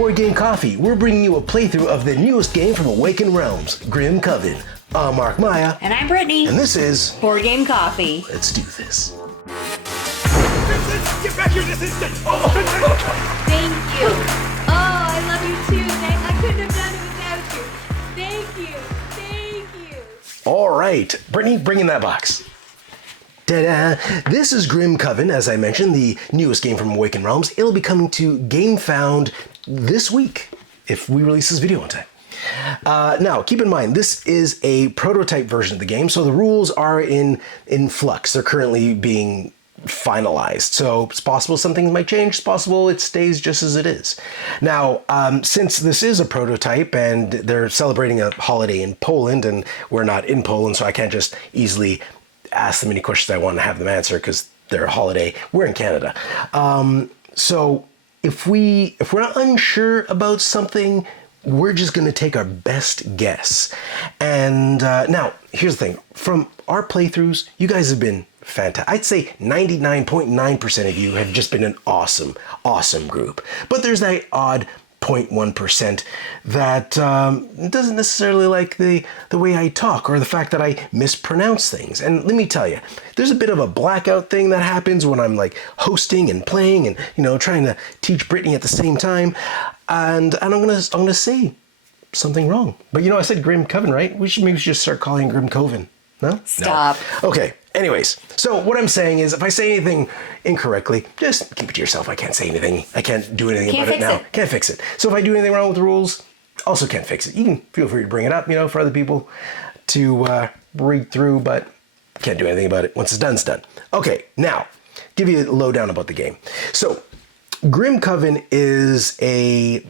Board Game Coffee, we're bringing you a playthrough of the newest game from Awakened Realms, Grimcoven. I'm Mark Maya. And I'm Brittany. And this is Board Game Coffee. Let's do this. Vincent, get back here this instant! Thank you. Oh, I love you too. I couldn't have done it without you. Thank you. All right, Brittany, bring in that box. Ta-da! This is Grimcoven, as I mentioned, the newest game from Awakened Realms. It'll be coming to GameFound this week, if we release this video on time. Now, keep in mind, this is a prototype version of the game, so the rules are in flux. They're currently being finalized, so it's possible something might change. It's possible it stays just as it is. Now, since this is a prototype and they're celebrating a holiday in Poland, and we're not in Poland, so I can't just easily ask them any questions I want to have them answer because they're a holiday. We're in Canada. So if we're not unsure about something, we're just going to take our best guess. And now, here's the thing. From our playthroughs, you guys have been fantastic. I'd say 99.9% of you have just been an awesome, awesome group. But there's that odd 0.1% that doesn't necessarily like the way I talk or the fact that I mispronounce things. And let me tell you, there's a bit of a blackout thing that happens when I'm like hosting and playing and, you know, trying to teach Brittany at the same time. And I'm gonna say something wrong. But you know, I said Grimcoven, right? We should just start calling it Grimcoven. No? Stop. No. Okay. Anyways, so what I'm saying is if I say anything incorrectly, just keep it to yourself. I can't say anything. I can't do anything about it now. Can't fix it. So if I do anything wrong with the rules, also can't fix it. You can feel free to bring it up, you know, for other people to read through, but can't do anything about it. Once it's done, it's done. Okay, now, give you a lowdown about the game. So, Grimcoven is a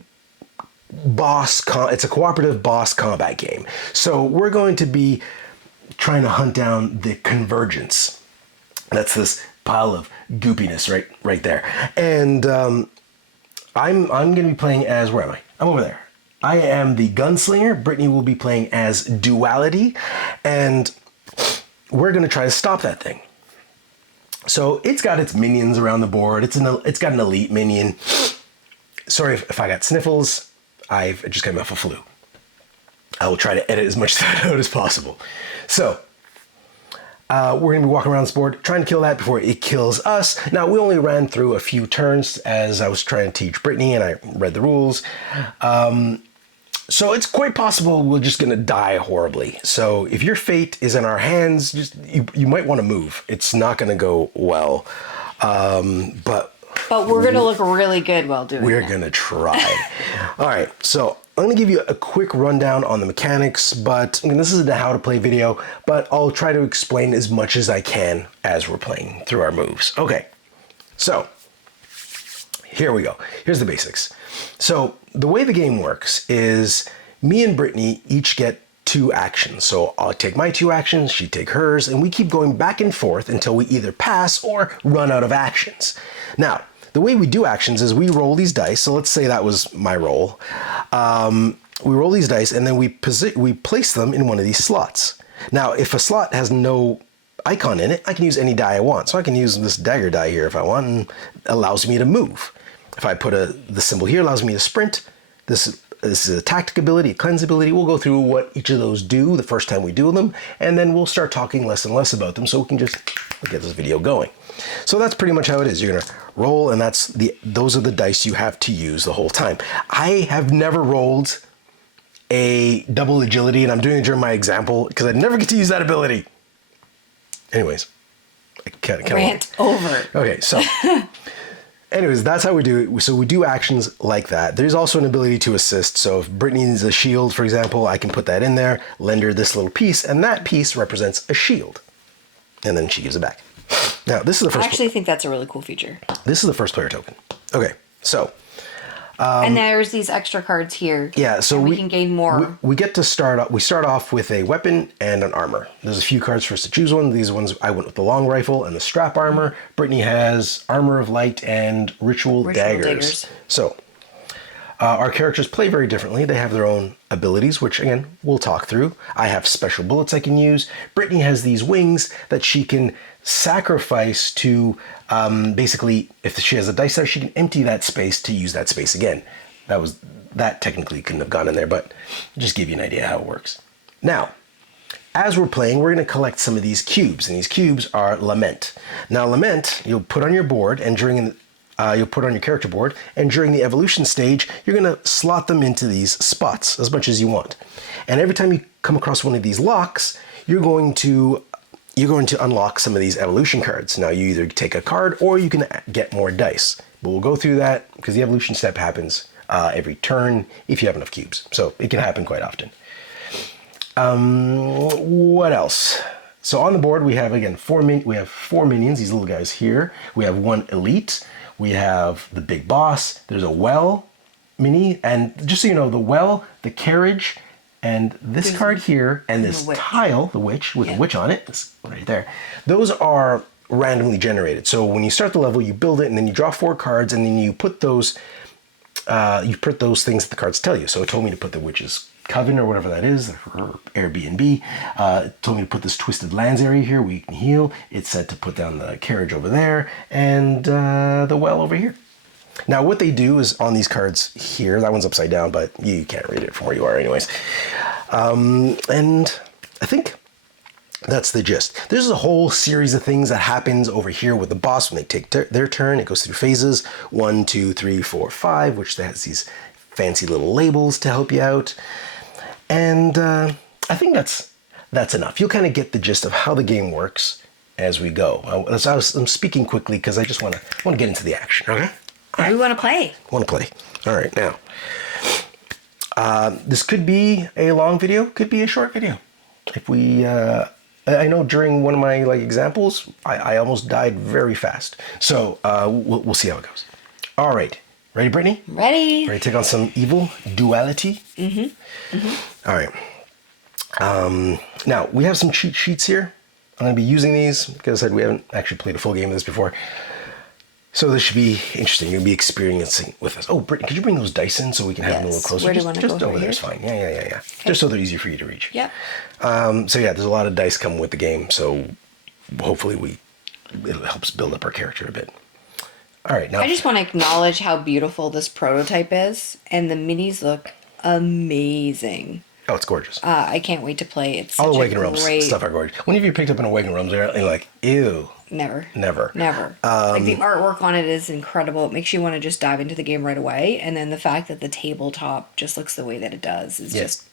it's a cooperative boss combat game. So we're going to be trying to hunt down the convergence. That's this pile of goopiness right there. And I'm going to be playing as, where am I? I'm over there. I am the gunslinger. Brittany will be playing as duality, and we're going to try to stop that thing. So it's got its minions around the board. It's got an elite minion. Sorry if I got sniffles. I've just come off a flu. I will try to edit as much of that out as possible. So, we're going to be walking around this board, trying to kill that before it kills us. Now, we only ran through a few turns as I was trying to teach Brittany, and I read the rules. So it's quite possible we're just going to die horribly. So if your fate is in our hands, you might want to move. It's not going to go well. But we're going to look really good while doing it. We're going to try. All right, so I'm going to give you a quick rundown on the mechanics, but this isn't a how to play video, but I'll try to explain as much as I can as we're playing through our moves. Okay, so here we go. Here's the basics. So the way the game works is me and Brittany each get 2 actions. So I'll take my 2 actions, she take hers, and we keep going back and forth until we either pass or run out of actions. Now, the way we do actions is we roll these dice. So let's say that was my roll. We roll these dice and then we place them in one of these slots. Now, if a slot has no icon in it, I can use any die I want. So I can use this dagger die here if I want, and it allows me to move. If I put the symbol here, it allows me to sprint. This is a tactic ability, a cleanse ability. We'll go through what each of those do the first time we do them, and then we'll start talking less and less about them so we can just get this video going. So that's pretty much how it is. You're gonna roll, and those are the dice you have to use the whole time. I have never rolled a double agility, and I'm doing it during my example because I never get to use that ability. Anyways, I can't rant over. Okay, so anyways, that's how we do it. So we do actions like that. There's also an ability to assist. So if Brittany needs a shield, for example, I can put that in there, lend her this little piece, and that piece represents a shield. And then she gives it back. Now, this is the first. I actually think that's a really cool feature. This is the first player token. Okay, so. And there's these extra cards here. Yeah, so we can gain more. We get to start. We start off with a weapon and an armor. There's a few cards for us to choose one. These ones I went with the long rifle and the strap armor. Brittany has armor of light and ritual daggers. So our characters play very differently. They have their own abilities, which again we'll talk through. I have special bullets I can use. Brittany has these wings that she can sacrifice to basically, if she has a dice out, she can empty that space to use that space again. that technically couldn't have gone in there, but just give you an idea how it works. Now, as we're playing, we're going to collect some of these cubes, and these cubes are lament. Now, lament you'll put on your board, and you'll put on your character board, and during the evolution stage, you're going to slot them into these spots as much as you want. And every time you come across one of these locks, you're going to unlock some of these evolution cards. Now, you either take a card or you can get more dice. But we'll go through that because the evolution step happens every turn if you have enough cubes. So it can happen quite often. What else? So on the board we have again four minions, these little guys here. We have one elite. We have the big boss. There's a well mini, and just so you know, the well, the carriage, and this card here, and this tile, the witch with the witch on it, this right there. Those are randomly generated. So when you start the level, you build it, and then you draw 4 cards, and then you put those things that the cards tell you. So it told me to put the witch's coven or whatever that is, or Airbnb. It told me to put this twisted lands area here where you can heal. It said to put down the carriage over there and the well over here. Now what they do is on these cards here, that one's upside down, but you can't read it from where you are anyways. And I think that's the gist. There's a whole series of things that happens over here with the boss when they take their turn. It goes through phases 1, 2, 3, 4, 5, which has these fancy little labels to help you out. And I think that's enough. You'll kind of get the gist of how the game works as we go. I'm speaking quickly because I just want to get into the action. Okay. We want to play. Want to play. All right. Now, this could be a long video, could be a short video. If we, I know during one of my examples, I almost died very fast. So we'll see how it goes. All right. Ready, Brittany? Ready. Ready to take on some evil duality? Mm-hmm. All right. Now, we have some cheat sheets here. I'm going to be using these because I said we haven't actually played a full game of this before. So this should be interesting. You'll be experiencing with us. Oh, Brittany, could you bring those dice in so we can have them a little closer? Where do you want to go? Just over there is fine. Yeah. Okay. Just so they're easier for you to reach. Yep. So yeah, there's a lot of dice coming with the game. So hopefully it helps build up our character a bit. All right, now I just want to acknowledge how beautiful this prototype is, and the minis look amazing. Oh, it's gorgeous. I can't wait to play. It's all such the Awaken Realms great... stuff are gorgeous. When have you picked up an Awaken Realms? You're like, ew. Never. Never. The artwork on it is incredible. It makes you want to just dive into the game right away, and then the fact that the tabletop just looks the way that it does is just...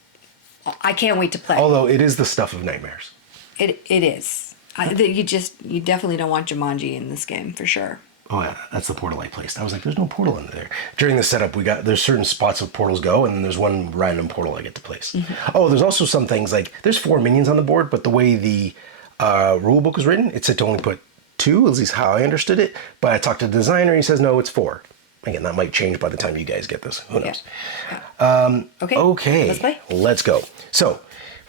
I can't wait to play. Although it is the stuff of nightmares. It is. You definitely don't want Jumanji in this game, for sure. Oh yeah, that's the portal I placed. I was like, there's no portal in there. During the setup, there's certain spots where portals go, and then there's one random portal I get to place. Mm-hmm. Oh, there's also some things there's 4 minions on the board, but the way the rule book was written, it said to only put 2, at least how I understood it. But I talked to the designer, and he says, no, it's 4. Again, that might change by the time you guys get this. Who knows? Yeah. Okay. Let's play. Let's go. So,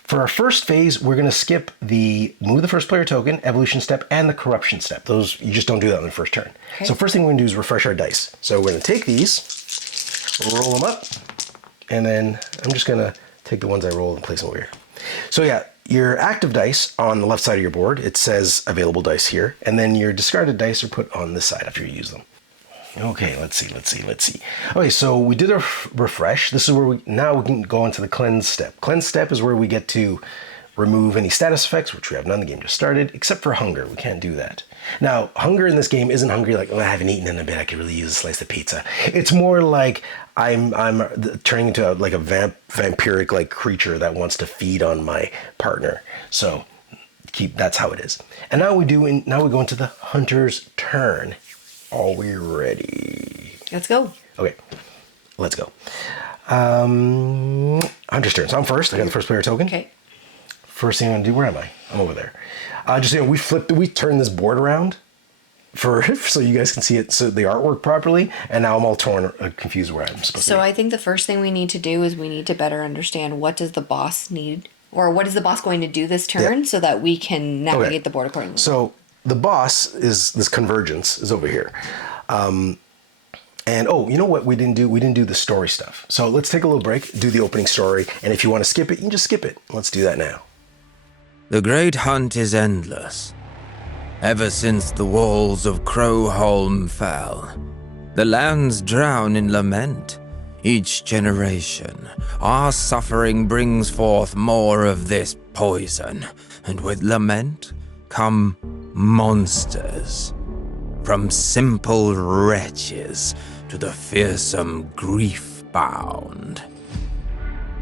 for our first phase, we're going to skip the move the first player token, evolution step, and the corruption step. Those, you just don't do that on the first turn. Okay. So first thing we're going to do is refresh our dice. So we're going to take these, roll them up, and then I'm just going to take the ones I rolled and place them over here. So yeah, your active dice on the left side of your board, it says available dice here, and then your discarded dice are put on this side after you use them. Okay, let's see. Okay, so we did a refresh. This is where we can go into the cleanse step. Cleanse step is where we get to remove any status effects, which we have none. The game just started, except for hunger. We can't do that. Now, hunger in this game isn't hungry like, oh, I haven't eaten in a bit, I could really use a slice of pizza. It's more like I'm turning into a vampiric creature that wants to feed on my partner. So that's how it is. And now we go into the hunter's turn. Are we ready? Let's go. Okay, let's go. Hunter's turn. So I'm first. I got the first player token. Okay. First thing I'm gonna do. Where am I? I'm over there. Just so you know, we turned this board around so you guys can see it, so the artwork properly. And now I'm all confused where I'm supposed to be. So I think the first thing we need to do is we need to better understand what does the boss need, or what is the boss going to do this turn, so that we can navigate the board accordingly. So the boss is this convergence is over here. And you know what we didn't do? We didn't do the story stuff. So let's take a little break, do the opening story, and if you want to skip it, you can just skip it. Let's do that now. The great hunt is endless. Ever since the walls of Crowholm fell, the lands drown in lament, Each generation, our suffering brings forth more of this poison, and with lament come monsters. From simple wretches to the fearsome grief-bound.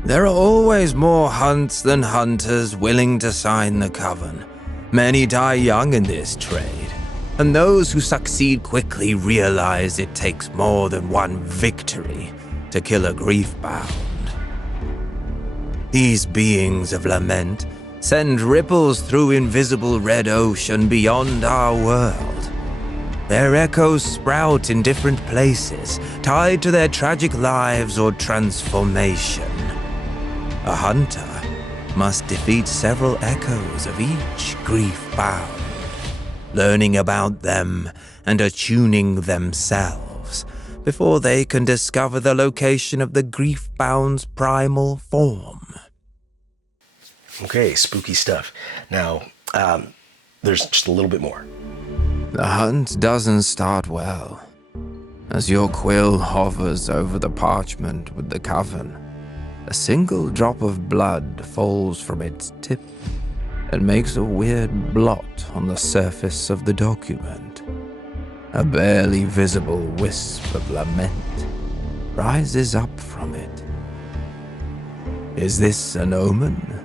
There are always more hunts than hunters willing to sign the coven. Many die young in this trade, and those who succeed quickly realize it takes more than one victory to kill a grief-bound. These beings of lament send ripples through invisible red ocean beyond our world. Their echoes sprout in different places, tied to their tragic lives or transformation. A hunter must defeat several echoes of each grief-bound, learning about them and attuning themselves before they can discover the location of the grief-bound's primal form. Okay, spooky stuff. Now, there's just a little bit more. The hunt doesn't start well. As your quill hovers over the parchment with the coven, a single drop of blood falls from its tip and makes a weird blot on the surface of the document. A barely visible wisp of lament rises up from it. Is this an omen?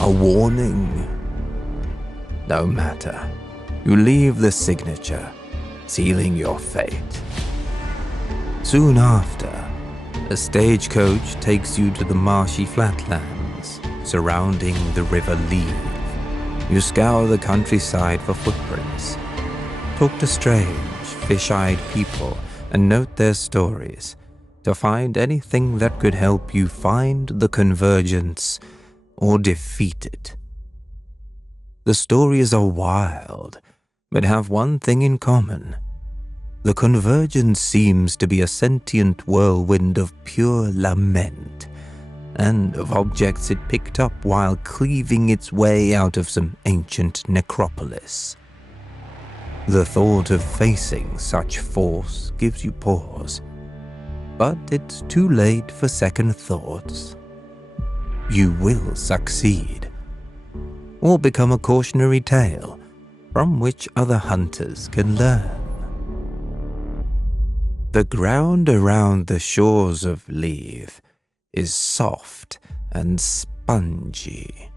A warning? No matter. You leave the signature, sealing your fate. Soon after, a stagecoach takes you to the marshy flatlands surrounding the River Leve. You scour the countryside for footprints, talk to strange, fish-eyed people, and note their stories to find anything that could help you find the convergence or defeat it. The stories are wild, but have one thing in common. The convergence seems to be a sentient whirlwind of pure lament, and of objects it picked up while cleaving its way out of some ancient necropolis. The thought of facing such force gives you pause, but it's too late for second thoughts. You will succeed, or become a cautionary tale from which other hunters can learn. The ground around the shores of Leve is soft and spongy.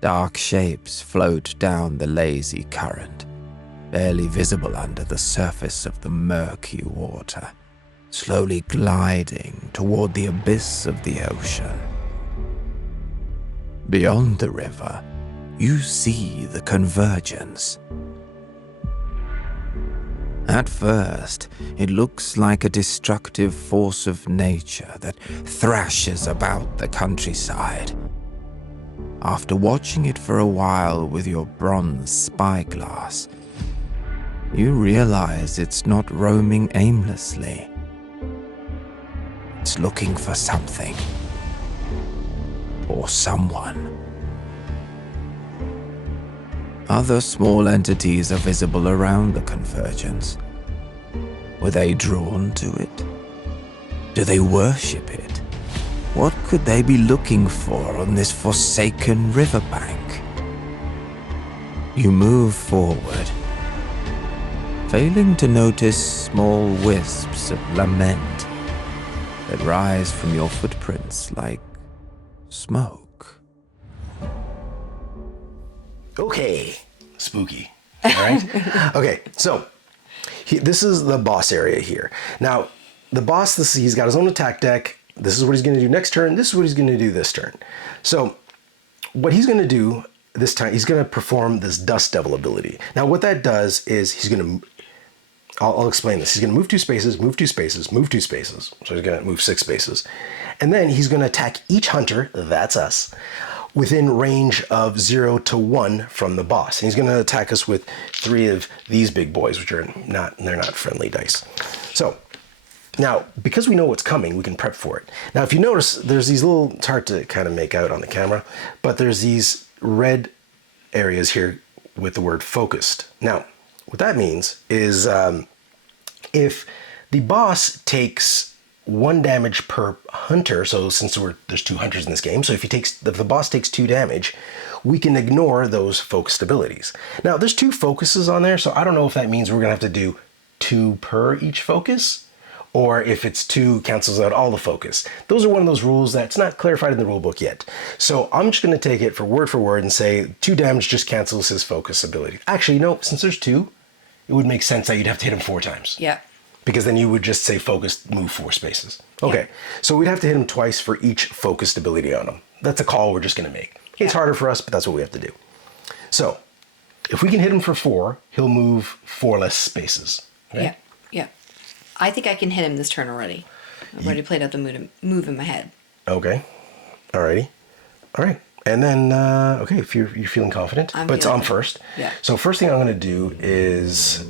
Dark shapes float down the lazy current, barely visible under the surface of the murky water, slowly gliding toward the abyss of the ocean. Beyond the river, you see the convergence. At first, it looks like a destructive force of nature that thrashes about the countryside. After watching it for a while with your bronze spyglass, you realize it's not roaming aimlessly. It's looking for something. Or someone. Other small entities are visible around the convergence. Were they drawn to it? Do they worship it? What could they be looking for on this forsaken riverbank? You move forward, failing to notice small wisps of lament that rise from your footprints like smoke. Okay, spooky. All right. Okay, so this is the boss area here. Now, the boss, he's got his own attack deck. This is what he's going to do next turn. This is what he's going to do this turn. So, what he's going to do this time, he's going to perform this Dust Devil ability. Now, what that does is he's going to. I'll explain this. He's going to move 2 spaces, move 2 spaces, move 2 spaces. So he's going to move 6 spaces, and then he's going to attack each hunter. That's us. Within range of 0 to 1 from the boss. And he's going to attack us with 3 of these big boys, which are they're not friendly dice. So now, because we know what's coming, we can prep for it. Now, if you notice, there's these little, it's hard to kind of make out on the camera, but there's these red areas here with the word focused. Now, what that means is if the boss takes 1 damage per hunter. So since there's 2 hunters in this game, so if the boss takes 2 damage, we can ignore those focused abilities. Now there's 2 focuses on there, so I don't know if that means we're gonna have to do 2 per each focus, or if it's 2 cancels out all the focus. Those are one of those rules that's not clarified in the rule book yet. So I'm just gonna take it for word and say 2 damage just cancels his focus ability. Actually, no, since there's 2, it would make sense that you'd have to hit him 4 times. Yeah. Because then you would just say focused, move 4 spaces. Okay, so we'd have to hit him twice for each focused ability on him. That's a call we're just gonna make. It's harder for us, but that's what we have to do. So, if we can hit him for 4, he'll move 4 less spaces. Okay? Yeah. I think I can hit him this turn already. I've already played out the move in my head. Okay, alrighty. All right, and then, okay, if you're feeling confident, but I'm first. Yeah. So first thing I'm gonna do is,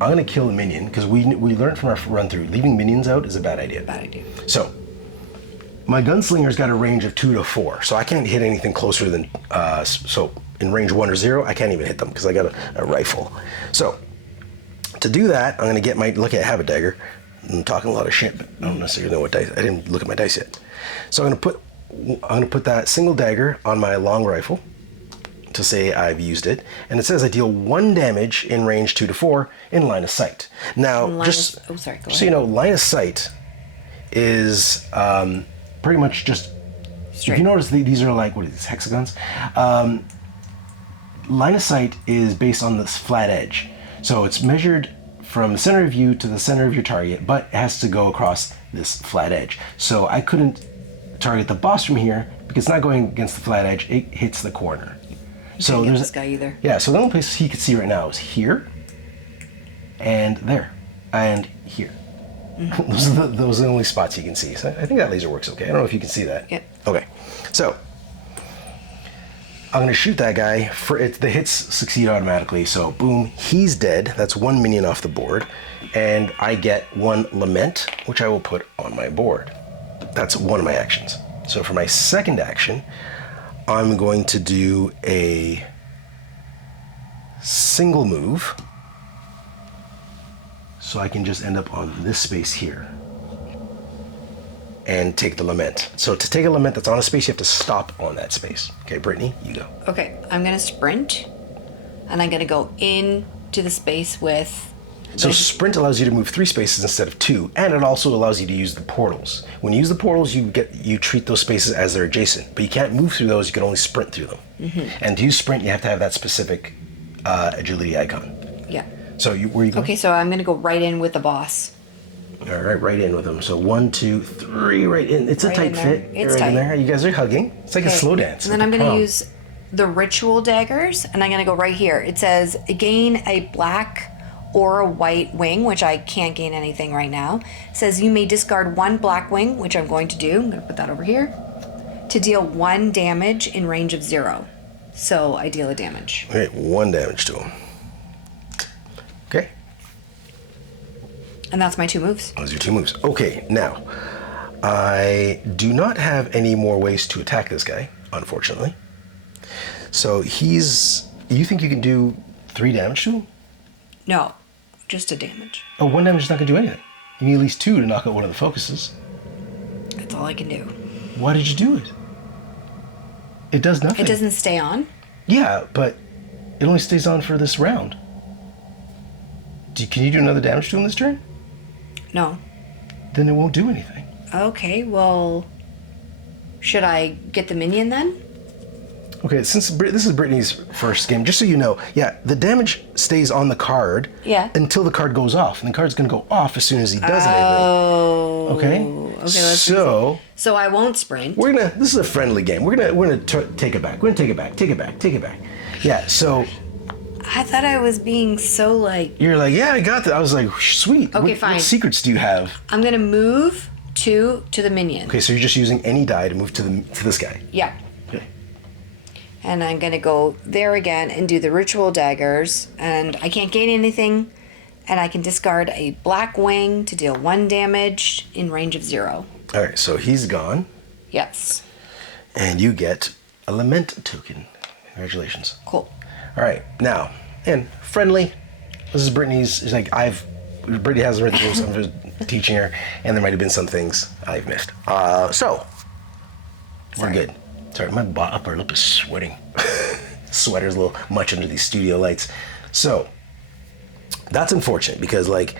I'm gonna kill a minion, because we learned from our run through, leaving minions out is a bad idea. Bad idea. So, my gunslinger's got a range of 2 to 4, so I can't hit anything closer than, so in range 1 or 0, I can't even hit them because I got a rifle. So, to do that, I'm gonna get I have a dagger. I'm talking a lot of shit, but I don't necessarily know what dice, I didn't look at my dice yet. So I'm gonna put that single dagger on my long rifle to say I've used it, and it says I deal 1 damage in range 2 to 4 in line of sight. Now, Go just ahead. so you know, line of sight is pretty much just. Straight. If you notice, these are like, what are these, hexagons? Line of sight is based on this flat edge, so it's measured from the center of you to the center of your target, but it has to go across this flat edge. So I couldn't target the boss from here because it's not going against the flat edge; it hits the corner. So Can't get there's this guy either. Yeah, so the only place he could see right now is here, and there, and here. Mm-hmm. those are the only spots you can see. So I think that laser works okay. I don't know if you can see that. Yeah. Okay, so I'm gonna shoot that guy. The hits succeed automatically. So boom, he's dead. That's 1 minion off the board, and I get 1 lament, which I will put on my board. That's one of my actions. So for my second action, I'm going to do a single move, so I can just end up on this space here and take the lament. So to take a lament that's on a space, you have to stop on that space. Okay, Brittany, you go. Okay, I'm gonna sprint, and I'm gonna go into the space with. So sprint allows you to move 3 spaces instead of 2, and it also allows you to use the portals. When you use the portals, you treat those spaces as they're adjacent, but you can't move through those. You can only sprint through them. Mm-hmm. And to use sprint, you have to have that specific agility icon. Yeah. So where you going? Okay, so I'm gonna go right in with the boss. All right in with them. So 1, 2, 3, right in. It's a Right tight in there. fit. It's right tight. in there. You guys are hugging. It's like a slow dance. And then I'm gonna use the ritual daggers, and I'm gonna go right here. It says gain a black or a white wing, which I can't gain anything right now. It says you may discard 1 black wing, which I'm going to do. I'm gonna put that over here, to deal 1 damage in range of 0. So I deal a damage. Okay, 1 damage to him. Okay, And that's my 2 moves. those are your 2 moves. Okay, now, I do not have any more ways to attack this guy, unfortunately. So you think you can do 3 damage to him? No, just a damage. Oh, 1 damage is not gonna do anything. You need at least 2 to knock out one of the focuses. That's all I can do. Why did you do it? It does nothing. It doesn't stay on? Yeah, but it only stays on for this round. Can you do another damage to him this turn? No. Then it won't do anything. Okay, well, should I get the minion then? Okay, since this is Brittany's first game, just so you know, yeah, the damage stays on the card until the card goes off, and the card's gonna go off as soon as he does anything. Oh. Okay. So I won't sprint. This is a friendly game. We're gonna take it back. We're gonna take it back. Yeah. So. I thought I was being so like. You're like, yeah, I got that. I was like, sweet. Okay, fine. What secrets do you have? I'm gonna move to the minion. Okay, so you're just using any die to move to this guy. Yeah. Okay. And I'm gonna go there again and do the ritual daggers, and I can't gain anything, and I can discard a black wing to deal 1 damage in range of 0. All right, so he's gone. Yes. And you get a lament token. Congratulations. Cool. All right, now, and friendly. This is Brittany's. It's like Brittany has written the rules. teaching her, and there might have been some things I've missed. So, we're good. Sorry, my upper lip is sweating. Sweater's a little much under these studio lights. So, that's unfortunate because, like,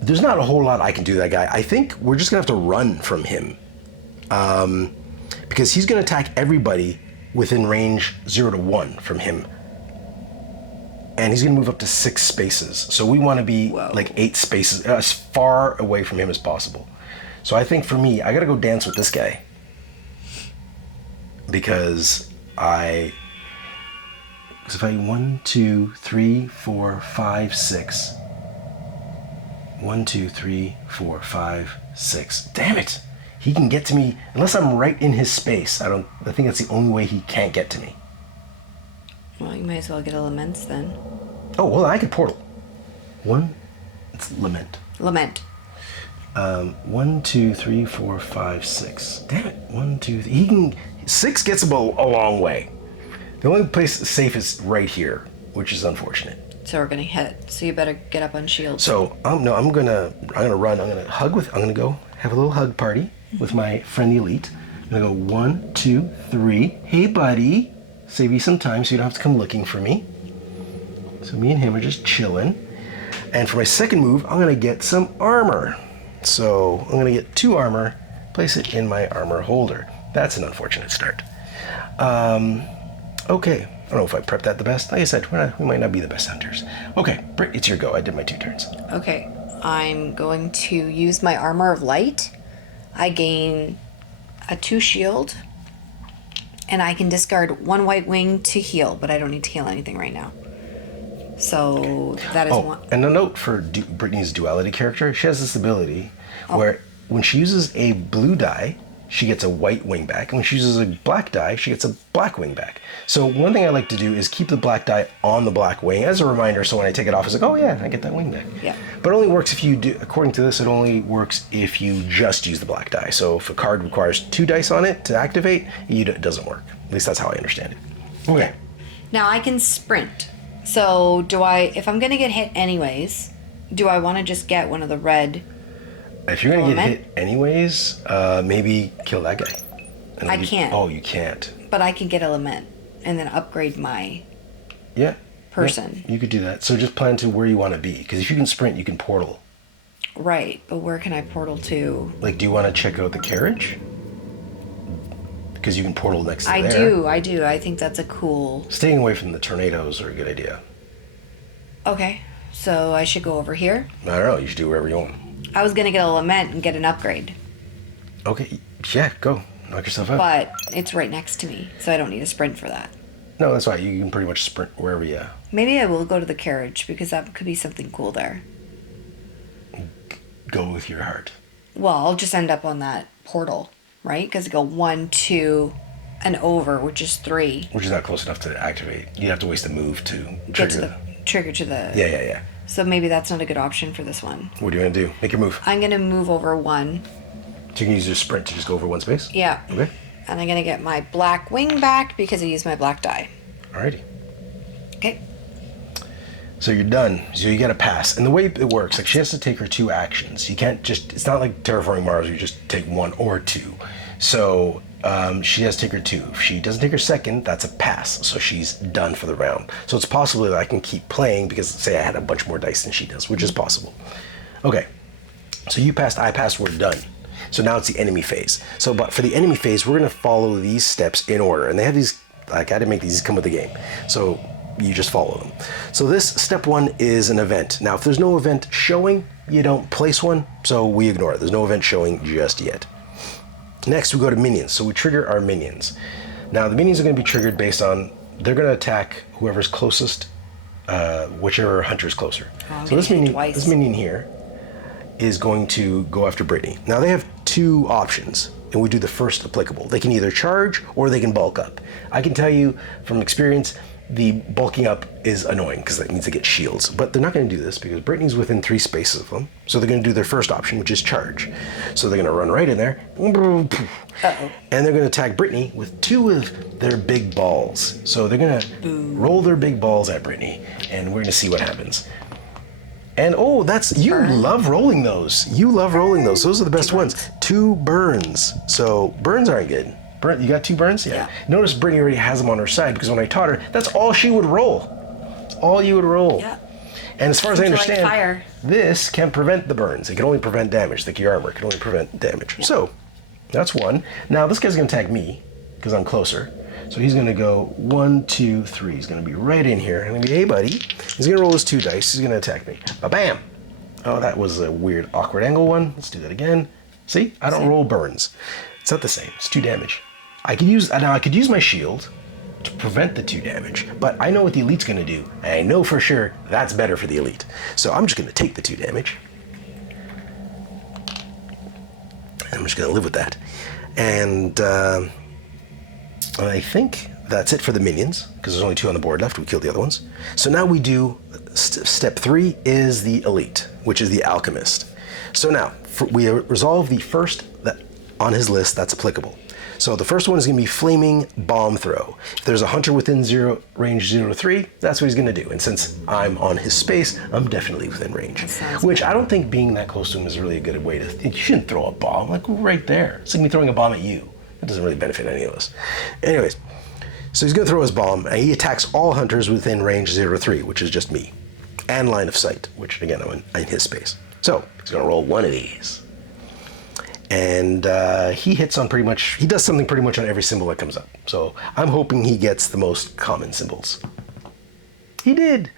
there's not a whole lot I can do to that guy. I think we're just going to have to run from him. Because he's going to attack everybody within range 0 to 1 from him. And he's going to move up to 6 spaces. So we want to be like 8 spaces, as far away from him as possible. So I think for me, I got to go dance with this guy. Because if I 1, 2, 3, 4, 5, 6. 1, 2, 3, 4, 5, 6. Damn it! He can get to me unless I'm right in his space. I think that's the only way he can't get to me. Well, you might as well get a lament then. Oh, well, I could portal. It's lament. Lament. 1, 2, 3, 4, 5, 6. Damn it! 1, 2, 3. 6 gets him a long way. The only place safe is right here, which is unfortunate. So we're gonna hit. So you better get up on shield. So I'm gonna run. I'm gonna go have a little hug party with my friend the elite. I'm gonna go 1, 2, 3. Hey, buddy. Save you some time so you don't have to come looking for me. So me and him are just chilling. And for my second move, I'm gonna get some armor. So I'm gonna get 2 armor, place it in my armor holder. That's an unfortunate start. Okay. I don't know if I prepped that the best. Like I said, we might not be the best hunters. Okay, Britt, it's your go. I did my 2 turns. Okay, I'm going to use my armor of light. I gain a 2 shield, and I can discard 1 white wing to heal, but I don't need to heal anything right now. So that is one. And a note for Brittany's duality character, she has this ability where when she uses a blue die, she gets a white wing back. And when she uses a black die, she gets a black wing back. So one thing I like to do is keep the black die on the black wing as a reminder, so when I take it off, it's like, oh yeah, I get that wing back. Yeah. But it only works if you do, according to this, it only works if you just use the black die. So if a card requires 2 dice on it to activate, it doesn't work. At least that's how I understand it. Okay. Now I can sprint. So if I'm gonna get hit anyways, do I want to just get one of the red? If you're gonna get hit anyways, maybe kill that guy. I can't. Oh, you can't. But I can get a lament and then upgrade my person. Yeah, you could do that. So just plan to where you want to be, because if you can sprint, you can portal. Right, but where can I portal to? Like, do you want to check out the carriage? Because you can portal next to there. I do. I think that's a cool... Staying away from the tornadoes are a good idea. Okay, so I should go over here? I don't know. You should do wherever you want. I was going to get a lament and get an upgrade. Okay, yeah, go. Knock yourself out. But it's right next to me, so I don't need a sprint for that. No, that's right. You can pretty much sprint wherever you... Maybe I will go to the carriage, because that could be something cool there. Go with your heart. Well, I'll just end up on that portal, right? Because I go 1, 2, and over, which is 3. Which is not close enough to activate. You'd have to waste a move to Get to the trigger to the... Yeah. So maybe that's not a good option for this one. What do you want to do? Make your move. I'm going to move over 1. So you can use your sprint to just go over 1 space? Yeah. Okay. And I'm going to get my black wing back because I used my black die. Alrighty. Okay. So you're done. So you get a pass. And the way it works, like, she has to take her 2 actions. You can't just... It's not like Terraforming Mars where you just take 1 or 2. So she has to take her 2. If she doesn't take her second, that's a pass. So she's done for the round. So it's possible that I can keep playing because, say, I had a bunch more dice than she does, which is possible. Okay. So you passed, I passed, we're done. So now it's the enemy phase. So, but for the enemy phase, we're going to follow these steps in order. And they have these... Like, I didn't make these come with the game. So you just follow them. So this step 1 is an event. Now, if there's no event showing, you don't place one. So we ignore it. There's no event showing just yet. Next, we go to minions. So we trigger our minions. Now, the minions are going to be triggered based on, they're going to attack whoever's closest, whichever hunter's closer. So this minion here is going to go after Brittany. Now, they have 2 options. And we do the first applicable. They can either charge or they can bulk up. I can tell you from experience, the bulking up is annoying because that means they get shields. But they're not going to do this because Brittany's within 3 spaces of them. So they're going to do their first option, which is charge. So they're going to run right in there. Uh-oh. And they're going to attack Brittany with 2 of their big balls. So they're going to roll their big balls at Brittany, and we're going to see what happens. And oh, you love rolling those. You love rolling those. Those are the best ones. 2 burns. So burns aren't good. You got 2 burns? Yeah. Notice Brittany already has them on her side because when I taught her, that's all she would roll. That's all you would roll. Yeah. And as far as I understand, like fire. this can prevent the burns. It can only prevent damage. Like your armor can only prevent damage. Yeah. So that's 1. Now this guy's going to attack me because I'm closer. So he's going to go 1, 2, 3. He's going to be right in here. I'm going to be, hey, buddy. He's going to roll his 2 dice. He's going to attack me. Ba-bam. Oh, that was a weird, awkward angle one. Let's do that again. See? I don't roll burns. It's not the same. It's 2 damage. I could use my shield to prevent the 2 damage, but I know what the elite's going to do, and I know for sure that's better for the elite. So I'm just going to take the 2 damage. I'm just going to live with that. And I think that's it for the minions, because there's only 2 on the board left. We killed the other ones. So now we do step 3 is the elite, which is the alchemist. So now we resolve the first that on his list that's applicable. So the first one is going to be flaming bomb throw. If there's a hunter within range 0 to 3, that's what he's going to do. And since I'm on his space, I'm definitely within range. Which I don't think being that close to him is really a good way to. You shouldn't throw a bomb like right there. It's like me throwing a bomb at you. That doesn't really benefit any of us. Anyways, so he's going to throw his bomb, and he attacks all hunters within range 0 to 3, which is just me, and line of sight, which again I'm in his space. So he's going to roll 1 of these. And he hits on he does something pretty much on every symbol that comes up. So I'm hoping he gets the most common symbols. He did.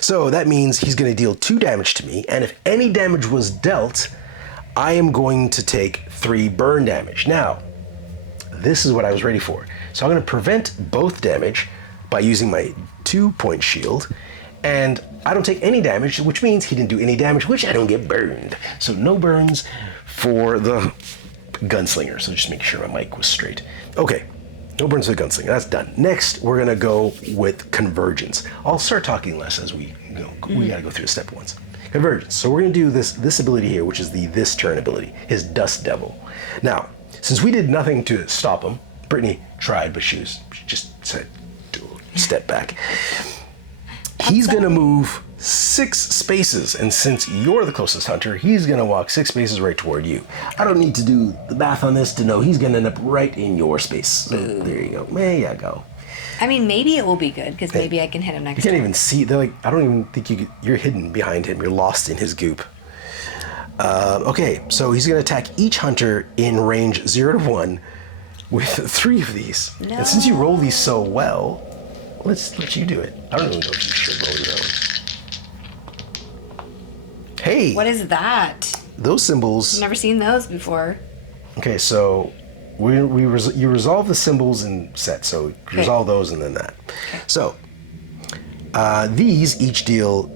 So that means he's going to deal 2 damage to me, and if any damage was dealt, I am going to take 3 burn damage. Now, this is what I was ready for. So I'm going to prevent both damage by using my 2-point shield, and I don't take any damage, which means he didn't do any damage, which I don't get burned. So no burns for the gunslinger. So just make sure my mic was straight. Okay, no burns for the gunslinger. That's done. Next, we're gonna go with convergence. I'll start talking less as we go. We gotta go through the step ones. Convergence. So we're gonna do this ability here, which is this turn ability, his Dust Devil. Now, since we did nothing to stop him, Brittany tried, but she just said, step back. He's gonna move 6 spaces, and since you're the closest hunter, he's gonna walk 6 spaces right toward you. I don't need to do the math on this to know he's gonna end up right in your space. So there you go. There you go. I mean, maybe it will be good, because maybe I can hit him next time. You can't even see. They're like, I don't even think you're hidden behind him. You're lost in his goop. Okay, so he's gonna attack each hunter in range 0 to 1 with 3 of these. No. And since you roll these so well, let's let you do it. I don't even know if you should roll your own. Hey! What is that? Those symbols. I've never seen those before. Okay, so you resolve the symbols in sets. So you resolve those and then that. Okay. So these each deal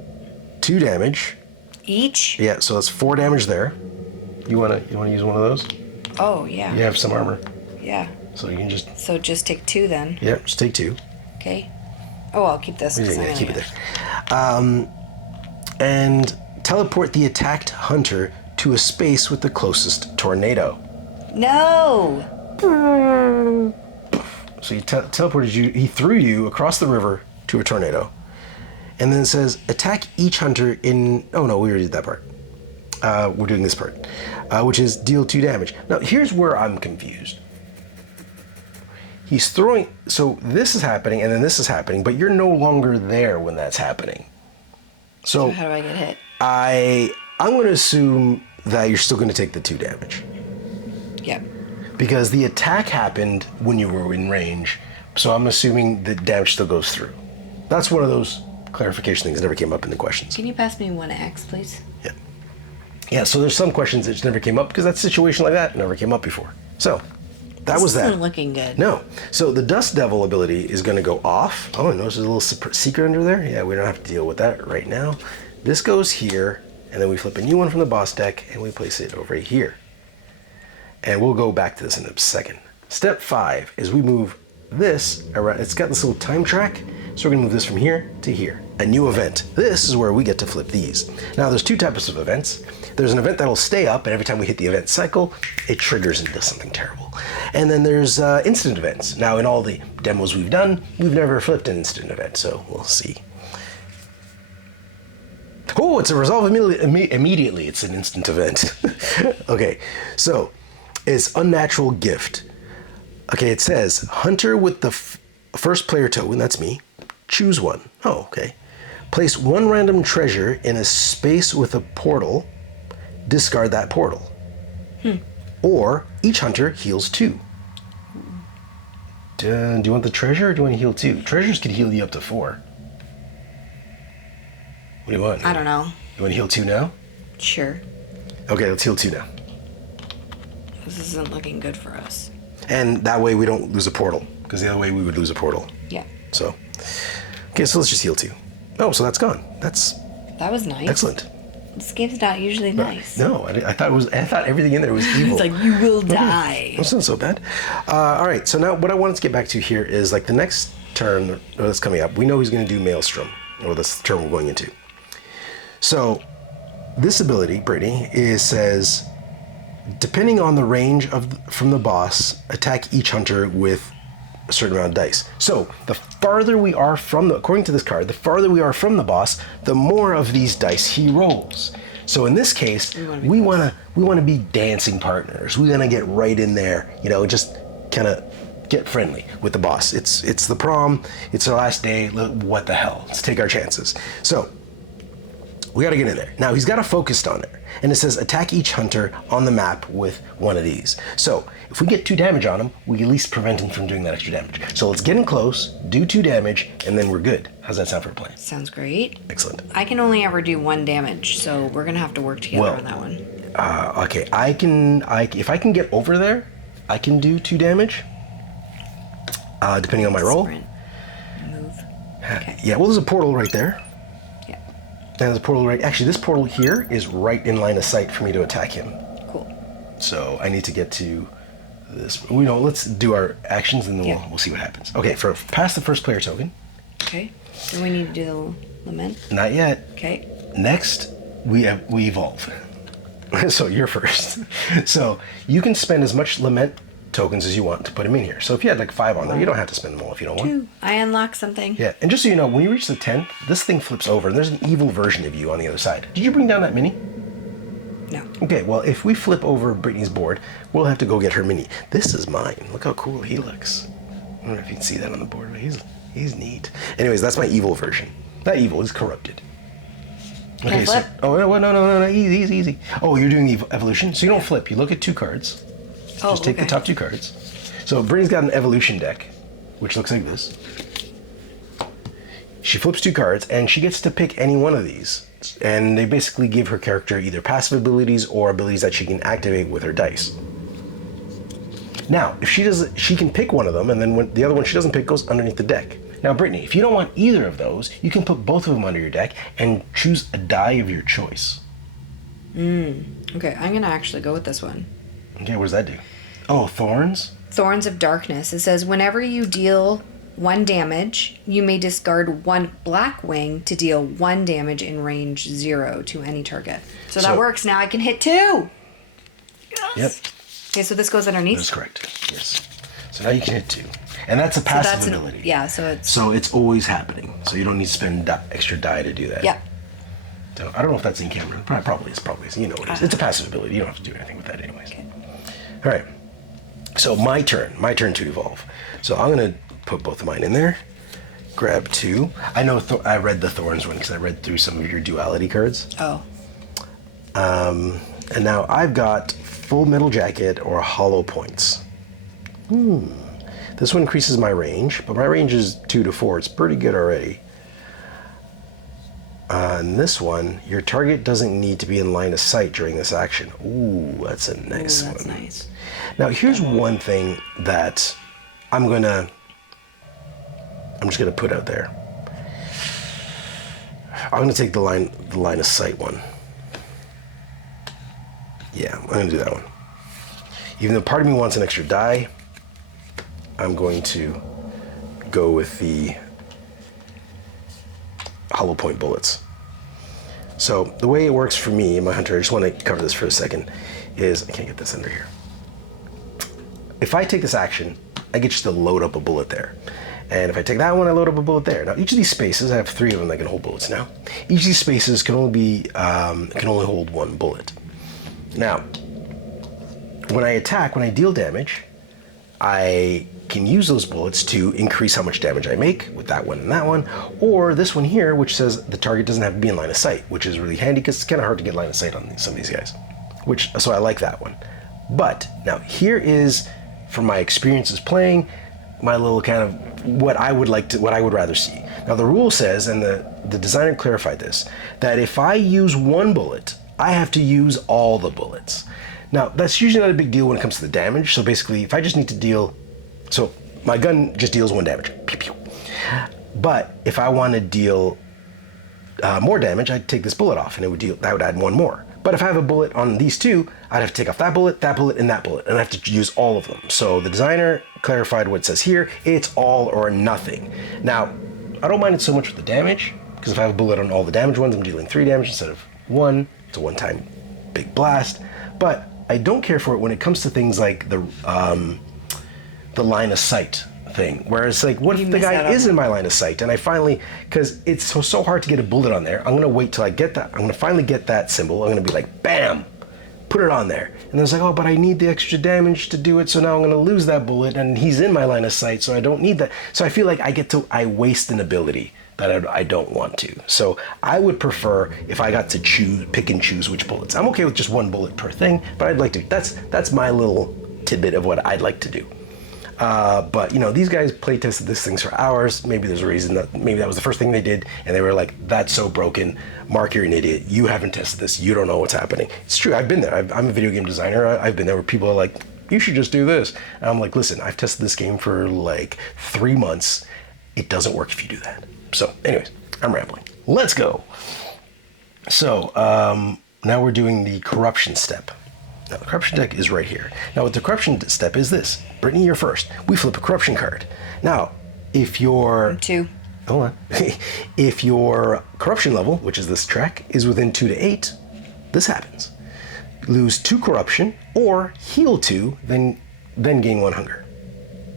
2 damage. Each? Yeah, so that's 4 damage there. You wanna use one of those? Oh yeah. You have some armor. Yeah. So you can just. So just take 2 then. Yeah, just take 2. Okay. Oh, I'll keep this. Yeah, keep it there. And teleport the attacked hunter to a space with the closest tornado. No! So he teleported you, he threw you across the river to a tornado. And then it says, attack each hunter in, oh no, we already did that part. We're doing this part, which is deal 2 damage. Now here's where I'm confused. He's throwing, so this is happening and then this is happening, but you're no longer there when that's happening. So how do I get hit? I'm going to assume that you're still going to take the 2 damage. Yep. Because the attack happened when you were in range, so I'm assuming the damage still goes through. That's one of those clarification things that never came up in the questions. Can you pass me 1x, please? Yeah. Yeah, so there's some questions that just never came up because that situation like that never came up before. So that was that. This isn't looking good. No. So the Dust Devil ability is going to go off. Oh, I notice there's a little secret under there. Yeah, we don't have to deal with that right now. This goes here, and then we flip a new one from the boss deck, and we place it over here. And we'll go back to this in a second. Step 5 is we move this around. It's got this little time track, so we're going to move this from here to here. A new event. This is where we get to flip these. Now, there's 2 types of events. There's an event that'll stay up, and every time we hit the event cycle, it triggers and does something terrible. And then there's instant events. Now, in all the demos we've done, we've never flipped an instant event, so we'll see. Oh, it's a resolve immediately. It's an instant event. Okay, so it's unnatural gift. Okay, it says hunter with the first player token, that's me, choose one. Oh, okay. Place one random treasure in a space with a portal, discard that portal. Or each hunter heals 2. Do you want the treasure or do you want to heal 2? Treasures can heal you up to 4. What do you want? I don't know. You want to heal 2 now? Sure. Okay, let's heal 2 now. This isn't looking good for us. And that way we don't lose a portal, because the other way we would lose a portal. Yeah. So, okay, so let's just heal 2. Oh, so that's gone. That was nice. Excellent. This game's not usually nice. No, I thought everything in there was evil. It's like, you will die. That's not so bad. All right, so now what I wanted to get back to here is like the next turn that's coming up. We know he's going to do Maelstrom, or that's the turn we're going into. So this ability, Brittany, says, depending on the range from the boss, attack each hunter with a certain amount of dice. So the farther we are according to this card, the farther we are from the boss, the more of these dice he rolls. So in this case, we want to be dancing partners. We want to get right in there, just kind of get friendly with the boss. It's the prom. It's our last day. What the hell? Let's take our chances. So we got to get in there. Now he's got a focused on there, and it says attack each hunter on the map with one of these. So if we get 2 damage on him, we at least prevent him from doing that extra damage. So let's get in close, do 2 damage, and then we're good. How's that sound for a plan? Sounds great. Excellent. I can only ever do 1 damage, so we're gonna have to work together on that one. Okay, if I can get over there, I can do 2 damage, depending on my roll. Sprint. Move. Okay. Yeah, well, there's a portal right there. Yeah. And there's a portal actually, this portal here is right in line of sight for me to attack him. Cool. So I need to get to this. Let's do our actions and then we'll see what happens. Okay, pass the first player token. Okay. Do we need to do the lament? Not yet. Okay. Next, we evolve. So you're first. So you can spend as much lament tokens as you want to put them in here. So if you had like 5 on there, you don't have to spend them all if you don't want. 2. I unlocked something. Yeah, and just so you know, when you reach the 10th, this thing flips over and there's an evil version of you on the other side. Did you bring down that mini? No. Okay, well, if we flip over Brittany's board, we'll have to go get her mini. This is mine. Look how cool he looks. I don't know if you can see that on the board, but he's neat. Anyways, that's my evil version. Not evil, he's corrupted. Can I flip? No, easy. Oh, you're doing the evolution? So you don't flip, you look at 2 cards. Just take the top 2 cards. So Brittany's got an evolution deck, which looks like this. She flips 2 cards, and she gets to pick any one of these. And they basically give her character either passive abilities or abilities that she can activate with her dice. Now, if she can pick one of them, and then when the other one she doesn't pick goes underneath the deck. Now, Brittany, if you don't want either of those, you can put both of them under your deck and choose a die of your choice. Okay, I'm gonna actually go with this one. Okay, what does that do? Oh, thorns? Thorns of Darkness. It says whenever you deal 1 damage, you may discard 1 black wing to deal 1 damage in range 0 to any target. So that works. Now I can hit 2. Yes. Yep. Okay, so this goes underneath? That's correct. Yes. So now you can hit 2. And that's a passive ability. So it's always happening. So you don't need to spend extra die to do that. Yeah. So I don't know if that's in camera. Probably is. You know what it is. It's a passive ability. You don't have to do anything with that anyways. Okay. All right. So my turn to evolve. So I'm going to put both of mine in there. Grab 2. I know I read the thorns one because I read through some of your duality cards. Oh. And now I've got full metal jacket or hollow points. This one increases my range, but my range is 2 to 4. It's pretty good already. And this one, your target doesn't need to be in line of sight during this action. Ooh, that's a nice one. That's nice. Now here's one thing that I'm just gonna put out there. I'm gonna take the line of sight one. Yeah, I'm gonna do that one. Even though part of me wants an extra die, I'm going to go with the hollow point bullets. So the way it works for me and my hunter, I just want to cover this for a second, is I can't get this under here. If I take this action, I get just to load up a bullet there. And if I take that one, I load up a bullet there. Now, each of these spaces, I have 3 of them that can hold bullets now. Each of these spaces can only hold 1 bullet. Now, when I deal damage, I can use those bullets to increase how much damage I make with that one and that one, or this one here, which says the target doesn't have to be in line of sight, which is really handy because it's kind of hard to get line of sight on some of these guys. So I like that one. But now here is, from my experiences playing, my little kind of what I would rather see. Now the rule says, and the designer clarified this, that if I use 1 bullet, I have to use all the bullets. Now that's usually not a big deal when it comes to the damage. So basically, if I just need to deal, so my gun just deals 1 damage, pew pew. But if I want to deal more damage, I'd take this bullet off, and that would add 1 more. But if I have a bullet on these 2, I'd have to take off that bullet, and that bullet, and I have to use all of them. So the designer clarified what it says here. It's all or nothing. Now, I don't mind it so much with the damage, because if I have a bullet on all the damage ones, I'm dealing 3 damage instead of 1. It's a one-time big blast. But I don't care for it when it comes to things like the line of sight thing, whereas like, what if the guy is in my line of sight and I finally, because it's so hard to get a bullet on there, I'm gonna wait till I get that, I'm gonna finally get that symbol, I'm gonna be like, bam, put it on there, and then it's like, oh, but I need the extra damage to do it, so now I'm gonna lose that bullet, and he's in my line of sight, so I don't need that. So I feel like I waste an ability that I don't want to. So I would prefer if I got to pick and choose which bullets. I'm okay with just 1 bullet per thing, but I'd like to, that's my little tidbit of what I'd like to do. But these guys play tested these things for hours. Maybe there's a reason maybe that was the first thing they did, and they were like, "That's so broken. Mark, you're an idiot. You haven't tested this. You don't know what's happening." It's true. I've been there. I'm a video game designer. I've been there where people are like, "You should just do this," and I'm like, "Listen, I've tested this game for like 3 months. It doesn't work if you do that." So, anyways, I'm rambling. Let's go. So now we're doing the corruption step. Now, the corruption deck is right here. Now, what the corruption step is this. Brittany, you're first. We flip a corruption card. Now, if your... 2. Hold on. If your corruption level, which is this track, is within 2 to 8, this happens. Lose 2 corruption, or heal 2, then gain 1 hunger.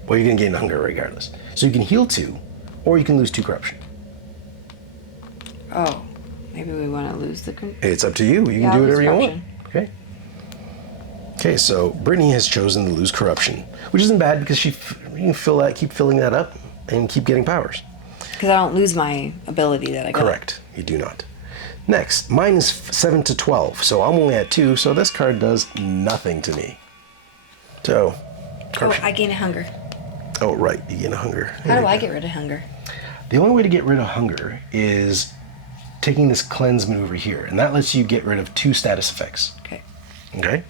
Well, you're going to gain hunger regardless. So you can heal 2, or you can lose 2 corruption. Oh, maybe we want to lose the... It's up to you. You can do whatever you want. Okay. Okay, so Brittany has chosen to lose corruption, which isn't bad because you can keep filling that up and keep getting powers. Because I don't lose my ability that I got. Correct, you do not. Next, mine is 7 to 12, so I'm only at 2, so this card does nothing to me. So, corruption. I gain a hunger. Oh, right, you gain a hunger. How do I get rid of hunger? The only way to get rid of hunger is taking this cleanse maneuver here, and that lets you get rid of 2 status effects. Okay. Okay?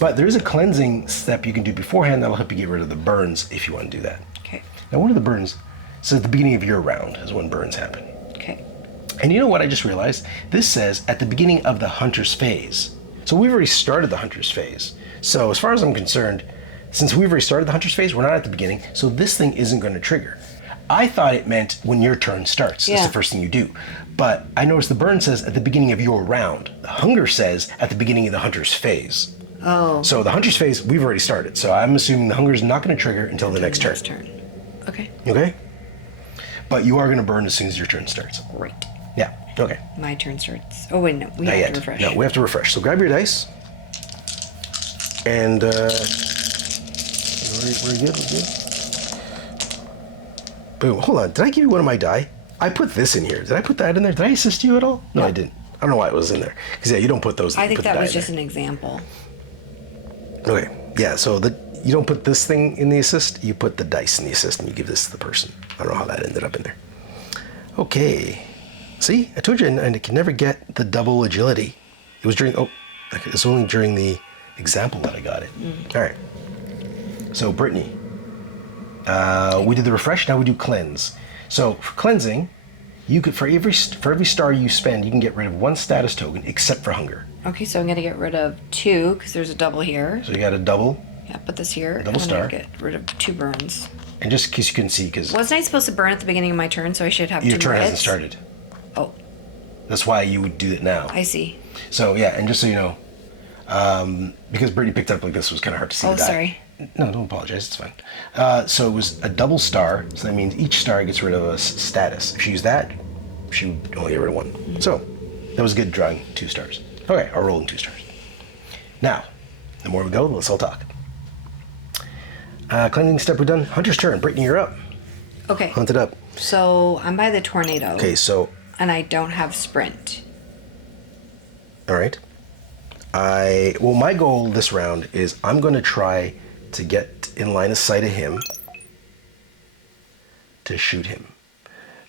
But there is a cleansing step you can do beforehand that'll help you get rid of the burns if you want to do that. Okay. Now, one of the burns, so at the beginning of your round is when burns happen. Okay. And you know what I just realized? This says at the beginning of the hunter's phase. So we've already started the hunter's phase. So as far as I'm concerned, since we've already started the hunter's phase, we're not at the beginning, so this thing isn't going to trigger. I thought it meant when your turn starts. That's the first thing you do. But I noticed the burn says at the beginning of your round. The hunger says at the beginning of the hunter's phase. Oh. So the hunter's phase, we've already started. So I'm assuming the hunger is not going to trigger until the next turn. Okay. Okay? But you are going to burn as soon as your turn starts. Great. Yeah. Okay. My turn starts. Oh, wait, no. We Not have yet. to refresh. No, we have to refresh. So grab your dice. And, we're good, we're good. Boom. Hold on. Did I give you one of my die? I put this in here. Did I put that in there? Did I assist you at all? No, I didn't. I don't know why it was in there. Because, you don't put those. I think put that the was die just in an example. there. Okay. Yeah, so you don't put this thing in the assist. You put the dice in the assist, and you give this to the person. I don't know how that ended up in there. Okay. See? I told you I could never get the double agility. It was it's only during the example that I got it. All right. So, Brittany, we did the refresh, now we do cleanse. So, for cleansing, you could for every star you spend, you can get rid of 1 status token except for hunger. Okay, so I'm going to get rid of 2 because there's a double here. So you got a double. Yeah, put this here. Double star. I'm going to get rid of 2 burns. And just in case you couldn't see, because Wasn't I supposed to burn at the beginning of my turn, so I should have 2 your turn hits? hasn't started. Oh, That's why you would do it now. I see. So yeah, and just so you know, because Brittany picked up like this was kind of hard to see. Oh, the die. sorry. No, don't apologize. It's fine. So it was a double star. So that means each star gets rid of a status. If she used that, she would only get rid of one. Mm-hmm. So that was good drawing 2 stars. Okay, I'll roll in 2 stars. Now, the more we go, let's all talk. Cleansing step we're done. Hunter's turn. Brittany, you're up. Okay. Hunt it up. So I'm by the tornado. Okay, so. And I don't have sprint. All right. Well, my goal this round is I'm going to try to get in line of sight of him to shoot him.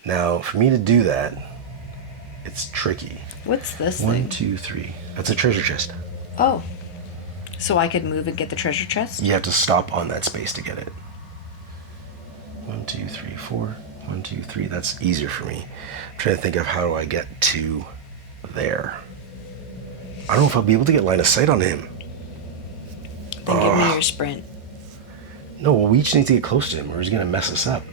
Now, for me to do that, it's tricky. What's this 1, 2, 3. That's a treasure chest. Oh. So I could move and get the treasure chest? You have to stop on that space to get it. 1, 2, 3, 4. 1, 2, 3. That's easier for me. I'm trying to think of how do I get to there. I don't know if I'll be able to get line of sight on him. Then give me your sprint. No, well, we each need to get close to him or he's going to mess us up.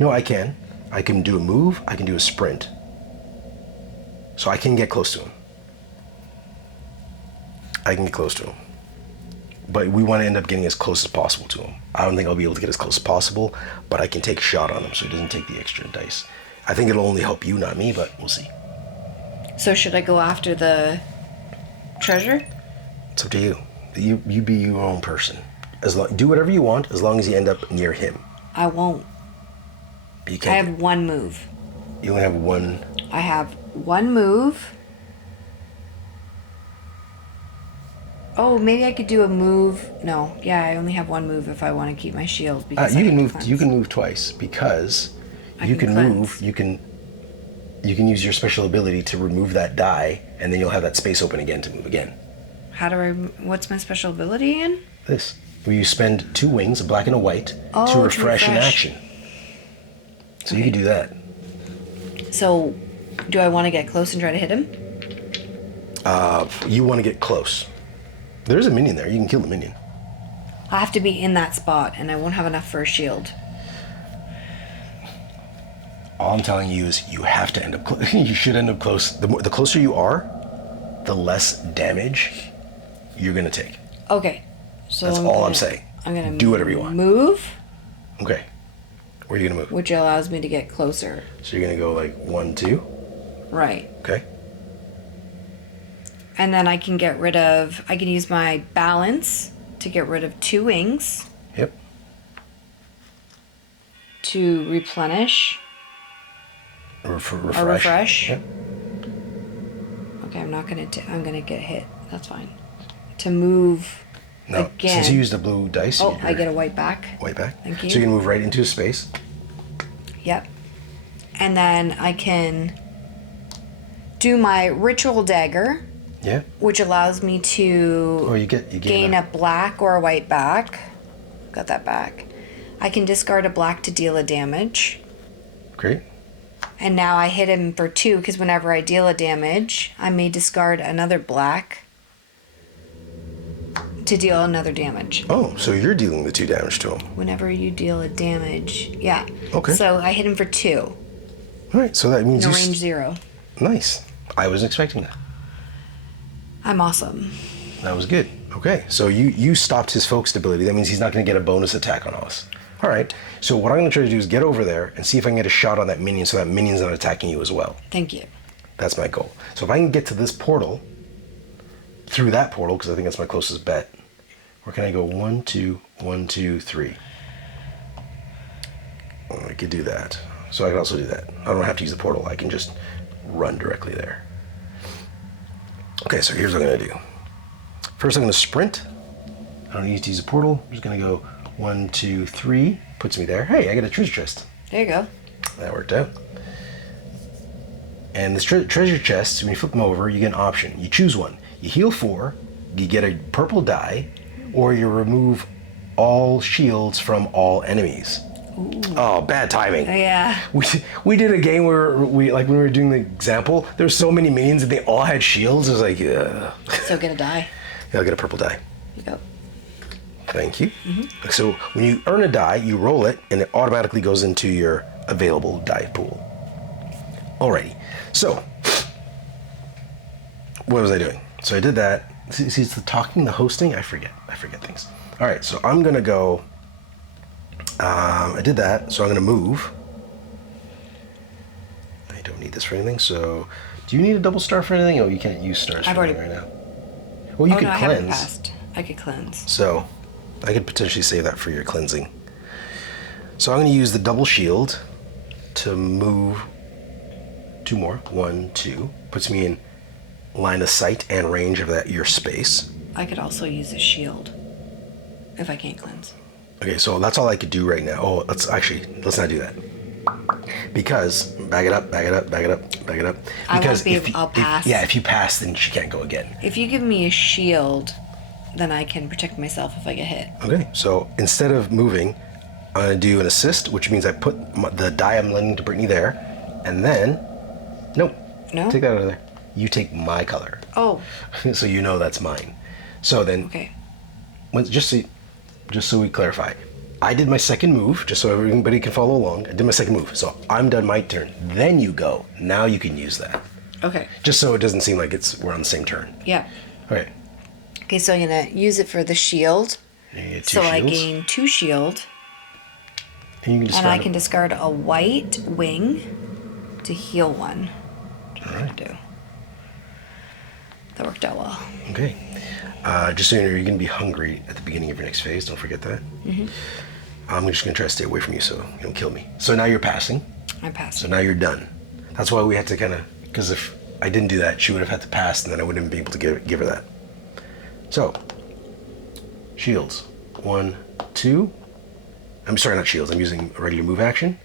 No, I can. I can do a move. I can do a sprint. So I can get close to him. I can get close to him. But we want to end up getting as close as possible to him. I don't think I'll be able to get as close as possible, but I can take a shot on him so he doesn't take the extra dice. I think it'll only help you, not me, but we'll see. So should I go after the treasure? It's up to you. You be your own person. Do whatever you want as long as you end up near him. I won't. You can't. I have one move. You only have one. I have one move. Oh, maybe I could do a move. No, yeah, I only have one move if I want to keep my shield. Because you can move. You can move twice because you can move. You can use your special ability to remove that die, and then you'll have that space open again to move again. What's my special ability again? This. Where you spend 2 wings, a black and a white, to refresh an action. So you can do that. So, do I want to get close and try to hit him? You want to get close. There's a minion there. You can kill the minion. I have to be in that spot, and I won't have enough for a shield. All I'm telling you is you have to end up close. You should end up close. The closer you are, the less damage you're going to take. Okay. So that's all I'm saying. I'm going to do whatever you want. Move. Okay. Where are you going to move? Which allows me to get closer. So you're going to go like 1, 2? Right. Okay. And then I can use my balance to get rid of 2 wings. Yep. To replenish. Refresh. Yep. Okay, I'm gonna get hit. That's fine. To move again. Since you used the blue dice. Oh, I get a white back. White back. Thank you. So you can move right into a space. Yep. And then I can do my ritual dagger. Yeah. Which allows me to you gain a black or a white back. Got that back. I can discard a black to deal a damage. Great. And now I hit him for 2 because whenever I deal a damage, I may discard another black to deal another damage. Oh, so you're dealing the 2 damage to him. Whenever you deal a damage, yeah. Okay. So I hit him for 2. All right, so that means range 0. Nice. I wasn't expecting that. I'm awesome. That was good. Okay, so you stopped his focused ability. That means he's not going to get a bonus attack on us. All right, so what I'm going to try to do is get over there and see if I can get a shot on that minion so that minion's not attacking you as well. Thank you. That's my goal. So if I can get to this portal, through that portal, because I think that's my closest bet, where can I go? 1, 2, 1, 2, 3. Oh, I could do that. So I can also do that. I don't have to use the portal. I can just run directly there. Okay, so here's what I'm going to do. First, I'm going to sprint. I don't need to use a portal. I'm just going to go 1, 2, 3. Puts me there. Hey, I got a treasure chest. There you go. That worked out. And this treasure chest, when you flip them over, you get an option. You choose one. You heal 4, you get a purple die, or you remove all shields from all enemies. Ooh. Oh, bad timing. Yeah. We did a game where when we were doing the example, there's so many minions and they all had shields. It was like, yeah. So get a die. Yeah, I'll get a purple die. Here you go. Thank you. Mm-hmm. So when you earn a die, you roll it, and it automatically goes into your available die pool. Alrighty. So, what was I doing? So I did that. See, it's the talking, the hosting. I forget things. All right, so I'm gonna go. I did that, so I'm gonna move. I don't need this for anything. So, do you need a double star for anything? Oh, you can't use stars. I've already right now. Well, you could no, I haven't cleanse. passed. I could cleanse. So, I could potentially save that for your cleansing. So I'm gonna use the double shield to move 2 more. 1, 2. Puts me in line of sight and range of your space. I could also use a shield if I can't cleanse. Okay, so that's all I could do right now. Oh, let's not do that. Because back it up. Because I'll pass. if you pass, then she can't go again. If you give me a shield, then I can protect myself if I get hit. Okay, so instead of moving, I'm gonna do an assist, which means I put the die I'm lending to Brittany there, and then, no, take that out of there. You take my color. Oh. So you know that's mine. So then, Okay. just so we clarify, I did my second move, just so everybody can follow along. I did my second move, so I'm done my turn. Then you go. Now you can use that. Okay. Just so it doesn't seem like we're on the same turn. Yeah. All right. Okay, so I'm gonna use it for the shield. You get 2 So shields. I gain 2 shield. And you can discard And I can discard a white wing to heal 1. All right. Do. That worked out well. Okay. Just so you know, you're going to be hungry at the beginning of your next phase. Don't forget that. Mm-hmm. I'm just going to try to stay away from you so you don't kill me. So now you're passing. I'm passing. So now you're done. That's why we had to kind of... Because if I didn't do that, she would have had to pass, and then I wouldn't be able to give her that. So, shields. 1, 2. I'm sorry, not shields. I'm using a regular move action.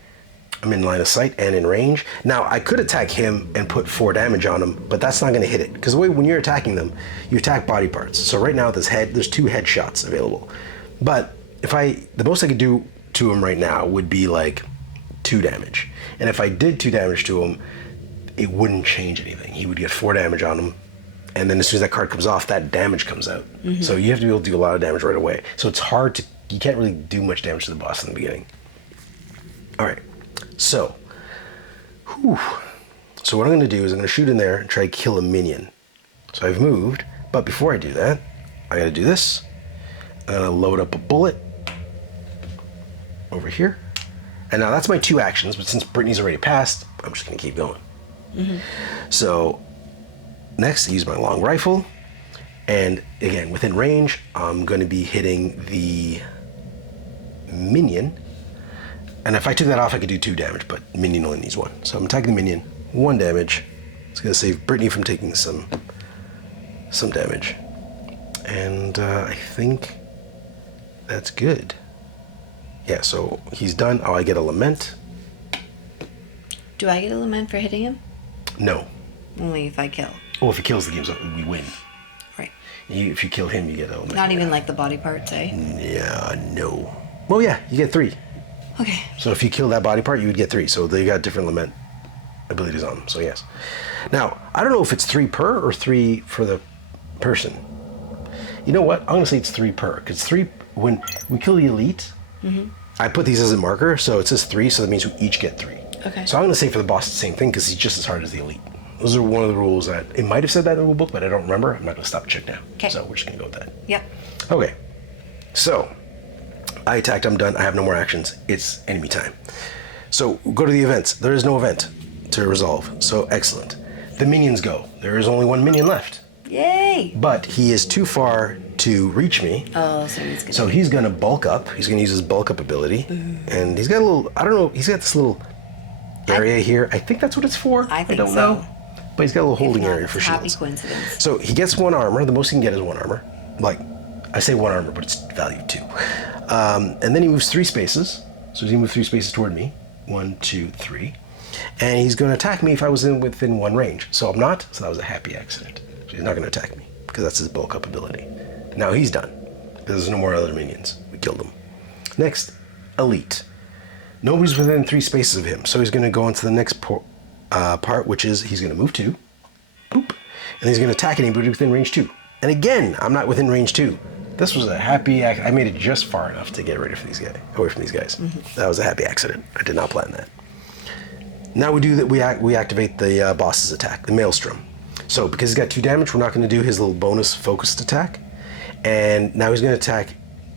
I'm in line of sight and in range. Now, I could attack him and put 4 damage on him, but that's not going to hit it. Because the way when you're attacking them, you attack body parts. So right now, there's 2 headshots available. But the most I could do to him right now would be like 2 damage. And if I did 2 damage to him, it wouldn't change anything. He would get 4 damage on him. And then as soon as that card comes off, that damage comes out. Mm-hmm. So you have to be able to do a lot of damage right away. So it's hard you can't really do much damage to the boss in the beginning. All right. So what I'm going to do is I'm going to shoot in there and try to kill a minion. So I've moved, but before I do that, I got to do this. I'm going to load up a bullet over here. And now that's my 2 actions, but since Brittany's already passed, I'm just going to keep going. Mm-hmm. So next, I use my long rifle. And again, within range, I'm going to be hitting the minion. And if I took that off, I could do 2 damage, but minion only needs 1. So I'm attacking the minion, 1 damage. It's going to save Brittany from taking some damage. And I think that's good. Yeah, so he's done. Oh, I get a lament. Do I get a lament for hitting him? No. Only if I kill. Oh, if he kills the game, we win. Right. If you kill him, you get a lament. Not even like the body parts, eh? Yeah, no. Well, yeah, you get 3. Okay. So if you kill that body part, you would get 3. So they got different lament abilities on them. So yes. Now, I don't know if it's 3 per or 3 for the person. You know what? I'm going to say it's 3 per. Because 3, when we kill the elite, I put these as a marker. So it says 3, so that means we each get 3. Okay. So I'm going to say for the boss the same thing because he's just as hard as the elite. Those are one of the rules that, it might have said that in the rule book, but I don't remember. I'm not going to stop and check now. Okay. So we're just going to go with that. Yep. Okay. So, I attacked, I'm done, I have no more actions. It's enemy time. So, go to the events. There is no event to resolve. So, excellent. The minions go. There is only 1 minion left. Yay! But he is too far to reach me. Oh, so he's gonna bulk up. He's gonna use his bulk up ability. And he's got a little, I don't know, he's got this little area here. I think that's what it's for. I think don't so. know. But he's got a little holding area for happy shields. coincidence. So he gets 1 armor. The most he can get is 1 armor. Like, I say 1 armor, but it's value 2. And then he moves 3 spaces. So he's gonna move 3 spaces toward me. 1, 2, 3. And he's gonna attack me if I was within 1 range. So I'm not, so that was a happy accident. So he's not gonna attack me, because that's his bulk up ability. Now he's done. There's no more other minions. We killed them. Next, elite. Nobody's within 3 spaces of him. So he's gonna go into the next part, which is he's gonna move 2. Boop. And he's gonna attack anybody within range 2. And again, I'm not within range 2. This was a happy I made it just far enough to get away from these guys. That was a happy accident. I did not plan that. Now we do that. We activate the boss's attack, the maelstrom. So because he's got 2 damage, we're not going to do his little bonus focused attack. And now he's going to attack,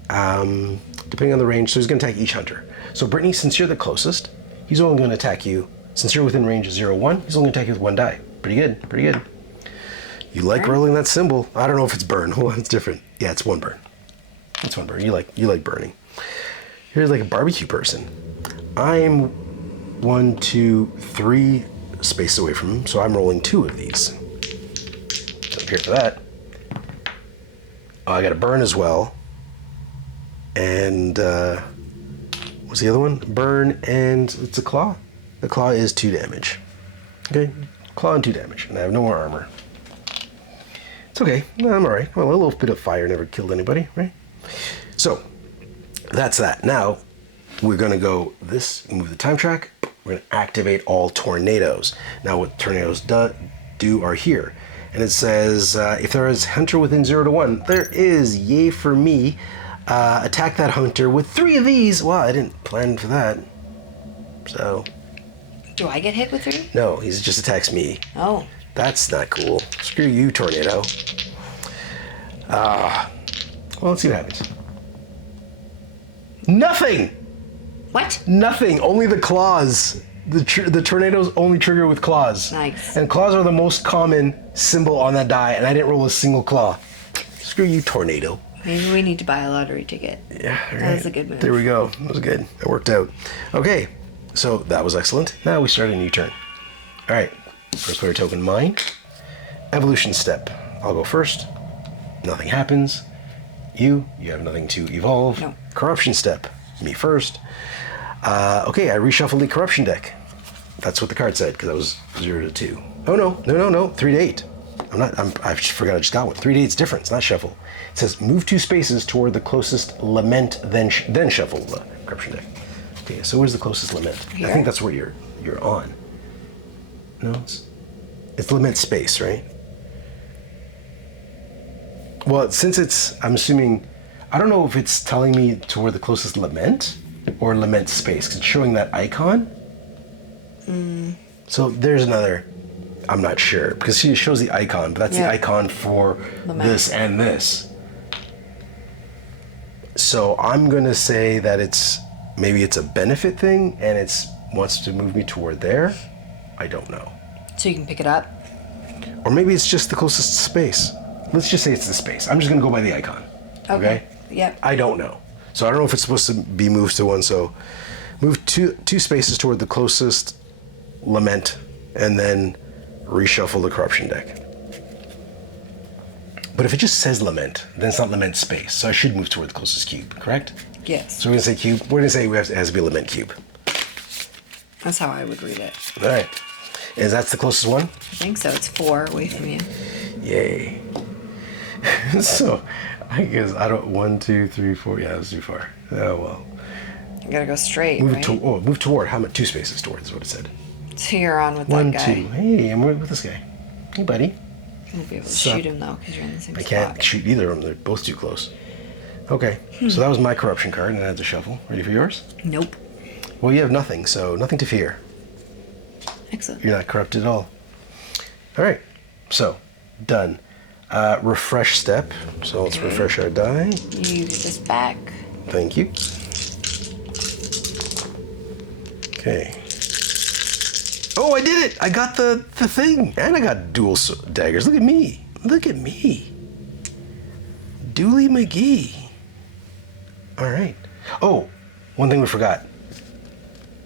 depending on the range, so he's going to attack each hunter. So Brittany, since you're the closest, he's only going to attack you. Since you're within range of 0, 1, he's only going to attack you with 1 die. Pretty good, pretty good. You like rolling that symbol. I don't know if it's burn. Hold on, it's different. Yeah, it's 1 burn. It's 1 burn. You like burning. Here's like a barbecue person. I'm 1, 2, 3 spaces away from him, so I'm rolling 2 of these. I'm here for that. Oh, I got a burn as well. And what's the other one? Burn and it's a claw. The claw is 2 damage. Okay, claw and 2 damage, and I have no more armor. It's okay. I'm all right. Well, a little bit of fire never killed anybody, right? So that's that. Now we're gonna go this. Move the time track. We're gonna activate all tornadoes. Now, what tornadoes do are here, and it says if there is hunter within 0 to 1, there is. Yay for me! Attack that hunter with 3 of these. Wow, I didn't plan for that. So. Do I get hit with 3? No, he just attacks me. Oh. That's not cool. Screw you, tornado. Well, let's see what happens. Nothing! What? Nothing. Only the claws. The tornadoes only trigger with claws. Nice. And claws are the most common symbol on that die, and I didn't roll a single claw. Screw you, tornado. Maybe we need to buy a lottery ticket. Yeah, right. That was a good move. There we go. That was good. It worked out. Okay, so that was excellent. Now we start a new turn. All right, first player token mine. Evolution step. I'll go first. Nothing happens. You have nothing to evolve. No. Corruption step. Me first. Okay, I reshuffled the corruption deck. That's what the card said, because I was 0 to 2. Oh, no. 3 to 8. I forgot I just got one. 3 to 8 is different. It's not shuffle. It says move 2 spaces toward the closest lament, then shuffle the corruption deck. Okay, so where's the closest lament? Here? I think that's where you're on. No, it's lament space, right? Well, since I'm assuming, I don't know if it's telling me toward the closest lament or lament space, because it's showing that icon. So there's another, I'm not sure, because she shows the icon, but that's the icon for lament. This and this. So I'm going to say that maybe it's a benefit thing, and it wants to move me toward there. I don't know. So you can pick it up? Or maybe it's just the closest space. Let's just say it's the space. I'm just going to go by the icon. Okay? Yep. I don't know. So I don't know if it's supposed to be moved to one. So move two spaces toward the closest lament and then reshuffle the corruption deck. But if it just says lament, then it's not lament space. So I should move toward the closest cube, correct? Yes. So we're going to say cube. We're going to say it has to be a lament cube. That's how I would read it. All right. Is that the closest one? I think so. It's 4 away from you. Yay. So I guess 1, 2, 3, 4. Yeah, that was too far. Oh well. You gotta go straight, Move right? move toward. How much? 2 spaces toward is what it said. So you're on with 1, that guy. 2. Hey, I'm with this guy. Hey, buddy. You won't be able to Sup? shoot him though, because you're in the same I spot. can't shoot either of them. They're both too close. Okay. So that was my corruption card, and I had to shuffle. Ready for yours? Nope. Well, you have nothing, so nothing to fear. Excellent. You're not corrupted at all. All right. So done. Refresh step. So let's refresh our die. You get this back. Thank you. Okay. Oh, I did it! I got the thing, and I got dual daggers. Look at me! Look at me! Dooley McGee. All right. Oh, one thing we forgot.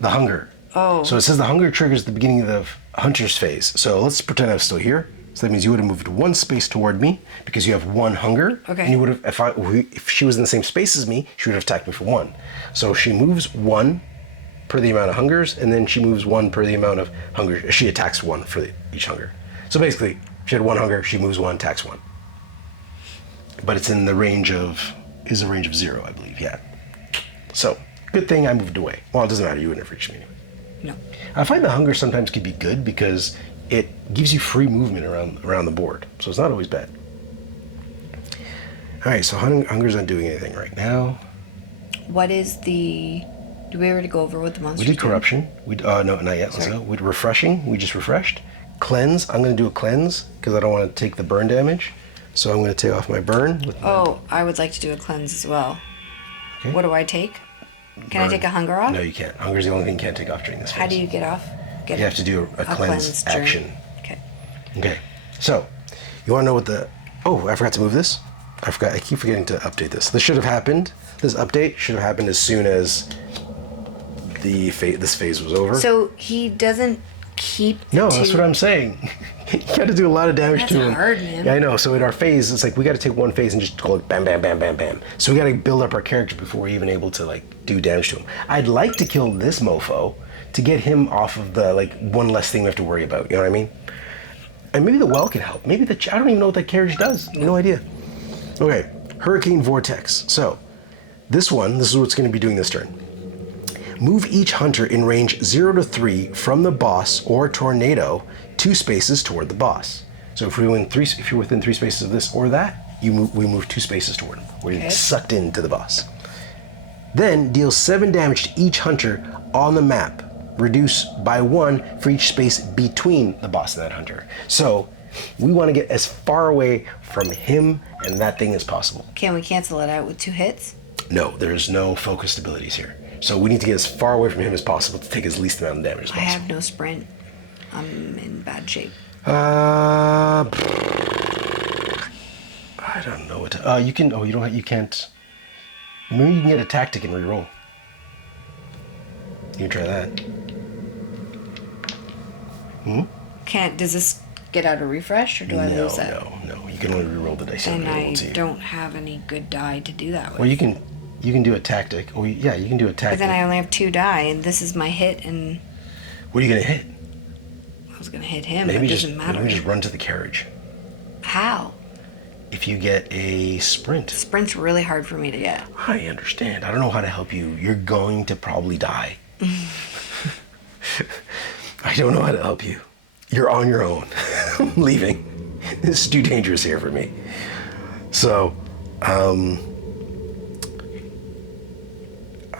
The hunger. Oh. So it says the hunger triggers the beginning of the hunter's phase. So let's pretend I'm still here. So that means you would have moved 1 space toward me because you have 1 hunger. Okay. And you would have, if she was in the same space as me, she would have attacked me for 1. So she moves 1 per the amount of hungers, and then she moves 1 per the amount of hunger. She attacks 1 for each hunger. So basically, if she had 1 hunger, she moves 1, attacks 1. But it's in the range of 0, I believe. Yeah. So good thing I moved away. Well, it doesn't matter. You wouldn't have reached me anyway. No. I find the hunger sometimes can be good because it gives you free movement around the board, so it's not always bad. All right, so hunger's not doing anything right now. What is the... Do we already go over what the monsters We did corruption. No, not yet. Let's Sorry. go. With refreshing, we just refreshed. cleanse. I'm going to do a cleanse because I don't want to take the burn damage. So I'm going to take off my burn. Oh, I would like to do a cleanse as well. Okay. What do I take? Can I take a hunger off? No, you can't. Hunger's the only thing you can't take off during this phase. How do you get off? You have to do a cleanse action. Okay. Okay. So, you want to know what the... Oh, I forgot to move this. I keep forgetting to update this. This should have happened. This update should have happened as soon as this phase was over. So he doesn't keep... No, that's what I'm saying. You got to do a lot of damage That's to him. hard, man. Yeah, I know. So in our phase, it's like we got to take one phase and just go like bam, bam, bam, bam, bam. So we got to build up our character before we're even able to like do damage to him. I'd like to kill this mofo to get him off of the like one less thing we have to worry about. You know what I mean? And maybe the well can help. Maybe I don't even know what that carriage does. No idea. Okay, Hurricane Vortex. So this is what's going to be doing this turn. Move each hunter in range 0 to 3 from the boss or tornado 2 spaces toward the boss. So if you're within 3 spaces of this or that, we move 2 spaces toward him. We're getting sucked into the boss. Then deal 7 damage to each hunter on the map. Reduce by 1 for each space between the boss and that hunter. So we want to get as far away from him and that thing as possible. Can we cancel it out with 2 hits? No, there's no focused abilities here. So we need to get as far away from him as possible to take as least amount of damage as possible. I have no sprint. I'm in bad shape. I don't know what to, you can, you can't. Maybe you can get a tactic and reroll. You can try that. Does this get out a refresh or do I lose that? No. You can only reroll the dice. And I don't have any good die to do that with. Well, you can do a tactic. Oh, yeah, you can do a tactic. But then I only have 2 die, and this is my hit, and... What are you going to hit? I was going to hit him, but it doesn't matter. Maybe just run to the carriage. How? If you get a sprint. Sprint's really hard for me to get. I understand. I don't know how to help you. You're going to probably die. I don't know how to help you. You're on your own. I'm leaving. This is too dangerous here for me. So, I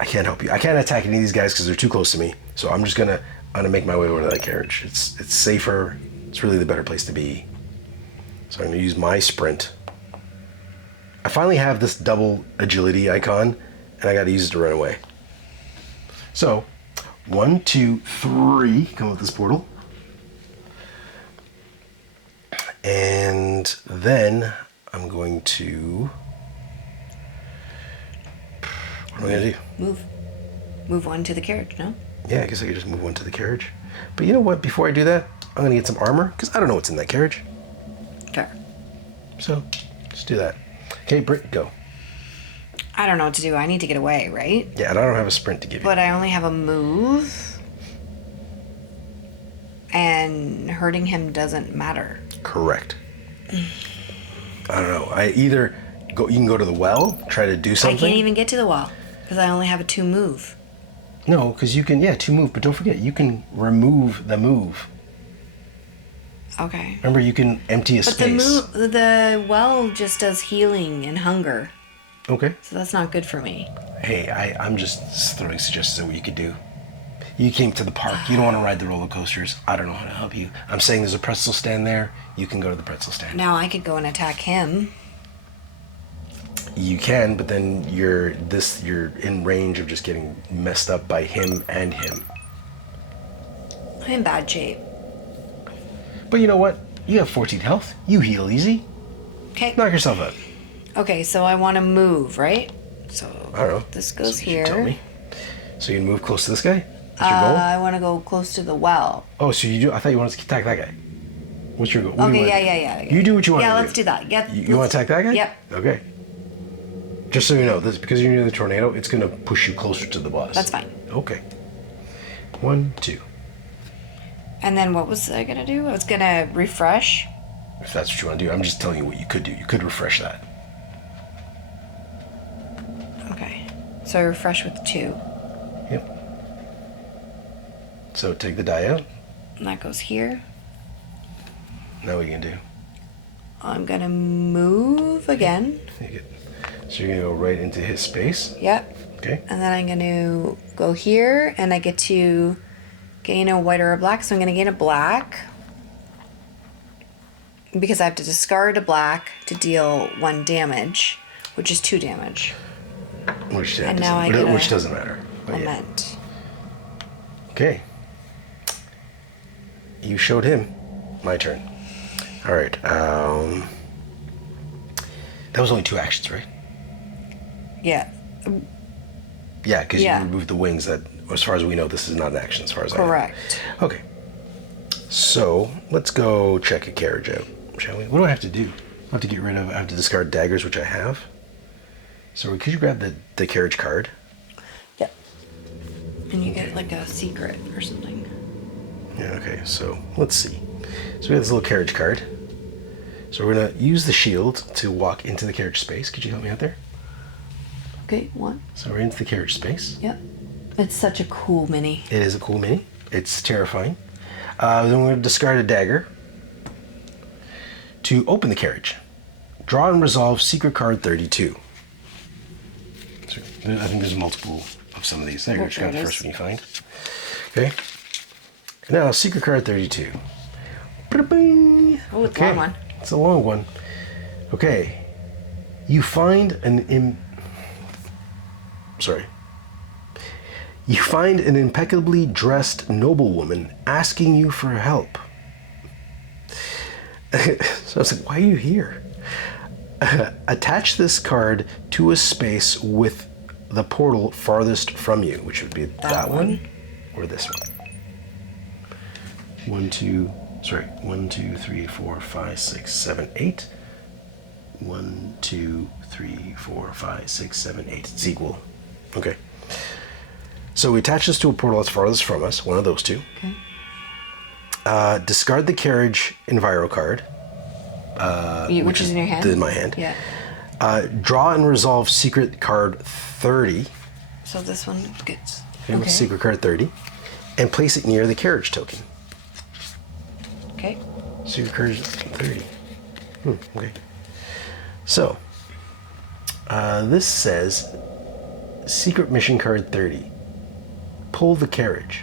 can't help you. I can't attack any of these guys because they're too close to me. So I'm gonna make my way over to that carriage. It's safer. It's really the better place to be. So I'm gonna use my sprint. I finally have this double agility icon, and I gotta use it to run away. So, 1, 2, 3, come with this portal. And then I'm going to... What am I gonna do? Move 1 to the carriage, no? Yeah, I guess I could just move 1 to the carriage. But you know what? Before I do that, I'm gonna get some armor, because I don't know what's in that carriage. Fair. So, just do that. Okay, Britt, go. I don't know what to do. I need to get away, right? Yeah, and I don't have a sprint to give you. But I only have a move. And hurting him doesn't matter. Correct. I don't know. You can go to the well, try to do something. I can't even get to the well, because I only have a 2 move. No, because you can, 2 move, but don't forget, you can remove the move. Okay. Remember, you can empty a space. But the well just does healing and hunger. Okay. So that's not good for me. Hey, I'm just throwing suggestions of what you could do. You came to the park. You don't want to ride the roller coasters. I don't know how to help you. I'm saying there's a pretzel stand there. You can go to the pretzel stand. Now I could go and attack him. You can, but then you're in range of just getting messed up by him and him. I'm in bad shape. But you know what? You have 14 health. You heal easy. Okay. Knock yourself out. Okay, so I want to move, right? So I don't know. This goes So you here. should tell me. So you can move close to this guy? That's your goal? I want to go close to the well. Oh, so you do? I thought you wanted to attack that guy. What's your goal? What do you want? Yeah. You do what you want to do. Yeah, let's do that. Yeah. You want to attack that guy? Yep. Okay. Just so you know, this because you're near the tornado, it's going to push you closer to the boss. That's fine. Okay. 1, 2. And then what was I going to do? I was going to refresh. If that's what you want to do. I'm just telling you what you could do. You could refresh that. Okay. So I refresh with 2. Yep. So take the die out. And that goes here. Now what are you going to do? I'm going to move again. So you're going to go right into his space. Yep. Okay. And then I'm going to go here, and I get to gain a white or a black. So I'm going to gain a black. because I have to discard a black to deal 1 damage, which is 2 damage. Which And now I get which doesn't matter. But yeah. Lament. Okay. You showed him. My turn. All right. That was only 2 actions, right? Yeah. Yeah, because Yeah. you removed the wings. That, as far as we know, this is not an action. As far as Correct. I know. Okay. So let's go check a carriage out, shall we? What do I have to do? I have to get rid of. I have to discard daggers, which I have. So could you grab the carriage card? Yep. And you get like a secret or something. Yeah. Okay. So let's see. So we have this little carriage card. So we're gonna use the shield to walk into the carriage space. Could you help me out there? Okay, 1. So we're into the carriage space. Yep. It's such a cool mini. It is a cool mini. It's terrifying. Then we're going to discard a dagger to open the carriage. Draw and resolve secret card 32. So I think there's multiple of some of these. There, just grab the first one you find. Okay. Now, secret card 32. Oh, it's a long one. It's a long one. Okay. You find You find an impeccably dressed noblewoman asking you for help. So I was like, why are you here? Attach this card to a space with the portal farthest from you, which would be that one or this one. 1, 2, 3, 4, 5, 6, 7, 8. 1, 2, 3, 4, 5, 6, 7, 8. It's equal. Okay. So we attach this to a portal that's farthest from us, one of those 2. Okay. Discard the carriage enviro card. Which is in your hand? In my hand. Yeah. Draw and resolve secret card 30. So this one gets... Okay. Secret card 30. And place it near the carriage token. Okay. Secret card 30. Okay. So, this says secret mission card 30. Pull the carriage.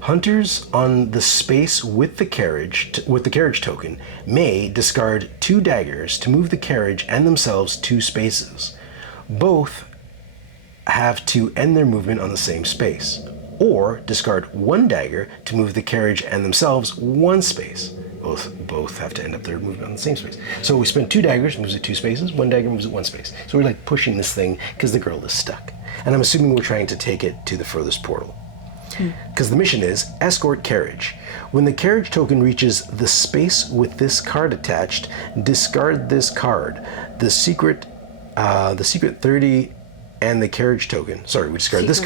Hunters on the space with the carriage token may discard 2 daggers to move the carriage and themselves 2 spaces. Both have to end their movement on the same space, or discard 1 dagger to move the carriage and themselves 1 space. Both have to end up their movement on the same space. So we spend 2 daggers, moves it 2 spaces, 1 dagger moves it 1 space. So we're like pushing this thing because the girl is stuck. And I'm assuming we're trying to take it to the furthest portal. Because the mission is escort carriage. When the carriage token reaches the space with this card attached, discard this card. The secret 30 and the carriage token. Sorry, we discard this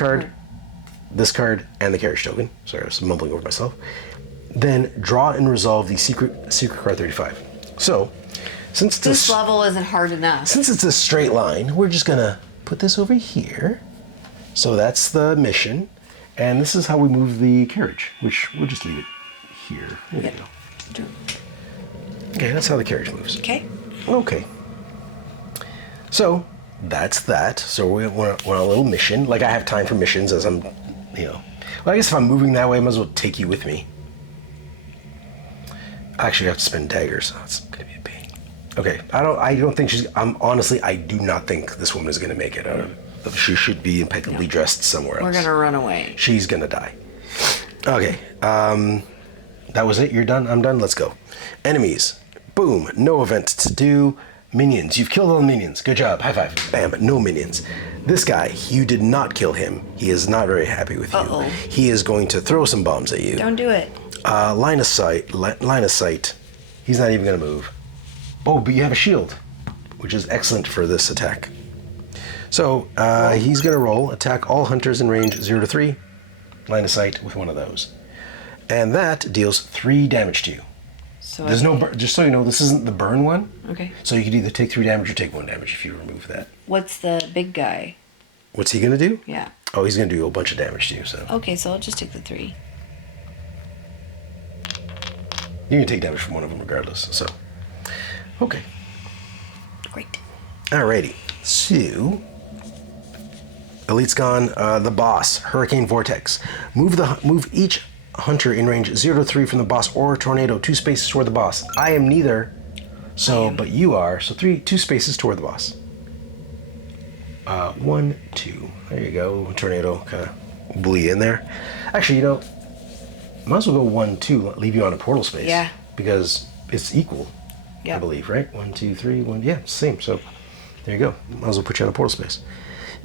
card, and the carriage token. Sorry, I was mumbling over myself. Then draw and resolve the secret card 35. So, since this level isn't hard enough. Since it's a straight line, we're just gonna put this over here. So that's the mission. And this is how we move the carriage, which we'll just leave it here. There you go. Okay, that's how the carriage moves. Okay. Okay. So that's that. So we're on a little mission. Like I have time for missions as I'm, Well, I guess if I'm moving that way, I might as well take you with me. I actually have to spend daggers. That's gonna be a pain. Okay. I don't think honestly, I do not think this woman is gonna make it out of it. She should be impeccably dressed somewhere else. We're gonna run away. She's gonna die. Okay. That was it? You're done? I'm done? Let's go. Enemies. Boom. No event to do. Minions. You've killed all the minions. Good job. High five. Bam. No minions. This guy, you did not kill him. He is not very happy with you. He is going to throw some bombs at you. Don't do it. Line of sight. He's not even gonna move. Oh, but you have a shield, which is excellent for this attack. So he's gonna roll, attack all hunters in range 0 to 3, line of sight with one of those. And that deals 3 damage to you. So there's just so you know, this isn't the burn one. Okay. So you could either take 3 damage or take 1 damage if you remove that. What's the big guy? What's he gonna do? Yeah. Oh, he's gonna do a bunch of damage to you, so. Okay, so I'll just take the 3. You can take damage from one of them regardless, so. Okay. Great. Alrighty. So, Elite's gone. The boss, Hurricane Vortex. Move each hunter in range 0 to 3 from the boss or tornado 2 spaces toward the boss. I am neither. So, but you are. So 2 spaces toward the boss. 1, 2. There you go. Tornado kind of bleed in there. Actually, you know, might as well go 1, 2. Leave you on a portal space. Yeah. Because it's equal. I believe, right? 1, 2, 3, 1. Yeah, same. So there you go. Might as well put you on a portal space.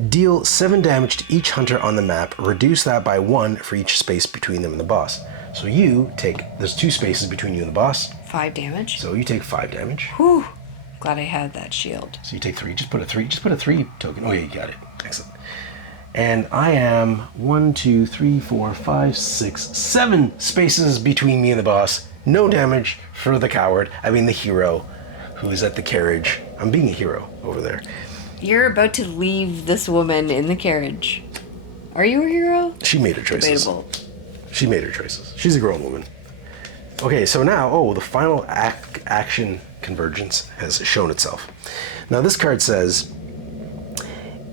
Deal 7 damage to each hunter on the map. Reduce that by 1 for each space between them and the boss. So you take, there's 2 spaces between you and the boss. 5 damage. So you take 5 damage. Whew. Glad I had that shield. So you take 3. Just put a 3. Just put a 3 token. Oh yeah, you got it. Excellent. And I am 1, 2, 3, 4, 5, 6, 7 spaces between me and the boss. No damage for the coward. I mean the hero who is at the carriage. I'm being a hero over there. You're about to leave this woman in the carriage. Are you a hero? She made her choices. Debatable. She made her choices. She's a grown woman. Okay, so now, the final action convergence has shown itself. Now this card says,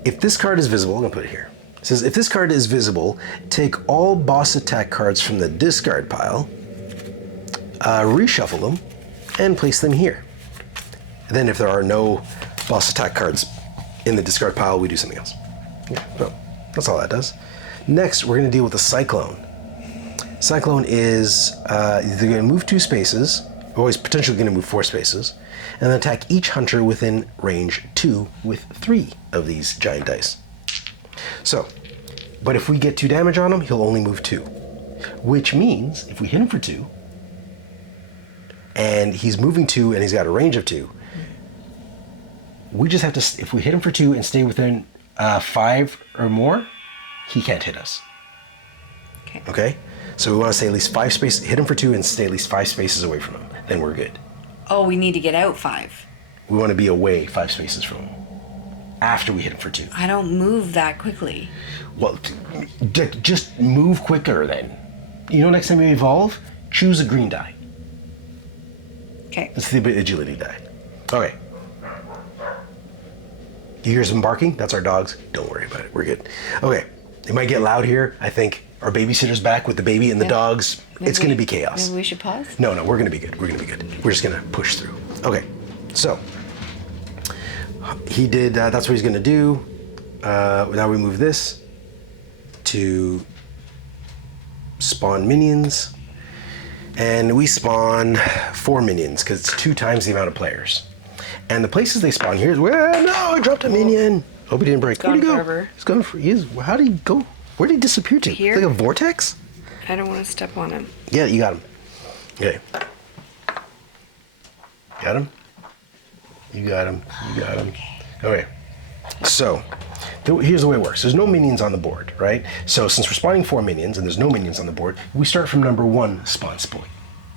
if this card is visible, I'm going to put it here. It says, if this card is visible, take all boss attack cards from the discard pile, reshuffle them, and place them here. And then if there are no boss attack cards in the discard pile, we do something else. Yeah, so that's all that does. Next, we're going to deal with the Cyclone. Cyclone is they're going to move 2 spaces, or is potentially going to move 4 spaces, and then attack each hunter within range 2 with 3 of these giant dice. So, but if we get 2 damage on him, he'll only move 2. Which means, if we hit him for 2, and he's moving 2 and he's got a range of 2, we just have to, if we hit him for 2 and stay within 5 or more, he can't hit us. Okay? So we want to stay at least 5 spaces, hit him for 2 and stay at least 5 spaces away from him. Then we're good. Oh, we need to get out 5. We want to be away 5 spaces from him after we hit him for 2. I don't move that quickly. Well, just move quicker then. You know, next time you evolve, choose a green die. Okay. That's the agility die. Okay. You hear some barking? That's our dogs. Don't worry about it. We're good. Okay. It might get loud here. I think our babysitter's back with the baby and the dogs. It's going to be chaos. Maybe we should pause? No, we're going to be good. We're going to be good. We're just going to push through. Okay. So, he did, that's what he's going to do. Now we move this to spawn minions. And we spawn 4 minions because it's 2 times the amount of players. And the places they spawn here is where, no, I dropped a minion. Hope he didn't break. Where'd he go? Forever. He's gone for, how did he go? Where did he disappear to? Here. Like a vortex? I don't want to step on him. Yeah, you got him. Okay. Got him? You got him. You got him. Okay. So, here's the way it works. There's no minions on the board, right? So since we're spawning 4 minions and there's no minions on the board, we start from number 1 spawn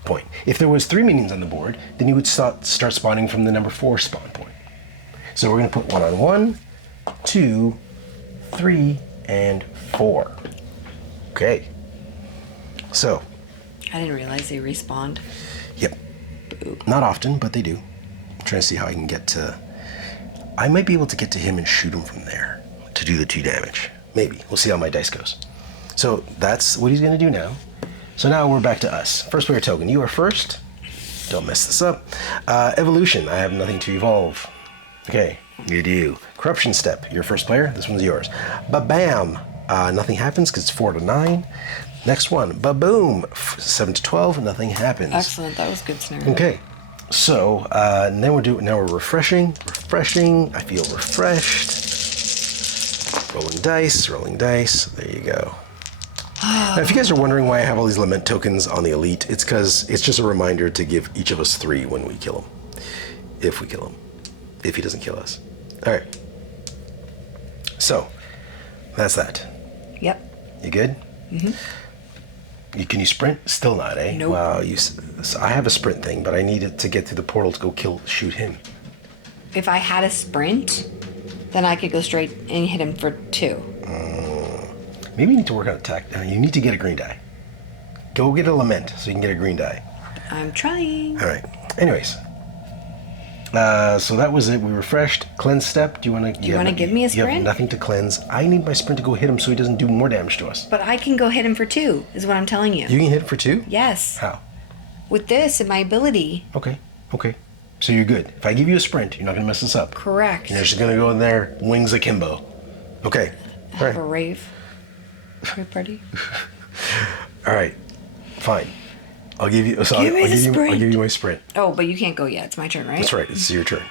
point. If there was 3 minions on the board, then you would start spawning from the number 4 spawn point. So we're going to put 1 on 1, 2, 3, and 4. Okay. So. I didn't realize they respawned. Yep. Not often, but they do. I'm trying to see how I can get to... I might be able to get to him and shoot him from there to do the 2 damage. Maybe. We'll see how my dice goes. So that's what he's going to do now. So now we're back to us. First player token. You are first. Don't mess this up. Evolution. I have nothing to evolve. Okay. You do. Corruption step. You're first player. This one's yours. Ba-bam. Nothing happens because it's 4 to 9. Next one. Ba-boom. 7 to 12. Nothing happens. Excellent. That was good scenario. Okay. So now we're refreshing. I feel refreshed. Rolling dice. There you go. Now, if you guys are wondering why I have all these lament tokens on the elite, it's because it's just a reminder to give each of us 3 when we kill him. If we kill him. If he doesn't kill us. All right. So that's that. Yep. You good? Mm-hmm. Can you sprint? Still not, eh? Nope. Wow. So I have a sprint thing, but I needed to get through the portal to go shoot him. If I had a sprint, then I could go straight and hit him for 2. Maybe you need to work on attack. You need to get a green die. Go get a lament so you can get a green die. I'm trying. All right. Anyways. So that was it. We refreshed. Cleanse step. Do you want to? Do you want to give me a You have sprint? nothing to cleanse. I need my sprint to go hit him so he doesn't do more damage to us. But I can go hit him for 2, is what I'm telling you. You can hit for 2? Yes. How? With this and my ability. Okay. So you're good. If I give you a sprint, you're not going to mess this up. Correct. You're just going to go in there, wings akimbo. Okay. All Have a right. rave party. All right. Fine. I'll give you. So Give me I'll the give you. I'll sprint. give you my sprint. Oh, but you can't go yet. It's my turn, right? That's right. It's your turn.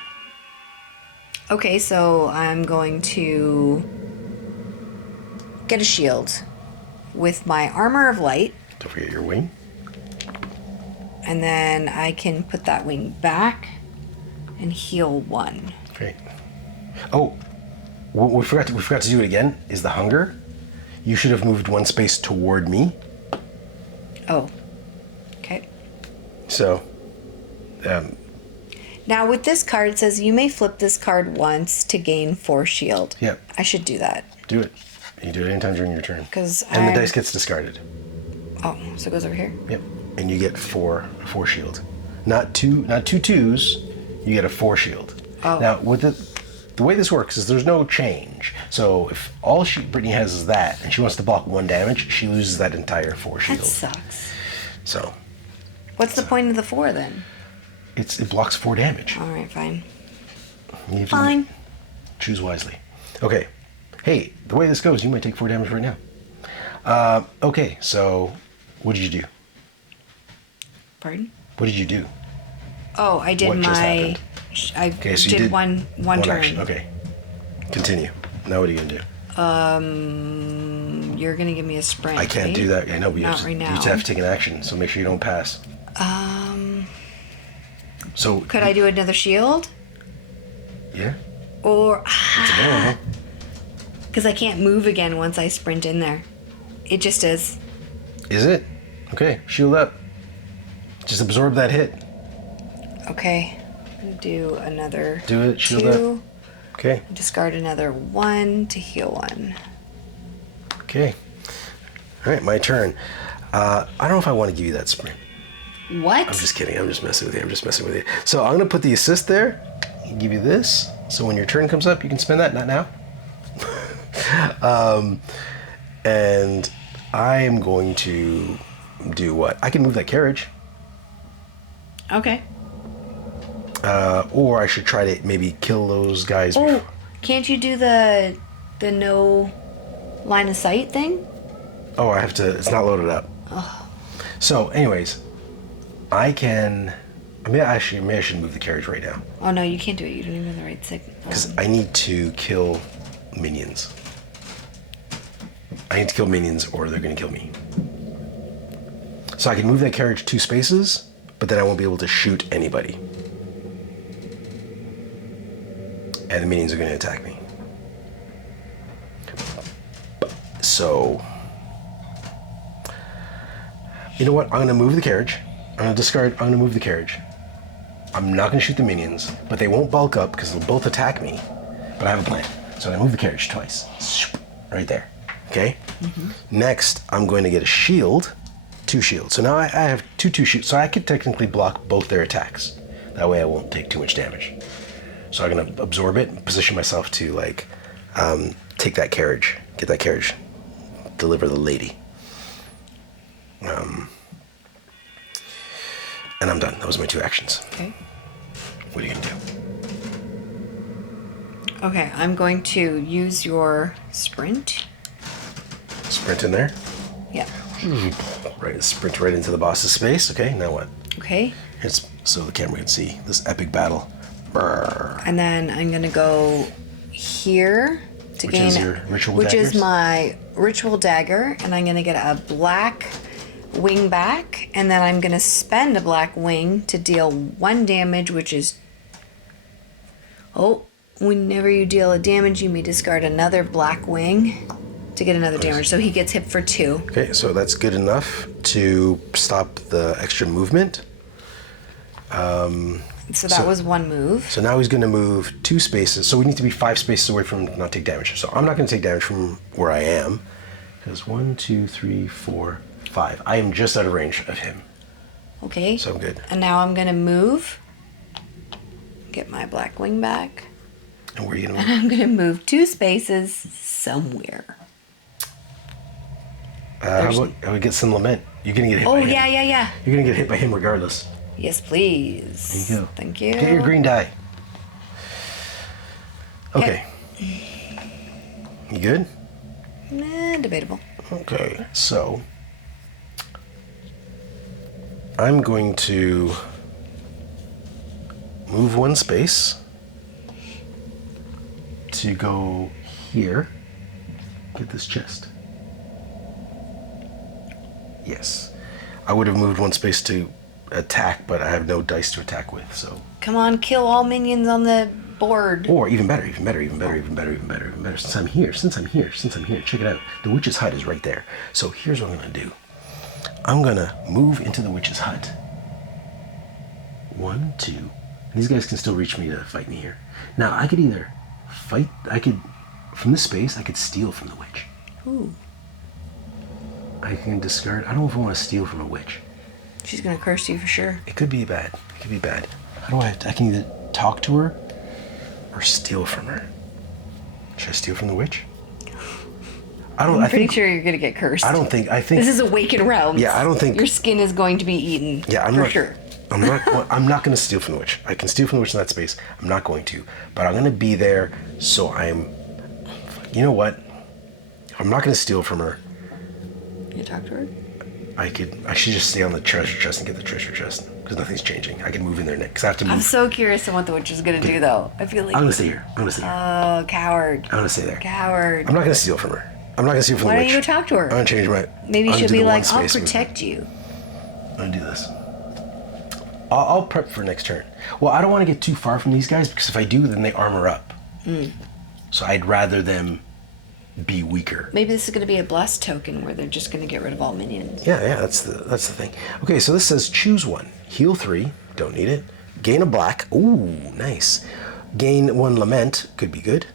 Okay, so I'm going to get a shield with my armor of light, Don't forget your wing. and then I can put that wing back and heal 1. Great. Oh, what we forgot to do it again. Is the hunger? You should have moved 1 space toward me. Oh. Okay. So, Now with this card, it says you may flip this card once to gain 4 shield. yeah, I should do that. do it. You do it anytime during your turn. 'Cause and the I'm- dice gets discarded. Oh, so it goes over here. Yep. And you get 4 shield. Not two 2s. You get a 4 shield. Oh. Now with the way this works is there's no change. So if all Brittany has is that, and she wants to block 1 damage, she loses that entire 4 shield. That sucks. So What's the point of the 4 then? it blocks 4 damage. All right, fine. You have to Fine. choose wisely. Okay. Hey, the way this goes, you might take 4 damage right now. Okay, so what did you do? Pardon? What did you do? Oh, I did What just my. happened? I Okay, so you did did one turn. action. Okay. Continue. Now what are you gonna do? You're gonna give me a sprint. I can't right? do that. I know, but you Not have, right you now. have to take an action, so make sure you don't pass. So Could I do another shield? Yeah. Or It's available. because I can't move again once I sprint in there. It just is. Is it? Okay. Shield up. Just absorb that hit. Okay. I'm gonna do another. Do it, shield 2. Okay. Discard another 1 to heal 1. Okay. All right, my turn. I don't know if I want to give you that sprint. What? I'm just kidding. I'm just messing with you. So I'm gonna put the assist there. Give you this. So when your turn comes up, you can spend that. Not now. And I am going to do what? I can move that carriage, Okay. or I should try to maybe kill those guys. Oh, can't you do the no line of sight thing? Oh, I have to. It's not loaded up. So, anyways, I can. Maybe I should move the carriage right now Oh no, you can't do it. You don't even have the right signal. because I need to kill minions. I need to kill minions, or they're gonna kill me. So I can move that carriage 2 spaces, but then I won't be able to shoot anybody, and the minions are gonna attack me. So, you know what? I'm gonna move the carriage. I'm gonna move the carriage. I'm not gonna shoot the minions, but they won't bulk up because they'll both attack me. But I have a plan. So I move the carriage twice. Right there. Okay? Next, I'm going to get a shield. 2 shields. So now I have two shields. So I could technically block both their attacks. That way I won't take too much damage. So I'm gonna absorb it and position myself to take that carriage. Get that carriage. Deliver the lady. And I'm done. That was my 2 actions. Okay. What are you gonna do? Okay, I'm going to use your sprint. Sprint in there. Yeah. Right, sprint right into the boss's space. Okay, now what? Okay. It's so the camera can see this epic battle. Brrr. And then I'm gonna go here to Which gain, is your ritual which daggers? is my ritual dagger, and I'm gonna get a black wing back, and then I'm gonna spend a black wing to deal 1 damage, which is. Oh, whenever you deal a damage, you may discard another black wing to get another damage. So he gets hit for 2. Okay, so that's good enough to stop the extra movement. So that was 1 move. So now he's going to move 2 spaces. So we need to be 5 spaces away from not take damage. So I'm not going to take damage from where I am. Because 1, 2, 3, 4, 5. I am just out of range of him. Okay. So I'm good. And now I'm gonna move Get my black wing back. And where are you gonna And move? I'm going to move 2 spaces somewhere. How about we get some lament? You're gonna get hit by him. Yeah. You're gonna get hit by him regardless. Yes, please. There you go. Thank you. Get your green die. Okay. You good? Debatable. Okay, so I'm going to move 1 space to go here. Get this chest. Yes. I would have moved 1 space to attack, but I have no dice to attack with, so. Come on, kill all minions on the board. Or even better. Since I'm here, check it out. The witch's hut is right there. So here's what I'm gonna do. I'm gonna move into the witch's hut. 1, 2. These guys can still reach me to fight me here. Now I could either fight, from this space, I could steal from the witch. Ooh. I can discard, I don't know if I want to steal from a witch. She's going to curse you for sure. It could be bad. How do I can either talk to her or steal from her. Should I steal from the witch? I'm pretty sure you're going to get cursed. I think. This is Awakened Realms. Yeah, I don't think. Your skin is going to be eaten. Yeah, for sure. I'm not going to steal from the witch. I can steal from the witch in that space. I'm not going to. But I'm going to be there so you know what? I'm not going to steal from her. You talk to her? I should just stay on the treasure chest and get the treasure chest. Because nothing's changing. I can move in there next. Because I have to move. I'm so curious on what the witch is going to do, though. I feel like... I'm going to stay here. Oh, coward. I'm going to stay there. Coward. I'm not going to steal from her. I'm not going to steal from the witch. Why don't you go talk to her? I'm going to change my... Maybe she'll be like, I'll space protect you. I'm going to do this. I'll prep for next turn. Well, I don't want to get too far from these guys because if I do, then they armor up. So I'd rather them be weaker. Maybe this is going to be a blessed token where they're just going to get rid of all minions. Yeah, that's the thing. Okay, so this says choose 1. Heal 3. Don't need it. Gain a black. Ooh, nice. Gain 1 lament. Could be good.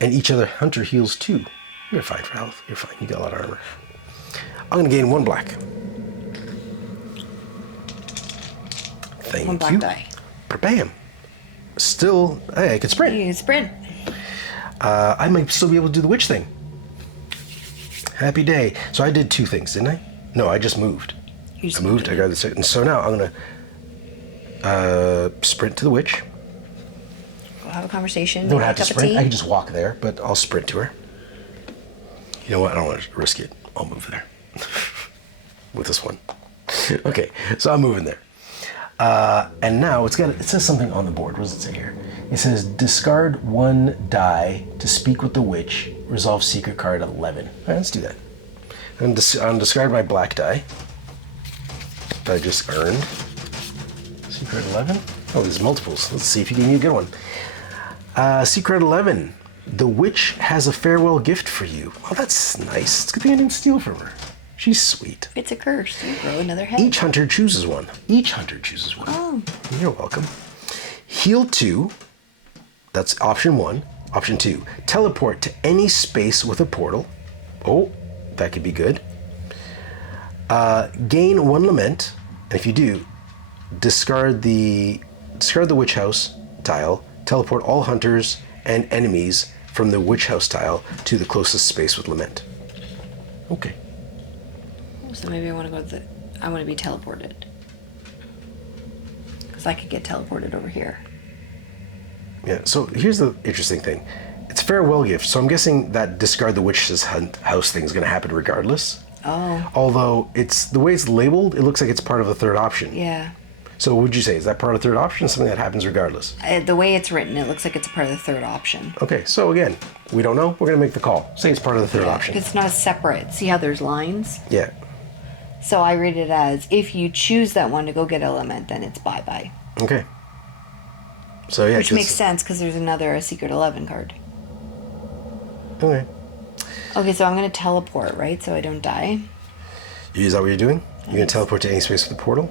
And each other hunter heals 2. You're fine for health. You're fine. You got a lot of armor. I'm going to gain 1 black. Thank you. 1 black die. Bam. Still, hey, I could sprint. You can sprint. I might still be able to do the witch thing. Happy day. So I did 2 things, didn't I? No, I just moved. I moved. I got this. And so now I'm going to sprint to the witch. Go have a conversation. Don't have to sprint. I can just walk there, but I'll sprint to her. You know what? I don't want to risk it. I'll move there. With this one. Okay, so I'm moving there. And now it says something on the board. What does it say here? It says discard 1 die to speak with the witch. Resolve secret card 11. All right, let's do that. I'm discard my black die that I just earned. Secret 11. Oh, there's multiples. Let's see if you give me a good one. Secret 11. The witch has a farewell gift for you. Oh, that's nice. It's a good thing I didn't steal from her. She's sweet. It's a curse. You grow another head. Each hunter chooses 1. Oh. You're welcome. Heal 2. That's option 1. Option 2. Teleport to any space with a portal. Oh, that could be good. Gain 1 lament. And if you do, discard the witch house tile. Teleport all hunters and enemies from the witch house tile to the closest space with lament. Okay. So maybe I want to I want to be teleported. Because I could get teleported over here. Yeah, so here's the interesting thing. It's farewell gift, so I'm guessing that discard the witch's house thing is going to happen regardless. Oh. Although, the way it's labeled, it looks like it's part of the 3rd option. Yeah. So what would you say? Is that part of the 3rd option or something that happens regardless? The way it's written, it looks like it's a part of the 3rd option. Okay, so again, we don't know. We're going to make the call. Say it's part of the 3rd option. It's not separate. See how there's lines? Yeah. So I read it as, if you choose that one to go get element, then it's bye-bye. Okay. So yeah. Which makes sense, because there's a secret 11 card. Okay. Okay, so I'm going to teleport, right? So I don't die? Is that what you're doing? You're going to teleport to any space with a portal?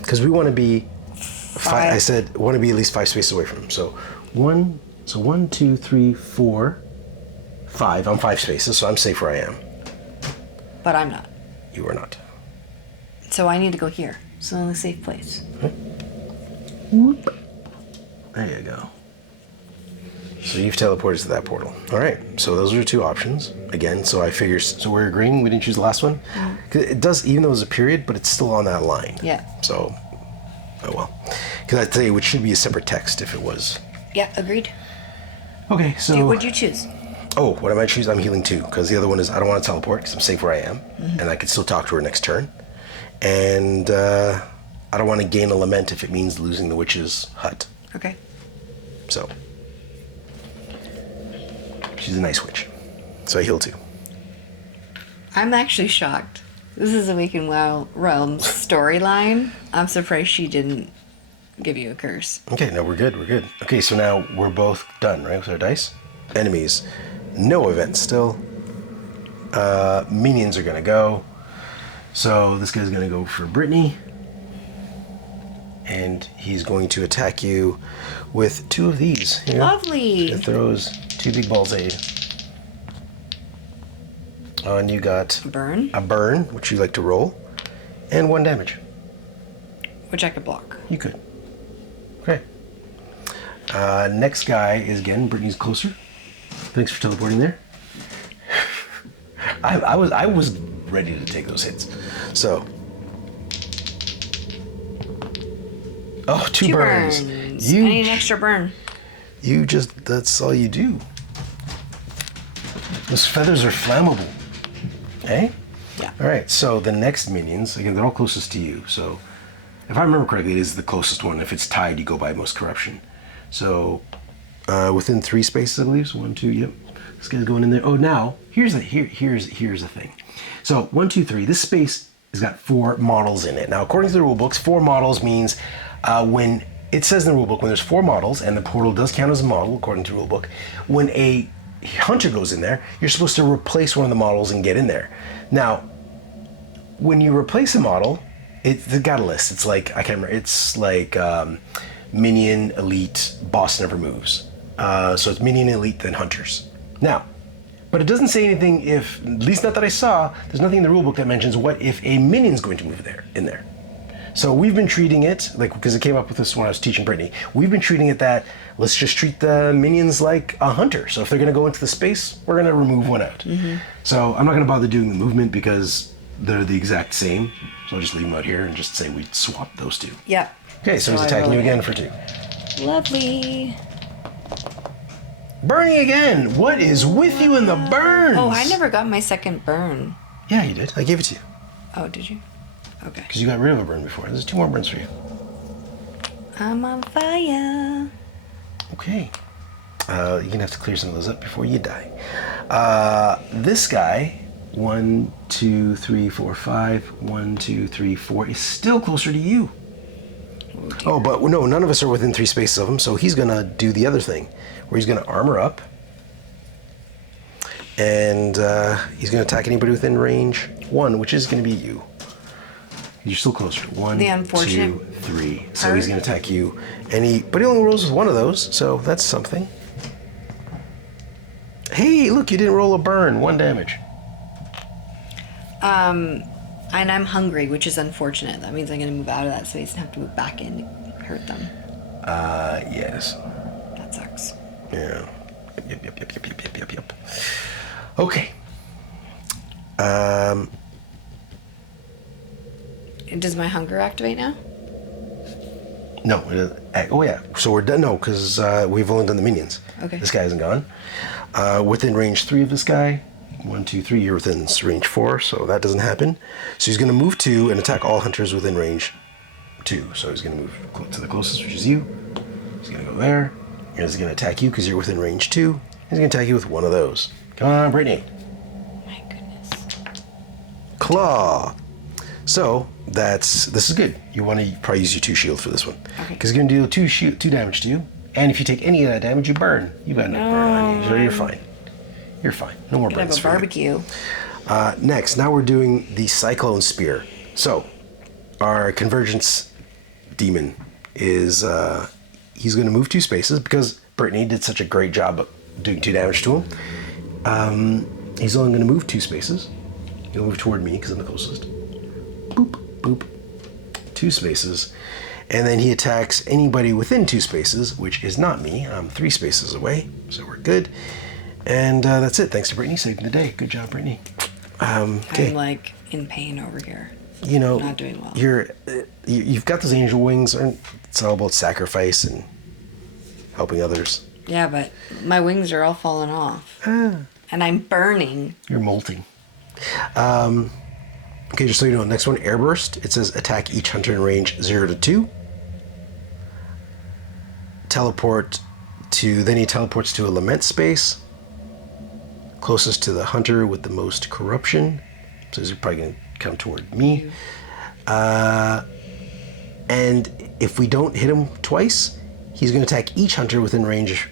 Because we want to be... 5. I said, want to be at least 5 spaces away from him. So 1, 2, 3, 4, 5. I'm 5 spaces, so I'm safe where I am. But I'm not. You are not. So I need to go here. It's the only safe place. Whoop. There you go. So you've teleported to that portal. All right. So those are your two options. Again, so I figure, so we're agreeing we didn't choose the last one? 'Cause it does, even though it's a period, but it's still on that line. Yeah. So, oh well. Because I'd say it should be a separate text if it was. Yeah, agreed. Okay, so. What'd you choose? Oh, what I might choose, I'm healing 2. Because the other one is I don't want to teleport because I'm safe where I am. And I can still talk to her next turn. And I don't want to gain a lament if it means losing the witch's hut. Okay. So. She's a nice witch. So I heal 2. I'm actually shocked. This is a Week in Wild Realms storyline. I'm surprised she didn't give you a curse. Okay, no, we're good, we're good. Okay, so now we're both done, right, with our dice? Enemies. No events still. Minions are gonna go. So this guy's gonna go for Brittany. And he's going to attack you with 2 of these. Here. Lovely. It throws 2 big balls at you. Oh, and you got Burn. a burn, which you like to roll, and 1 damage. Which I could block. You could. Okay. Next guy is again Brittany's closer. Thanks for teleporting there. I was ready to take those hits. So. Oh, 2 burns. I need an extra burn. That's all you do. Those feathers are flammable. Okay? Yeah. All right, so the next minions, again, they're all closest to you. So if I remember correctly, it is the closest one. If it's tied, you go by most corruption. So within 3 spaces, I believe. So 1, 2, yep. This guy's going in there. Oh, now, here's the thing. So 1, 2, 3, this space has got 4 models in it. Now, according to the rule books, 4 models means when it says in the rulebook, when there's 4 models, and the portal does count as a model according to the rulebook, when a hunter goes in there, you're supposed to replace one of the models and get in there. Now, when you replace a model, they've got a list. It's like, I can't remember, it's like minion, elite, boss never moves. So it's minion, elite, then hunters. Now, but it doesn't say anything if, at least not that I saw, there's nothing in the rulebook that mentions what if a minion's going to move in there. So we've been treating it, like, because it came up with this when I was teaching Brittany, we've been treating it that, let's just treat the minions like a hunter. So if they're going to go into the space, we're going to remove one out. So I'm not going to bother doing the movement because they're the exact same. So I'll just leave them out here and just say we swapped those 2. Yep. Okay, so he's attacking you again for 2. Lovely. Burning again! What is with you in the burns? Oh, I never got my second burn. Yeah, you did. I gave it to you. Oh, did you? Okay. Because you got rid of a burn before. There's 2 more burns for you. I'm on fire. Okay. You're going to have to clear some of those up before you die. This guy, 1, 2, 3, 4, 5, 1, 2, 3, 4, is still closer to you. Oh, but no, none of us are within 3 spaces of him, so he's going to do the other thing, where he's going to armor up. And he's going to attack anybody within range 1, which is going to be you. You're still closer. 1, The unfortunate 2, 3. So he's going to attack you. But he only rolls with 1 of those, so that's something. Hey, look, you didn't roll a burn. 1 damage. And I'm hungry, which is unfortunate. That means I'm going to move out of that space and have to move back in to hurt them. Yes. That sucks. Yeah. Yep. Okay. Does my hunger activate now? No. Oh, yeah. So we're done. No, because we've only done the minions. Okay. This guy hasn't gone. Within range 3 of this guy. 1, 2, 3. You're within range 4, so that doesn't happen. So he's going to move 2 and attack all hunters within range 2. So he's going to move to the closest, which is you. He's going to go there. And he's going to attack you because you're within range 2. He's going to attack you with 1 of those. Come on, Brittany. My goodness. Claw. So this is good. You want to probably use your 2 shield for this one. Okay. Because you're going to deal 2 damage to you. And if you take any of that damage, you burn. You got enough burn on you, so you're fine. You're fine. No more burns Have a for you. barbecue. Next, now we're doing the Cyclone Spear. So, our Convergence Demon is, he's going to move 2 spaces because Brittany did such a great job of doing 2 damage to him. He's only going to move 2 spaces. He'll move toward me because I'm the closest. Boop, boop. 2 spaces. And then he attacks anybody within 2 spaces, which is not me. I'm 3 spaces away, so we're good. And that's it. Thanks to Brittany, saving the day. Good job, Brittany. Okay. I'm like in pain over here. You know, Not doing well. You've got those angel wings. It's all about sacrifice and helping others. Yeah, but my wings are all falling off. And I'm burning. You're molting. Okay, just so you know, next one, Airburst. It says attack each hunter in range 0 to 2. Then he teleports to a lament space. Closest to the hunter with the most corruption. So he's probably going to come toward me. And if we don't hit him twice, he's going to attack each hunter within range.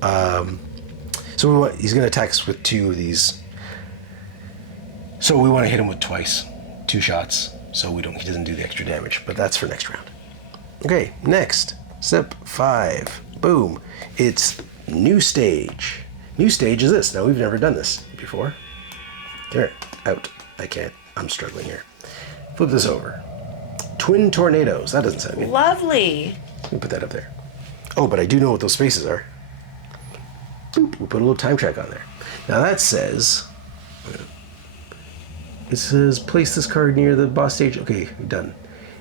He's going to attack us with 2 of these. So we want to hit him with twice, 2 shots, so he doesn't do the extra damage. But that's for next round. Okay, next, step 5. Boom. It's new stage. New stage is this. Now we've never done this before. Here, out. I can't. I'm struggling here. Flip this over. Twin tornadoes. That doesn't sound good. Lovely. Let me put that up there. Oh, but I do know what those spaces are. Boop. We'll put a little time track on there. Now that says... It says place this card near the boss stage. Okay, done.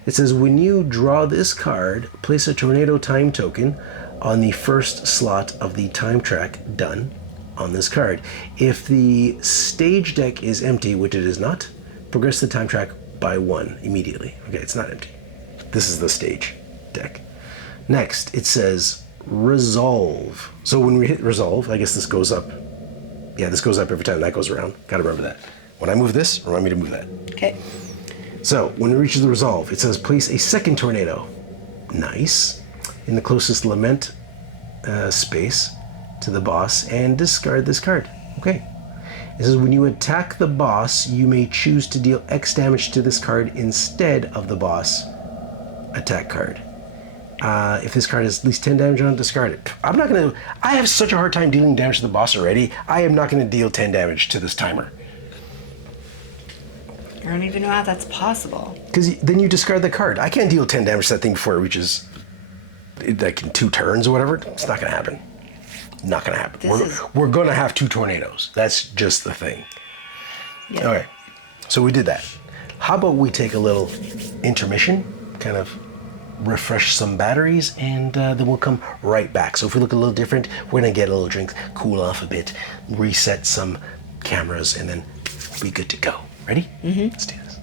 It says when you draw this card, place a tornado time token on the first slot of the time track done on this card. If the stage deck is empty, which it is not, progress the time track by 1 immediately. Okay, it's not empty. This is the stage deck. Next, it says resolve. So when we hit resolve, I guess this goes up. Yeah, this goes up every time that goes around. Gotta remember that. When I move this, remind me to move that. Okay. So, when it reaches the resolve, it says place a second tornado. Nice. In the closest lament space to the boss and discard this card. Okay. It says when you attack the boss, you may choose to deal X damage to this card instead of the boss attack card. If this card has at least 10 damage on it, discard it. I have such a hard time dealing damage to the boss already. I am not going to deal 10 damage to this timer. I don't even know how that's possible. Because then you discard the card. I can't deal 10 damage to that thing before it reaches, like, in 2 turns or whatever. It's not going to happen. Not going to happen. We're going to have 2 tornadoes. That's just the thing. Yeah. All right. So we did that. How about we take a little intermission, kind of refresh some batteries, and then we'll come right back. So if we look a little different, we're going to get a little drink, cool off a bit, reset some cameras, and then be good to go. Ready? Mm-hmm. Let's do this.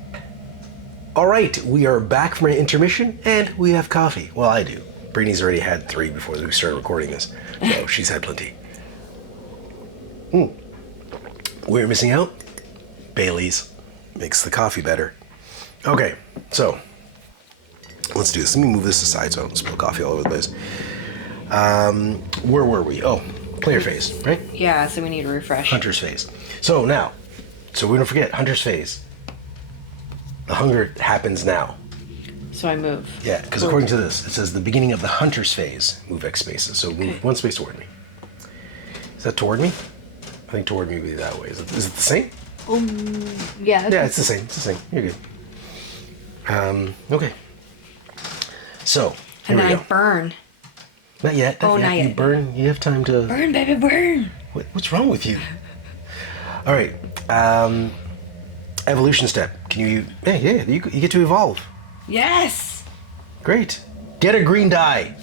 All right, we are back from an intermission, and we have coffee. Well, I do. Brittany's already had 3 before we started recording this, so she's had plenty. We're missing out. Bailey's makes the coffee better. Okay, so let's do this. Let me move this aside so I don't spill coffee all over the place. Where were we? Oh, player phase, right? Yeah, so we need to refresh. Hunter's phase. So now, so we don't forget, Hunter's phase. The hunger happens now. So I move. Yeah, because according to this, it says the beginning of the Hunter's phase, move X spaces. So move 1 space toward me. Is that toward me? I think toward me would be that way. Is it the same? Yeah. Yeah, it's the same. It's the same. You're good. Okay. So, here and then we go. I burn. Not yet. Not yet. You burn. You have time to... Burn, baby, burn. What's wrong with you? All right. Evolution step. Can you... Yeah, you get to evolve. Yes. Great. Get a green die.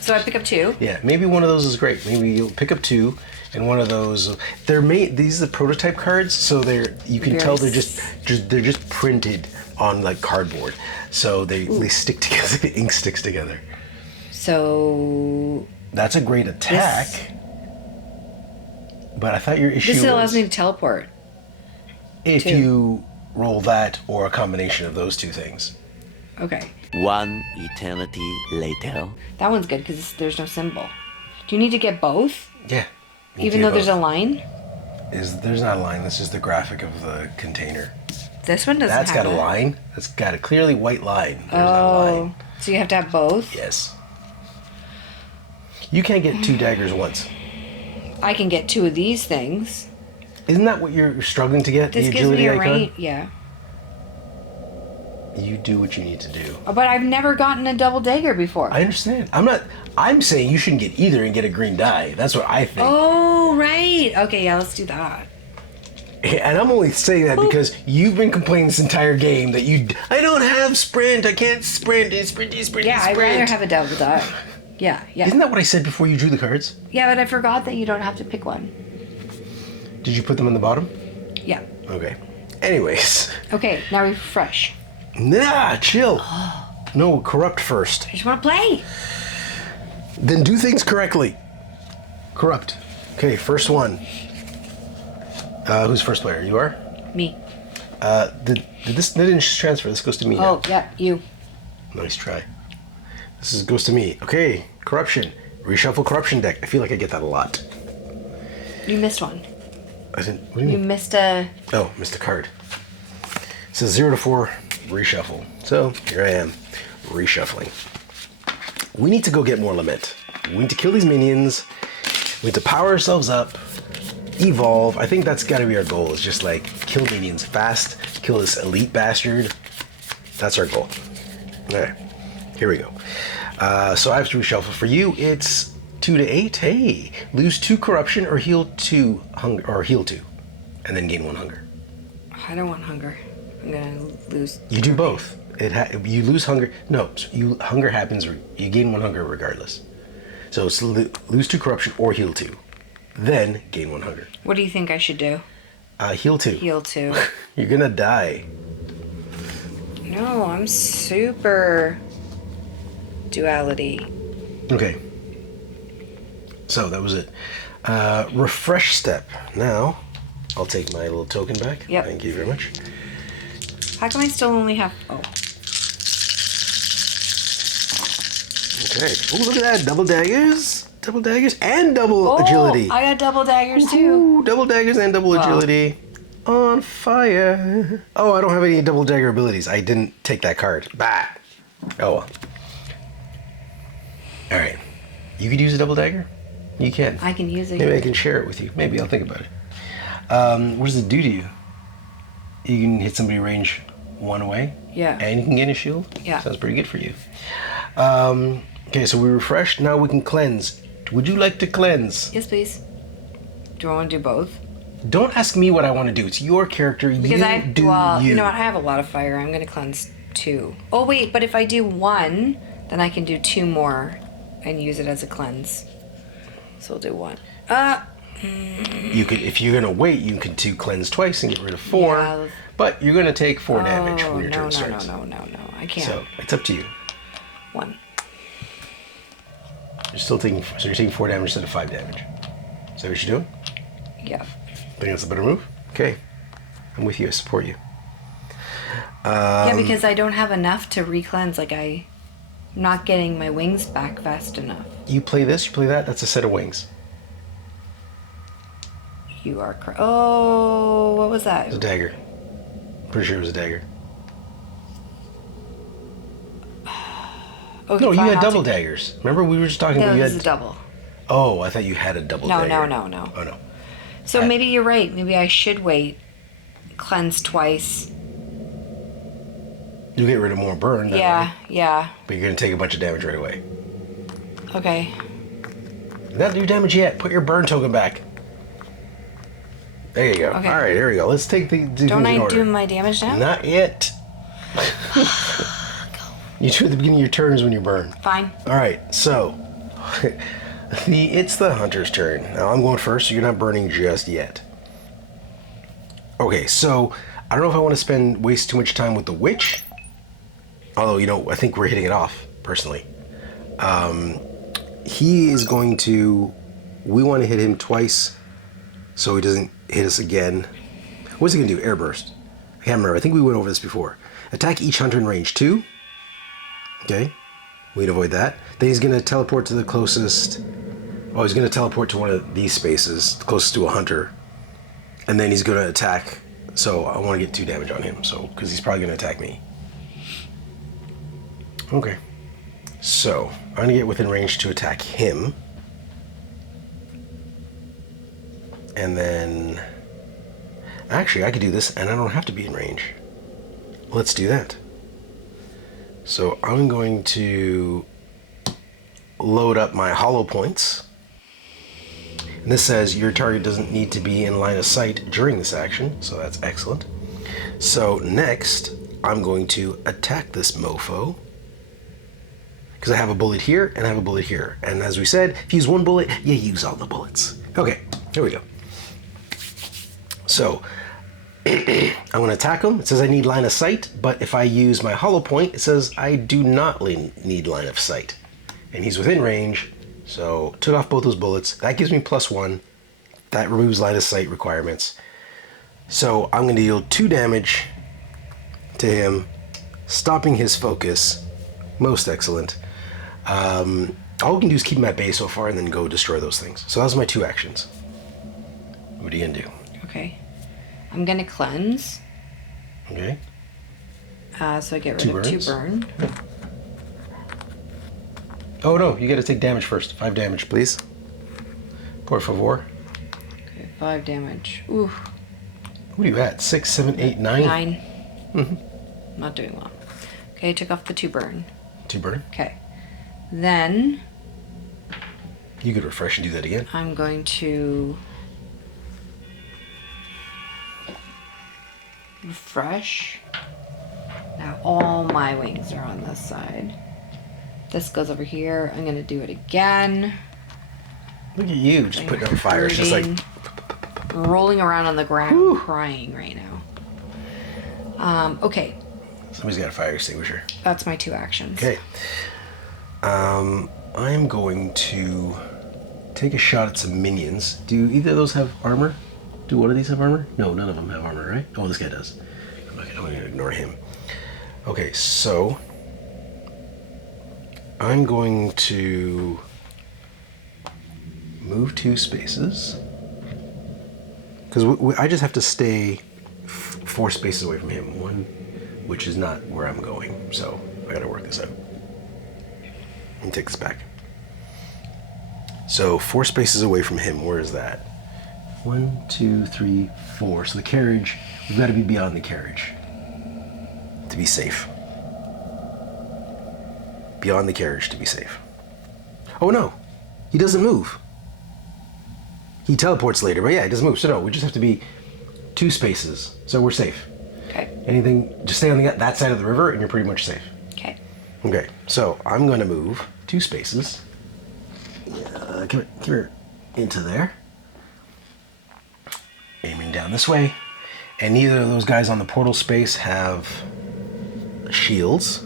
So I pick up 2. Yeah, maybe one of those is great. Maybe you'll pick up 2, and one of those... They're made... These are the prototype cards, so you can tell they're just printed on, like, cardboard. So they stick together. The ink sticks together. So... That's a great attack. But I thought your issue was... This allows me to teleport. If you roll that or a combination of those 2 things. Okay. 1 eternity later. That one's good because there's no symbol. Do you need to get both? Yeah. Even though there's a line? There's not a line. That's just the graphic of the container. This one doesn't have That's got a line. That's got a clearly white line. There's not a line. So you have to have both? Yes. You can't get 2 daggers once. I can get 2 of these things. Isn't that what you're struggling to get? This the gives me agility a icon? range. Yeah. You do what you need to do. But I've never gotten a double dagger before. I understand. I'm saying you shouldn't get either and get a green die. That's what I think. Oh, right. Okay, yeah, let's do that. And I'm only saying that because you've been complaining this entire game that I don't have sprint, I can't sprint, sprint. Yeah, I'd rather have a double die. Yeah. Isn't that what I said before you drew the cards? Yeah, but I forgot that you don't have to pick one. Did you put them on the bottom? Yeah. Okay. Anyways. Okay, now refresh. Nah, chill. No, corrupt first. I just want to play. Then do things correctly. Corrupt. Okay, first one. Who's first player? You are? Me. Did this didn't transfer? This goes to me now. Oh, yeah, you. Nice try. Goes to me. Okay, corruption. Reshuffle corruption deck. I feel like I get that a lot. You missed one. I didn't. What do you You mean? missed a... Oh, missed a card. It says 0 to 4, reshuffle. So here I am, reshuffling. We need to go get more lament. We need to kill these minions. We need to power ourselves up. Evolve. I think that's got to be our goal. Is just like kill minions fast, kill this elite bastard. That's our goal. All right, here we go. So I have to reshuffle. For you, it's 2 to 8. Hey, lose 2 corruption or heal 2 hunger, or heal 2, and then gain 1 hunger. I don't want hunger. I'm gonna lose... You do both. You lose hunger. No, hunger happens. You gain 1 hunger regardless. So it's lose 2 corruption or heal 2, then gain 1 hunger. What do you think I should do? Heal 2. Heal 2. You're gonna die. No, I'm super... duality. Okay. So that was it. Refresh step. Now, I'll take my little token back. Yep. Thank you very much. How come I still only have... Oh. Okay. Oh, look at that. Double daggers. Double daggers and double agility. I got double daggers too. Ooh, double daggers and double agility. On fire. Oh, I don't have any double dagger abilities. I didn't take that card. Bah. Oh well. All right. You could use a double dagger? You can. I can use it. Maybe I can share it with you. Maybe I'll think about it. What does it do to you? You can hit somebody range 1 away. Yeah. And you can gain a shield. Yeah. Sounds pretty good for you. Okay, so we refreshed. Now we can cleanse. Would you like to cleanse? Yes, please. Do I want to do both? Don't ask me what I want to do. It's your character. Because you know what? I have a lot of fire. I'm going to cleanse 2. Oh, wait, but if I do 1, then I can do 2 more and use it as a cleanse. So we'll do 1. You could, if you're gonna wait, you can do cleanse twice and get rid of 4. Yeah. But you're gonna take 4 damage when your turn starts. No. I can't. So it's up to you. 1. You're still taking. So you're taking 4 damage instead of 5 damage. Is that what you're doing? Yeah. Think that's a better move? Okay. I'm with you. I support you. Yeah, because I don't have enough to re-cleanse. Like, I'm not getting my wings back fast enough. You play this. You play that. That's a set of wings. You are correct. Oh, what was that? It was a dagger. Pretty sure it was a dagger. Okay, No, you fine, had I'll double take- daggers. Remember we were just talking No, about you this had. is a double. Oh, I thought you had a double No, dagger. no. Oh no. So maybe you're right. Maybe I should wait. Cleanse twice. You'll get rid of more burn. That way, Yeah. but you're gonna take a bunch of damage right away. Okay. Not do damage yet. Put your burn token back. There you go. Okay. All right, there we go. Let's take the do Don't things in I order. do my damage now? Not yet. You do at the beginning of your turns when you burn. Fine. All right, so it's the hunter's turn. Now I'm going first, so you're not burning just yet. Okay, so I don't know if I want to waste too much time with the witch. Although, I think we're hitting it off, personally. He is going to... We want to hit him twice so he doesn't hit us again. What's he going to do? Airburst. I can't remember. I think we went over this before. Attack each hunter in range 2. Okay. We'd avoid that. Then he's going to teleport to the closest... Oh, he's going to teleport to one of these spaces, closest to a hunter. And then he's going to attack. So I want to get 2 damage on him, because he's probably going to attack me. Okay. So, I'm going to get within range to attack him. And then... Actually, I could do this, and I don't have to be in range. Let's do that. So I'm going to load up my hollow points. And this says your target doesn't need to be in line of sight during this action, so that's excellent. So next, I'm going to attack this mofo. Because I have a bullet here and I have a bullet here. And as we said, if you use one bullet, you use all the bullets. Okay, here we go. So I'm going to attack him. It says I need line of sight, but if I use my hollow point, it says I do not need line of sight. And he's within range, so took off both those bullets. That gives me +1. That removes line of sight requirements. So I'm going to deal 2 damage to him, stopping his focus. Most excellent. All we can do is keep him at bay so far and then go destroy those things. So those are my 2 actions. What are you gonna do? Okay. I'm gonna cleanse. Okay. So I get rid of 2 burn. Oh no, you gotta take damage first. 5 damage, please. Por favor. Okay, 5 damage. Ooh. What are you at? 6, 7, 8, 9? 9. Mm-hmm. Not doing well. Okay, took off the 2 burn. 2 burn. Okay. Then you could refresh and do that again. I'm going to refresh. Now all my wings are on this side. This goes over here. I'm gonna do it again. Look at you, just putting out fires, just like rolling around on the ground, crying right now. Okay. Somebody's got a fire extinguisher. That's my 2 actions. Okay. I'm going to take a shot at some minions. Do either of those have armor? Do one of these have armor? No, none of them have armor, right? Oh, this guy does. Okay, I'm going to ignore him. Okay, so I'm going to move 2 spaces. Because I just have to stay 4 spaces away from him. 1, which is not where I'm going. So I got to work this out. Let me take this back. So 4 spaces away from him. Where is that? 1, 2, 3, 4. So the carriage, we've got to be beyond the carriage to be safe. Beyond the carriage to be safe. Oh no, he doesn't move. He teleports later, but yeah, he doesn't move. So no, we just have to be 2 spaces. So we're safe. Okay. Anything, just stay on that side of the river and you're pretty much safe. Okay. Okay, so I'm going to move 2 spaces. Come here, into there. Aiming down this way. And neither of those guys on the portal space have shields.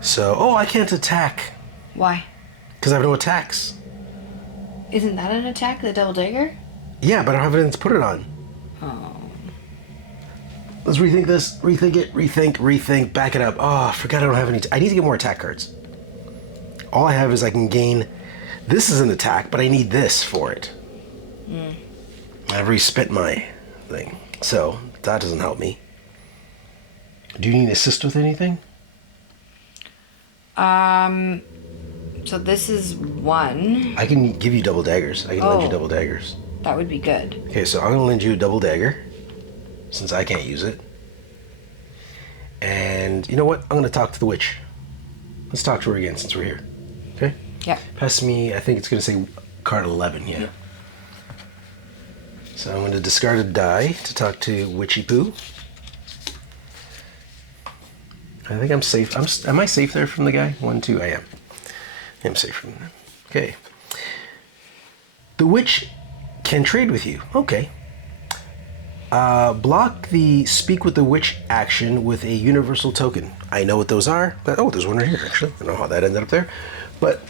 So, I can't attack. Why? Because I have no attacks. Isn't that an attack, the double dagger? Yeah, but I don't have anything to put it on. Oh. Let's rethink this. Rethink it. Rethink. Back it up. Oh, I forgot I don't have any. I need to get more attack cards. All I have is I can gain. This is an attack, but I need this for it. I've respent my thing. So, that doesn't help me. Do you need assist with anything? So this is 1. I can give you double daggers. I can lend you double daggers. That would be good. Okay, so I'm going to lend you a double dagger, since I can't use it. And you know what? I'm going to talk to the witch. Let's talk to her again, since we're here. Okay? Yeah. Pass me, I think it's going to say card 11, yeah. So I'm going to discard a die to talk to Witchy Poo. I think I'm safe. Am I safe there from the guy? 1, 2, I am. I'm safe from that. Okay. The witch can trade with you. Okay. Block the Speak with the Witch action with a universal token. I know what those are. Oh, there's one right here, actually. I don't know how that ended up there. But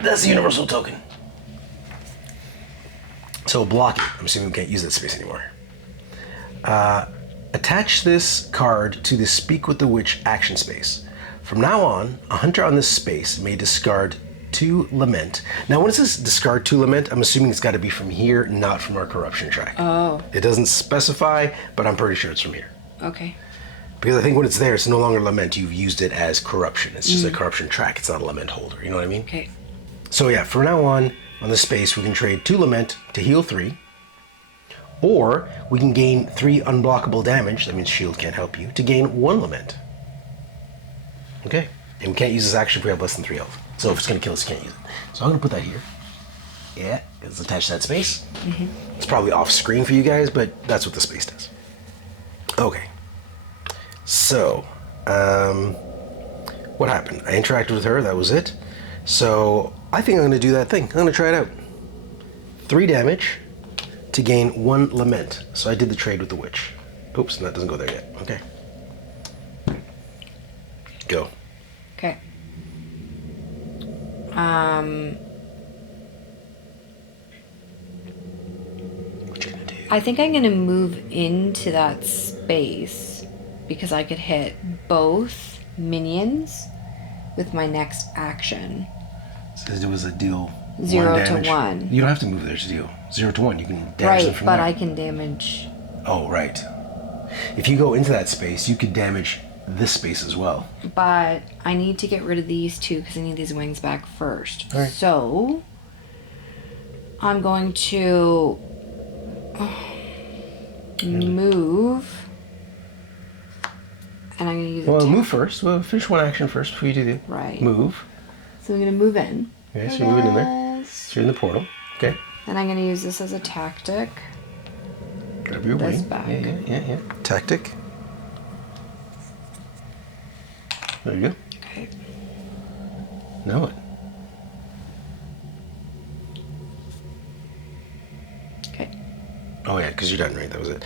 that's the universal token. So block it. I'm assuming we can't use that space anymore. Attach this card to the Speak with the Witch action space. From now on, a hunter on this space may discard 2 lament. Now, when it says discard 2 lament, I'm assuming it's got to be from here, not from our corruption track. Oh. It doesn't specify, but I'm pretty sure it's from here. Okay. Because I think when it's there, it's no longer lament. You've used it as corruption. It's just a corruption track. It's not a lament holder. You know what I mean? Okay. So yeah, from now on this space, we can trade 2 lament to heal 3. Or we can gain 3 unblockable damage. That means shield can't help you. To gain 1 lament. Okay. And we can't use this action if we have less than 3 health. So if it's going to kill us, you can't use it. So I'm going to put that here. Yeah, it's attached to that space. It's probably off screen for you guys, but that's what the space does. Okay. So, what happened? I interacted with her, that was it. So, I think I'm going to do that thing. I'm going to try it out. 3 damage to gain 1 lament. So I did the trade with the witch. Oops, that doesn't go there yet. Okay. Go. Okay. What you gonna do? I think I'm gonna move into that space because I could hit both minions with my next action. Says it was a deal. 0 1 to damage. 1. You don't have to move there to deal 0 to 1. You can damage them Right, from but there. I can damage. Oh, right. If you go into that space, you could damage this space as well. But I need to get rid of these 2 because I need these wings back first. All right. So I'm going to move, and I'm going to use. Well, attack. move first. Well, finish 1 action first before you do the Right. move. So I'm going to move in. Okay, so you're moving in there. Yes. So you're in the portal. Okay. And I'm going to use this as a tactic. Grab your This wing. back. Yeah. Tactic. There you go. Okay. Now what? Okay. Oh yeah, because you're done, right? That was it.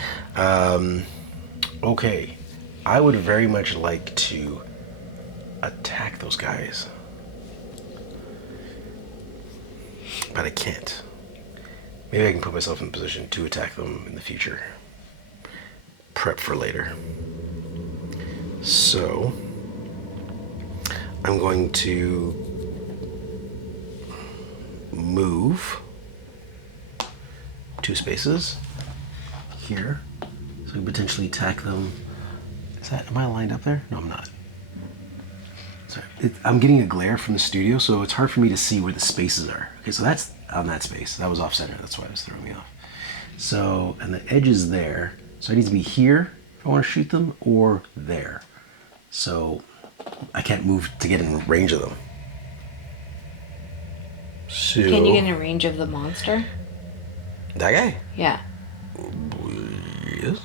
Okay. I would very much like to attack those guys. But I can't. Maybe I can put myself in position to attack them in the future. Prep for later. So, I'm going to move 2 spaces here, so we can potentially attack them. Am I lined up there? No, I'm not. Sorry. I'm getting a glare from the studio, so it's hard for me to see where the spaces are. Okay, so that's on that space. That was off center, that's why it was throwing me off. So, and the edge is there, so I need to be here if I want to shoot them, or there. So, I can't move to get in range of them. So, Can you get in range of the monster? that guy? Yeah. Yes.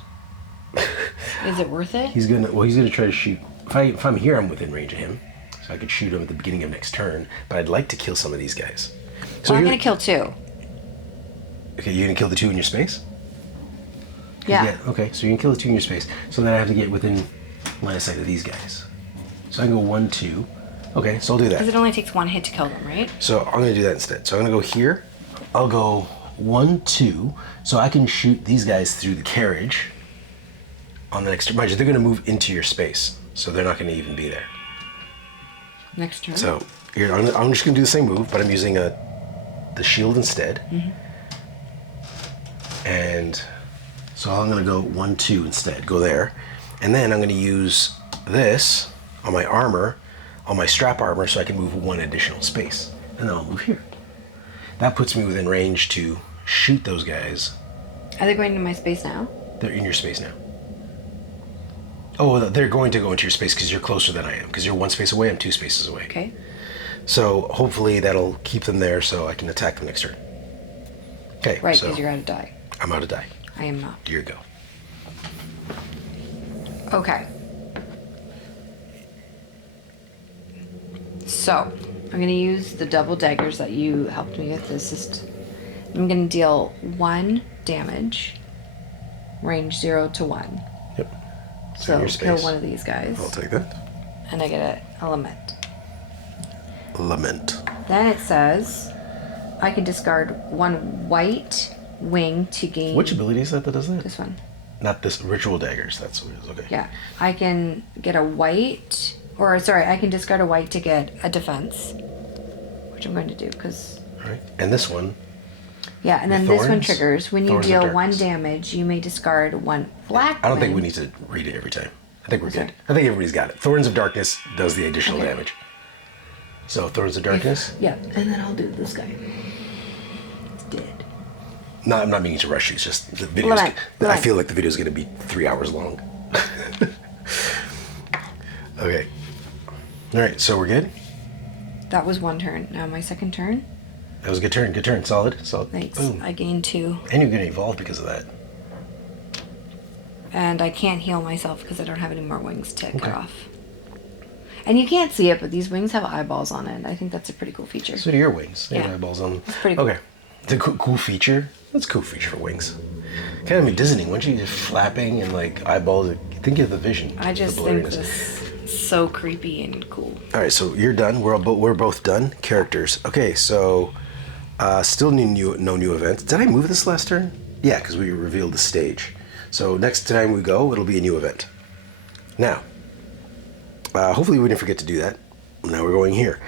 Is it worth it? He's gonna try to shoot. If I'm here, I'm within range of him, so I could shoot him at the beginning of next turn. But I'd like to kill some of these guys. So Well, I'm you're- going to kill 2. Okay, you're gonna kill the 2 in your space. Yeah. Okay, so you can kill the 2 in your space. So then I have to get within line of sight of these guys. So I can go 1, 2. Okay, so I'll do Because that. it only takes 1 hit to kill them, right? So I'm gonna do that instead. So I'm gonna go here. I'll go 1, 2. So I can shoot these guys through the carriage. On the next turn, mind you, they're gonna move into your space, so they're not gonna even be there. Next turn. So here, I'm just gonna do the same move, but I'm using the shield instead. And so I'm gonna go 1, 2 instead. Go there, and then I'm gonna use this on my armor, on my strap armor, so I can move 1 additional space, and then I'll move here. That puts me within range to shoot those guys. Are they going into my space now? They're in your space now. Oh, they're going to go into your space because you're closer than I am. Because you're 1 space away, I'm 2 spaces away. Okay. So hopefully that'll keep them there so I can attack them next turn. Okay, Right, so because you're out of die. I'm out of die. I am not. Here you go. Okay. So, I'm going to use the double daggers that you helped me with. I'm going to deal 1 damage, range 0 to 1. Yep. So, in your kill space. one of these guys. I'll take that. And I get a lament. Lament. Then it says I can discard 1 white wing to gain. Which ability is that does that? This one. Not this ritual daggers. That's what it is. Okay. Yeah. I can get a white, I can discard a white to get a defense, which I'm going to do because. All right. And this one. Yeah, and then The this one thorns? triggers. When you Thorns of deal 1 darkness. damage, you may discard 1 black. I don't think we wing. need to read it every time. I think we're Okay. good. I think everybody's got it. Thorns of Darkness does the additional Okay. damage. So Thorns of Darkness. Yeah, and then I'll do this guy. It's dead. No, I'm not meaning to rush you. It's just the video. Lament. I Lament. feel like the video is going to be 3 hours long. Okay. All right, so we're good. That was one turn. Now my second turn. That was a good turn. Good turn. Solid. Thanks. Boom. I gained 2. And you're gonna evolve because of that. And I can't heal myself because I don't have any more wings to cut Okay. off. And you can't see it, but these wings have eyeballs on it. I think that's a pretty cool feature. So do your wings. They have Yeah. eyeballs on them. It's pretty cool. Okay. It's a cool feature. That's a cool feature for wings. Kind of dizzying, weren't you? Just flapping and like eyeballs. Think of the vision. I just the think blurriness. this is so creepy and cool. All right, so you're done. We're both done. Characters. Okay, so still no new event. Did I move this last turn? Yeah, because we revealed the stage. So next time we go, it'll be a new event. Now, hopefully we didn't forget to do that. Now we're going here.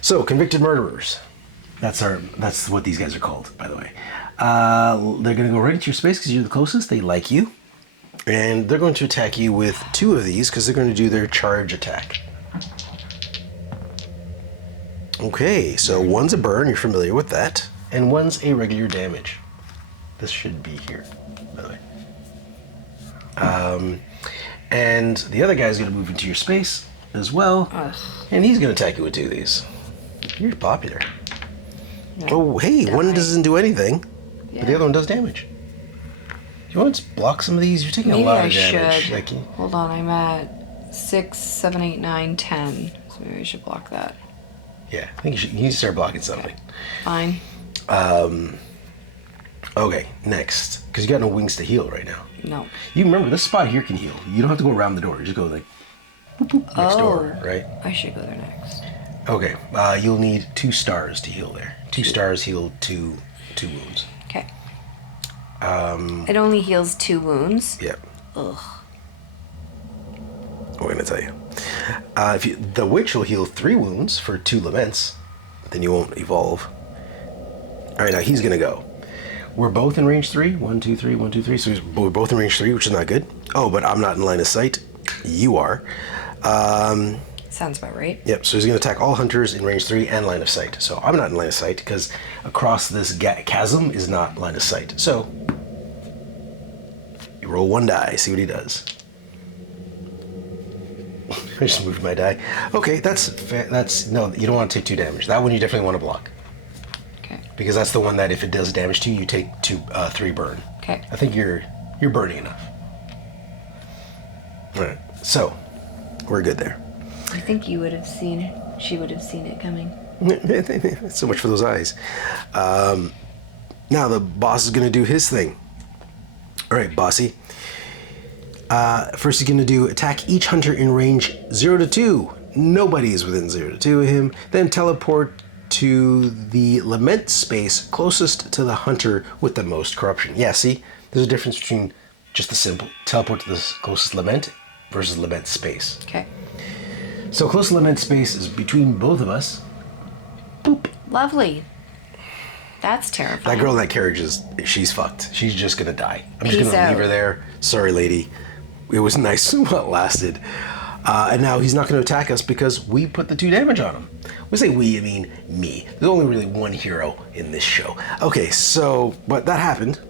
So convicted murderers. That's what these guys are called, by the way. They're going to go right into your space because you're the closest. They like you. And they're going to attack you with 2 of these because they're going to do their charge attack. Okay, so one's a burn, you're familiar with that. And one's a regular damage. This should be here, by the way. And the other guy's going to move into your space as well. Ugh. And he's going to attack you with 2 of these. You're popular. Yeah. Oh, hey, one Die. doesn't do anything, but the Yeah. other one does damage. Do you want to block some of these? You're taking Maybe a lot I of damage. should. Like, Hold on, I'm at 6, 7, 8, 9, 10. So maybe I should block that. yeah, I think you need to start blocking something. Fine. Okay, next. Because you got no wings to heal right now. No. You remember, this spot here can heal. You don't have to go around the door. You just go like, boop, boop, next door, right? I should go there next. Okay, you'll need 2 stars to heal there. 2 stars heal two wounds. Okay. It only heals 2 wounds. Yep. Ugh. We're gonna tell you. The witch will heal 3 wounds for 2 laments. Then you won't evolve. All right, now he's gonna go. We're both in range 3. 1, 2, 3, 1, 2, 3. So we're both in range 3, which is not good. Oh, but I'm not in line of sight. You are. Sounds about right. Yep, so he's going to attack all hunters in range 3 and line of sight. So I'm not in line of sight because across this chasm is not line of sight. So you roll 1 die, see what he does. I just moved my die. Okay, no, you don't want to take 2 damage. That one you definitely want to block. Okay. Because that's the one that if it does damage to you, you take 3 burn. Okay. I think you're burning enough. All right, so we're good there. I think you would have seen it. She would have seen it coming. So much for those eyes. Now the boss is going to do his thing. All right, bossy. First he's going to do attack each hunter in range 0 to 2. Nobody is within 0 to 2 of him. Then teleport to the lament space closest to the hunter with the most corruption. Yeah, see? There's a difference between just the simple teleport to the closest lament versus lament space. Okay. So close lament space is between both of us. Boop. Lovely. That's terrifying. That girl in that carriage she's fucked. She's just gonna die. I'm just Peace gonna leave out. her there. Sorry, lady. It was nice while it lasted. And now he's not gonna attack us because we put the 2 damage on him. When I say we, I mean me. There's only really one hero in this show. Okay, so, but that happened.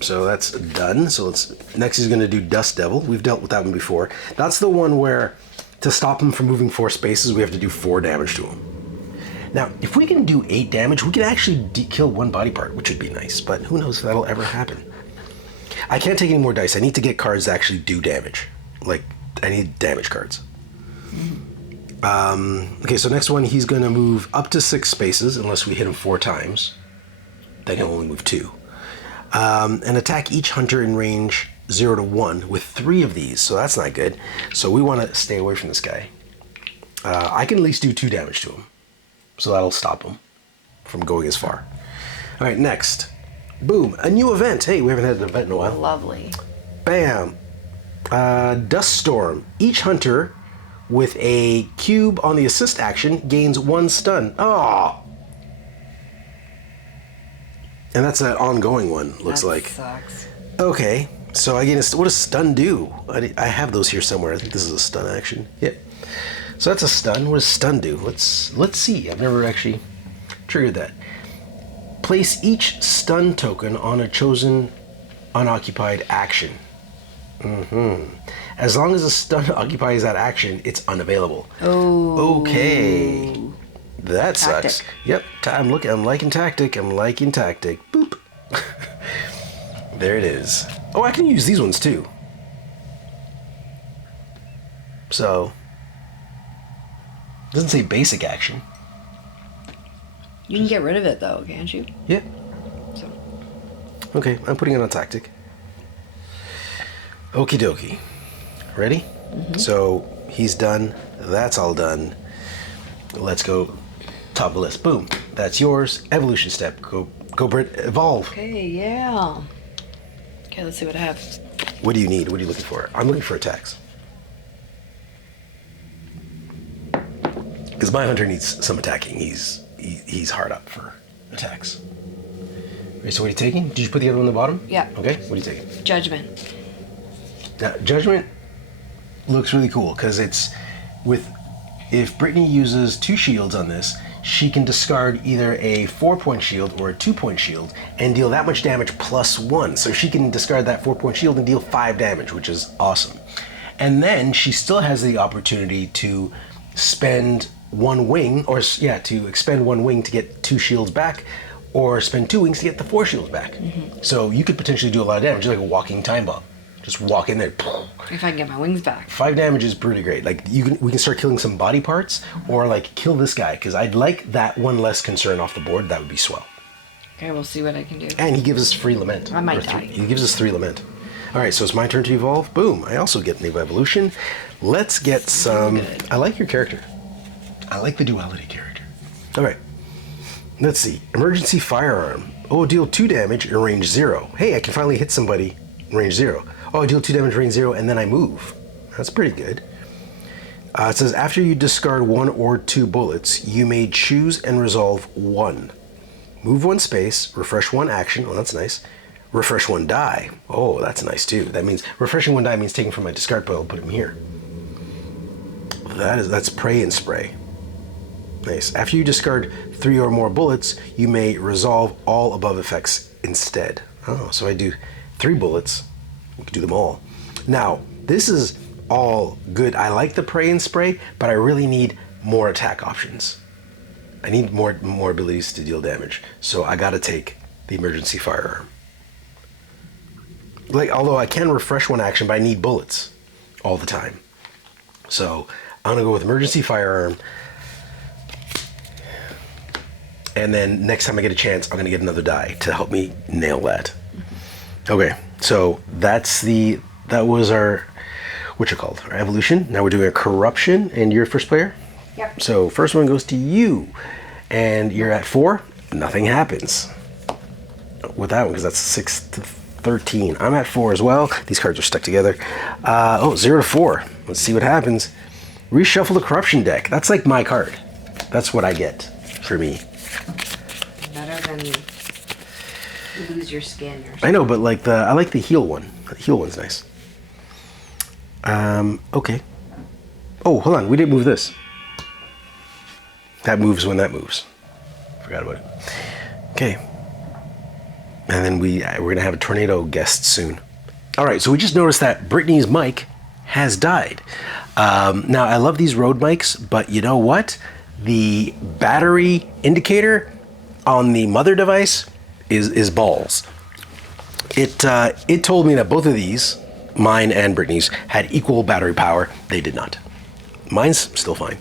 So that's done. So next he's gonna do Dust Devil. We've dealt with that one before. That's the one where to stop him from moving 4 spaces, we have to do 4 damage to him. Now, if we can do 8 damage, we can actually kill 1 body part, which would be nice, but who knows if that'll ever happen. I can't take any more dice. I need to get cards that actually do damage. Like, I need damage cards. Okay, so next one, he's gonna move up to 6 spaces, unless we hit him 4 times. Then he'll only move 2. And attack each hunter in range 0 to 1 with 3 of these, so that's not good. So we want to stay away from this guy. I can at least do 2 damage to him, so that'll stop him from going as far. All right, next. Boom, a new event. Hey, we haven't had an event in a while. Lovely. Bam. Dust Storm. Each hunter with a cube on the assist action gains 1 stun. Oh. And that's an ongoing one, looks like. Sucks. Okay, so I get what does stun do? I have those here somewhere. I think this is a stun action. Yep. So that's a stun. What does stun do? Let's see. I've never actually triggered that. Place each stun token on a chosen unoccupied action. As long as a stun occupies that action, it's unavailable. Oh. Okay. That Tactic. sucks. Yep. I'm liking tactic. Boop. There it is. Oh, I can use these ones too. So, it doesn't say basic action. You can get rid of it though, can't you? Yeah. So. Okay, I'm putting it on tactic. Okie dokie. Ready? So, he's done. That's all done. Let's go top of the list. Boom. That's yours. Evolution step. Go Brit. Evolve. Okay, yeah. Okay, let's see what I have. What do you need? What are you looking for? I'm looking for attacks. Because my hunter needs some attacking. He's hard up for attacks. Okay, so what are you taking? Did you put the other one on the bottom? Yeah. Okay, what are you taking? Judgment. Now, Judgment looks really cool because it's if Brittany uses 2 shields on this, she can discard either a 4-point shield or a 2-point shield and deal that much damage plus 1. So she can discard that 4-point shield and deal 5 damage, which is awesome. And then she still has the opportunity to spend 1 wing, to expend 1 wing to get 2 shields back, or spend 2 wings to get the 4 shields back. So you could potentially do a lot of damage, like a walking time bomb. Just walk in there. If I can get my wings back. 5 damage is pretty great. Like we can start killing some body parts, or like kill this guy, because I'd like that 1 less concern off the board. That would be swell. Okay, we'll see what I can do. And he gives us free lament. I might Or die. He gives us 3 lament. All right, so it's my turn to evolve. Boom! I also get new evolution. Let's get some. Good. I like your character. I like the duality character. All right. Let's see. Emergency firearm. Oh, deal 2 damage in range 0. Hey, I can finally hit somebody in range 0. Oh, I deal 2 damage in range 0, and then I move. That's pretty good. It says, after you discard 1 or 2 bullets, you may choose and resolve 1. Move 1 space, refresh 1 action. Oh, that's nice. Refresh 1 die. Oh, that's nice too. That means refreshing 1 die means taking from my discard pile and put him here. That's pray and spray. Nice. After you discard 3 or more bullets, you may resolve all above effects instead. Oh, so I do 3 bullets. We can do them all. Now, this is all good. I like the pray and spray, but I really need more attack options. I need more abilities to deal damage. So I gotta take the emergency firearm. Like, although I can refresh 1 action, but I need bullets all the time. So I'm gonna go with emergency firearm. And then next time I get a chance, I'm gonna get another die to help me nail that. Okay, so that was our, our evolution. Now we're doing a corruption, and you're first player? Yep. So first one goes to you, and you're at 4, nothing happens with that one, because that's 6 to 13. I'm at 4 as well. These cards are stuck together. 0 to 4. Let's see what happens. Reshuffle the corruption deck. That's like my card. That's what I get for me. Better than lose your skin or something. I know, but I like the heal one. The heal one's nice. Okay. Oh, hold on. We didn't move this. That moves when that moves. Forgot about it. Okay. And then we're gonna have a tornado guest soon. All right. So we just noticed that Brittany's mic has died. Now I love these Rode mics, but you know what? The battery indicator on the mother device is balls. It told me that both of these, mine and Brittany's, had equal battery power. They did not. Mine's still fine.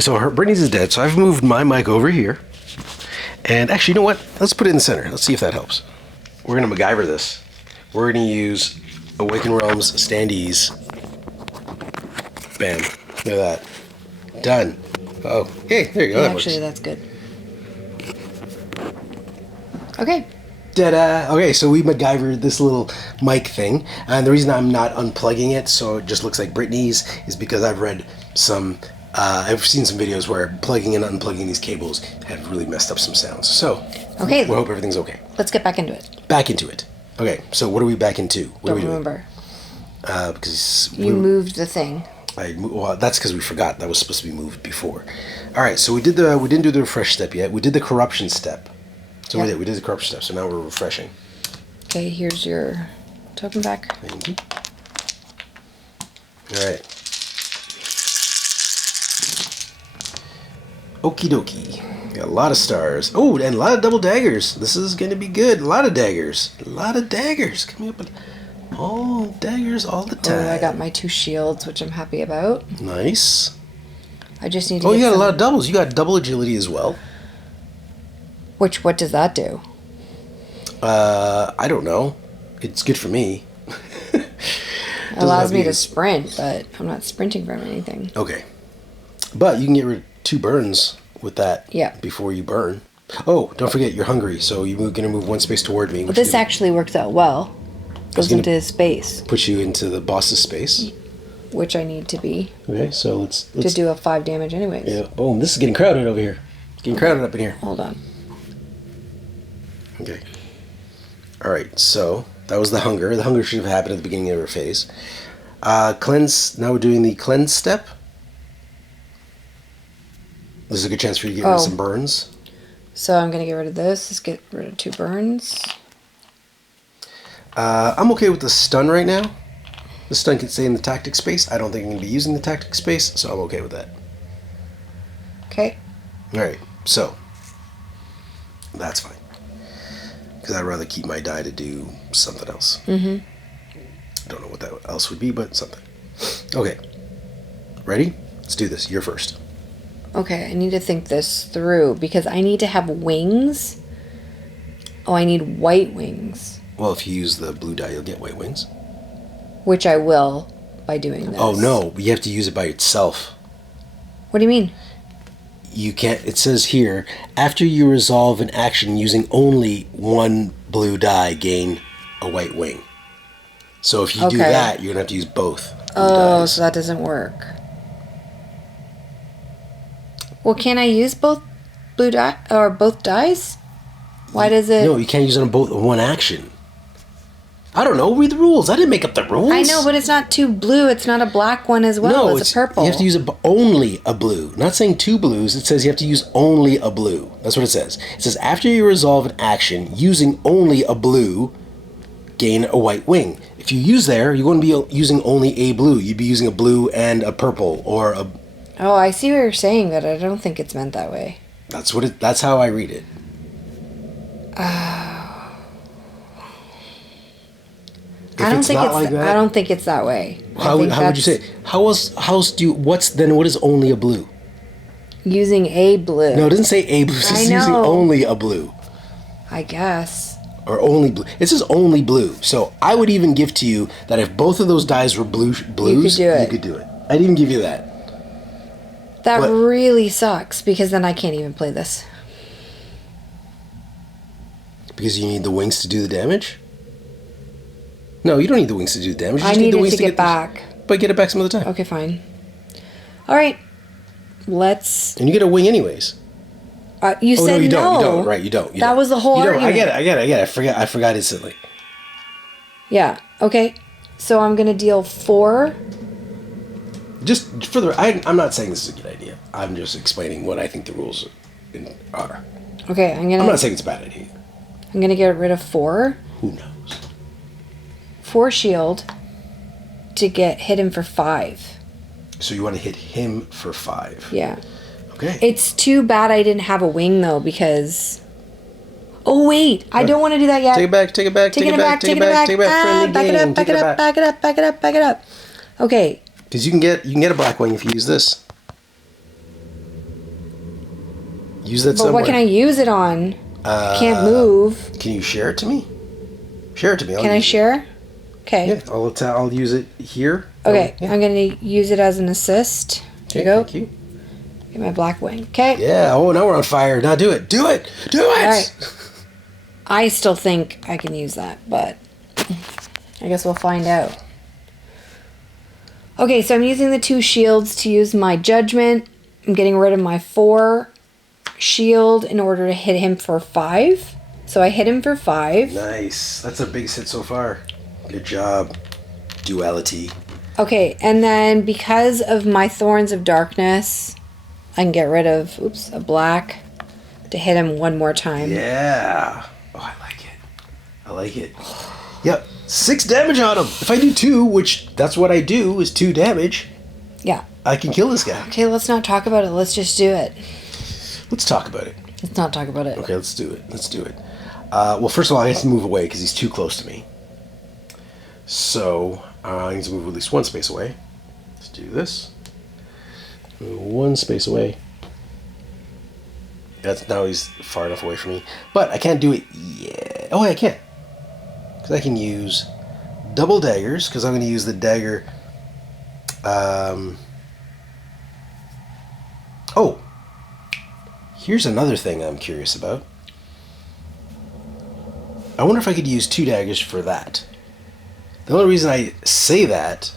So Brittany's is dead. So I've moved my mic over here. And actually, you know what? Let's put it in the center. Let's see if that helps. We're gonna MacGyver this. We're gonna use Awaken Realms standees. Bam. Look at that. Done. Oh, hey, there you go. Yeah, That actually, works. that's good. Okay. Ta-da! Okay, so we MacGyvered this little mic thing, and the reason I'm not unplugging it so it just looks like Brittany's is because I've seen some videos where plugging and unplugging these cables have really messed up some sounds. So, Okay. we hope everything's okay. Let's get back into it. Back into it. Okay, so what are we back into? What are we Don't doing? remember. Because You moved the thing. well, that's because we forgot that was supposed to be moved before. All right, so we didn't do the refresh step yet. We did the corruption step. So Yeah. we did the corruption step. So now we're refreshing. Okay, here's your token back. Thank you. All right. Okie dokie. Got a lot of stars. Oh, and a lot of double daggers. This is going to be good. A lot of daggers. A lot of daggers. Coming up with all daggers all the time. Oh, I got my 2 shields, which I'm happy about. Nice. I just need to Oh, get you got some... a lot of doubles. You got double agility as well. What does that do? I don't know. It's good for me. It allows me to sprint, but I'm not sprinting from anything. Okay. But you can get rid of 2 burns with that before you burn. Oh, don't forget, you're hungry, so you're going to move 1 space toward me. Well, this actually works out well. Goes into his space. Put you into the boss's space. Which I need to be. Okay, so let's to do a 5 damage anyways. Yeah. Boom. This is getting crowded over here. It's getting crowded up in here. Hold on. Okay. All right, so that was the hunger. The hunger should have happened at the beginning of her phase. Cleanse. Now we're doing the cleanse step. This is a good chance for you to get rid of some burns. So I'm going to get rid of this. Let's get rid of 2 burns. I'm okay with the stun right now. The stun can stay in the tactic space. I don't think I'm going to be using the tactic space, so I'm okay with that. Okay. All right, so that's fine. Because I'd rather keep my die to do something else. Mm-hmm. I don't know what that else would be, but something. Okay. Ready? Let's do this. You're first. Okay, I need to think this through because I need to have wings. Oh, I need white wings. Well, if you use the blue die, you'll get white wings. Which I will by doing this. Oh, no. You have to use it by itself. What do you mean? You can't. It says here, after you resolve an action using only 1 blue die, gain a white wing. So if you do that, you're going to have to use both blue dies. So that doesn't work. Well, can I use both blue die or both dies? Why does it? No, you can't use it on both in one action. I don't know. Read the rules. I didn't make up the rules. I know, but it's not 2 blue. It's not a black one as well. No, it's a purple. You have to use only a blue. Not saying 2 blues. It says you have to use only a blue. That's what it says. It says after you resolve an action using only a blue, gain a white wing. If you use there, you're going to be using only a blue. You'd be using a blue and a purple or a... Oh, I see what you're saying, but I don't think it's meant that way. That's how I read it. I don't think it's that way. How would you say it? What is only a blue? Using a blue. No, it doesn't say a blue. It says using only a blue. I guess. Or only blue. It says only blue. So I would even give to you that if both of those dies were blues, you could do it. I'd even give you that. That really sucks because then I can't even play this. Because you need the wings to do the damage? No, you don't need the wings to do the damage. You I just need the need wings it to get back. But get it back some other time. Okay, fine. All right. Let's... And you get a wing anyways. You said no. You don't. Right, you don't. That was the whole argument. I get it. I forgot instantly. Yeah, okay. So I'm going to deal 4. Just for the... I'm not saying this is a good idea. I'm just explaining what I think the rules are. Okay, I'm not saying it's a bad idea. I'm going to get rid of 4. Who knows? 4 shield to hit him for 5. So you want to hit him for 5? Yeah. Okay. It's too bad I didn't have a wing though because... Oh wait, I don't want to do that yet. Take it back. Friendly game. Back it up. Okay. Because you can get a black wing if you use this. Use that somewhere. But what can I use it on? Can't move. Can you share it to me? Share it to me. Can I share? Okay. Yeah, I'll use it here. Okay, I'm going to use it as an assist. Here you go. Thank you. Get my black wing. Okay. Yeah, oh, now we're on fire. Now do it. Do it. Do it. All right. I still think I can use that, but I guess we'll find out. Okay, so I'm using the 2 shields to use my judgment. I'm getting rid of my 4 shield in order to hit him for 5. So I hit him for 5. Nice. That's a big hit so far. Good job. Duality. Okay, and then because of my Thorns of Darkness, I can get rid of, a black to hit him one more time. Yeah. Oh, I like it. Yep. 6 damage on him. If I do 2, which that's what I do, is 2 damage, Yeah. I can kill this guy. Okay, let's not talk about it. Let's just do it. Let's talk about it. Let's not talk about it. Okay, let's do it. Well, first of all, I have to move away because he's too close to me. So, I need to move at least 1 space away. Let's do this. Move 1 space away. Now he's far enough away from me. But I can't do it yet. Oh, I can. Because I can use double daggers, because I'm going to use the dagger. Oh! Here's another thing I'm curious about. I wonder if I could use 2 daggers for that. The only reason I say that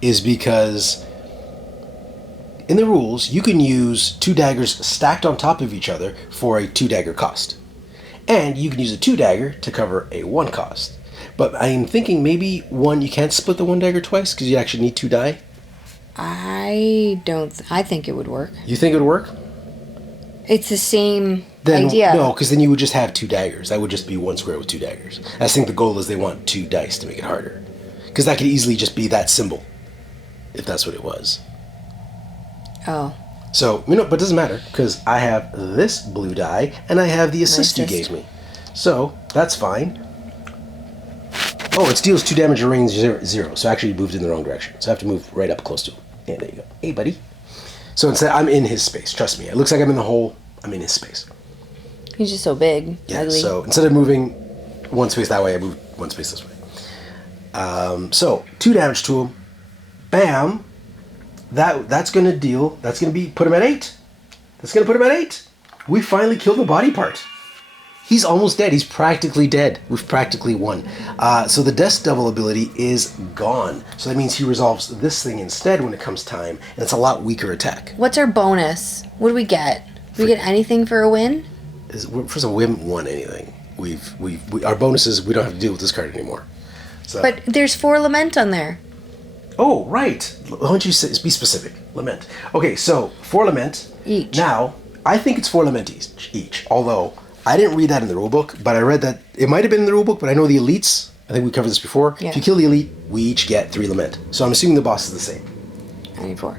is because in the rules, you can use 2 daggers stacked on top of each other for a 2 dagger cost. And you can use a 2 dagger to cover a 1 cost. But I'm thinking maybe you can't split the 1 dagger twice because you actually need 2 die. I think it would work. You think it would work? It's the same Then, idea. No, because then you would just have 2 daggers. That would just be 1 square with 2 daggers. I think the goal is they want 2 dice to make it harder. Because that could easily just be that symbol, if that's what it was. Oh. So, but it doesn't matter, because I have this blue die, and I have the assist you gave me. So, that's fine. Oh, it deals 2 damage in range 0, so actually moved in the wrong direction. So I have to move right up close to him. Yeah, there you go. Hey, buddy. So instead, I'm in his space. Trust me. It looks like I'm in the hole. I'm in his space. He's just so big. Yeah, ugly. so instead of moving 1 space that way, I move 1 space this way. So, 2 damage to him. Bam. That's going to put him at 8. That's going to put him at 8. We finally killed the body part. He's almost dead. He's practically dead. We've practically won. So the death double ability is gone. So that means he resolves this thing instead when it comes time, and it's a lot weaker attack. What's our bonus? What do we get? Do we get anything for a win? First of all, we haven't won anything. Our bonuses, we don't have to deal with this card anymore. So. But there's 4 lament on there. Oh, right. Why don't you be specific? Lament. Okay, so 4 lament. Each. Now, I think it's 4 lament each. Although, I didn't read that in the rulebook, but I read that it might have been in the rulebook, but I know the elites, I think we covered this before. Yeah. If you kill the elite, we each get 3 lament. So I'm assuming the boss is the same. I need 4.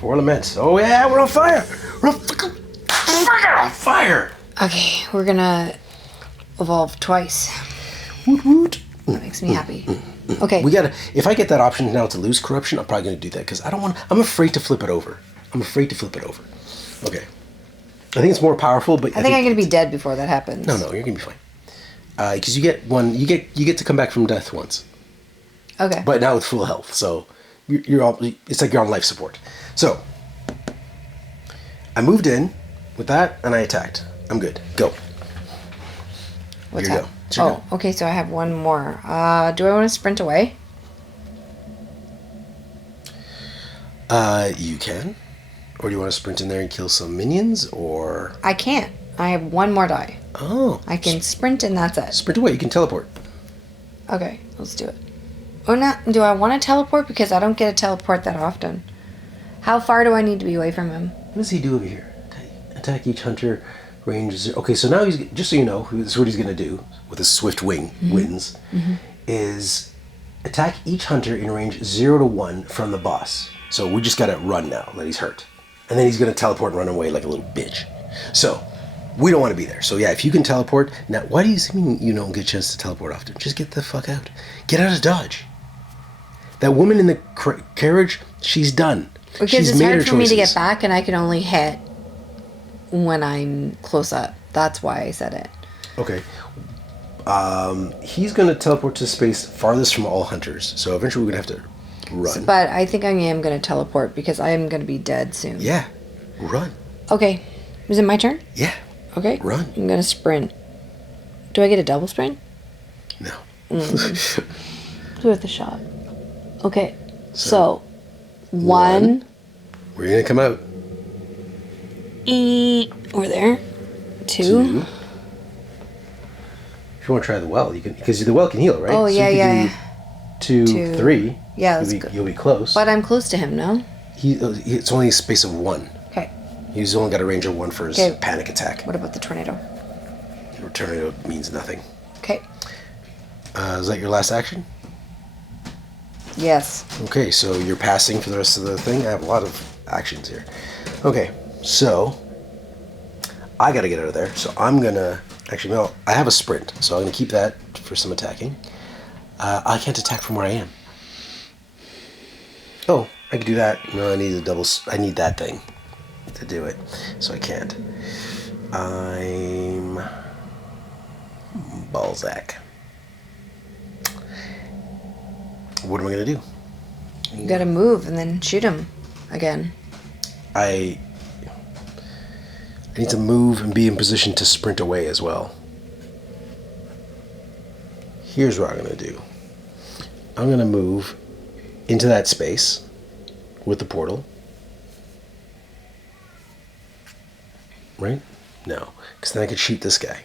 4 lament. Oh yeah, we're on fire! We're on fire! Okay, we're gonna evolve twice. Woot woot. That makes me happy. Okay. If I get that option now to lose corruption, I'm probably gonna do that, because I'm afraid to flip it over. Okay. I think it's more powerful, but I think I'm gonna be dead before that happens. No, you're gonna be fine. Because you get to come back from death once. Okay. But now with full health, so it's like you're on life support. So I moved in with that and I attacked. I'm good. Go. What's Here you that? go. Okay, so I have 1 more. Do I want to sprint away? You can. Or do you want to sprint in there and kill some minions, or... I can't. I have 1 more die. Oh. I can sprint and that's it. Sprint away. You can teleport. Okay, let's do it. Or not? Do I want to teleport? Because I don't get to teleport that often. How far do I need to be away from him? What does he do over here? Attack each hunter, range 0. Okay, so now just so you know, this is what he's going to do with his swift winds, is attack each hunter in range 0 to 1 from the boss. So we just got to run now that he's hurt. And then he's going to teleport and run away like a little bitch. So we don't want to be there. So yeah, if you can teleport. Now, why do you mean you don't get a chance to teleport often? Just get the fuck out. Get out of Dodge. That woman in the carriage, she's done. Because she's it's made hard her for me to get choices. back and I can only hit when I'm close up. That's why I said it. Okay. He's going to teleport to space farthest from all hunters. So eventually we're going to have to run. But I think I am going to teleport because I am going to be dead soon. Yeah. Run. Okay. Is it my turn? Yeah. Okay. Run. I'm going to sprint. Do I get a double sprint? No. Worth a shot. Okay. So 1. We're going to come out. Over there. 2. 2. If you want to try the well, you can, because the well can heal, right? Oh, so yeah, you can yeah. do 2, 3. Yeah, that's good. You'll be close. But I'm close to him, no? It's only a space of 1. Okay. He's only got a range of 1 for his panic attack. What about the tornado? Tornado means nothing. Okay. Is that your last action? Yes. Okay, so you're passing for the rest of the thing. I have a lot of actions here. Okay, so I gotta get out of there. So I'm gonna actually no, I have a sprint, so I'm gonna keep that for some attacking. I can't attack from where I am. Oh, I can do that. No, I need a double. I need that thing to do it, so I can't. I'm Balzac. What am I gonna do? You gotta move and then shoot him again. I need to move and be in position to sprint away as well. Here's what I'm gonna do. I'm gonna move into that space with the portal. Right? No, because then I could shoot this guy.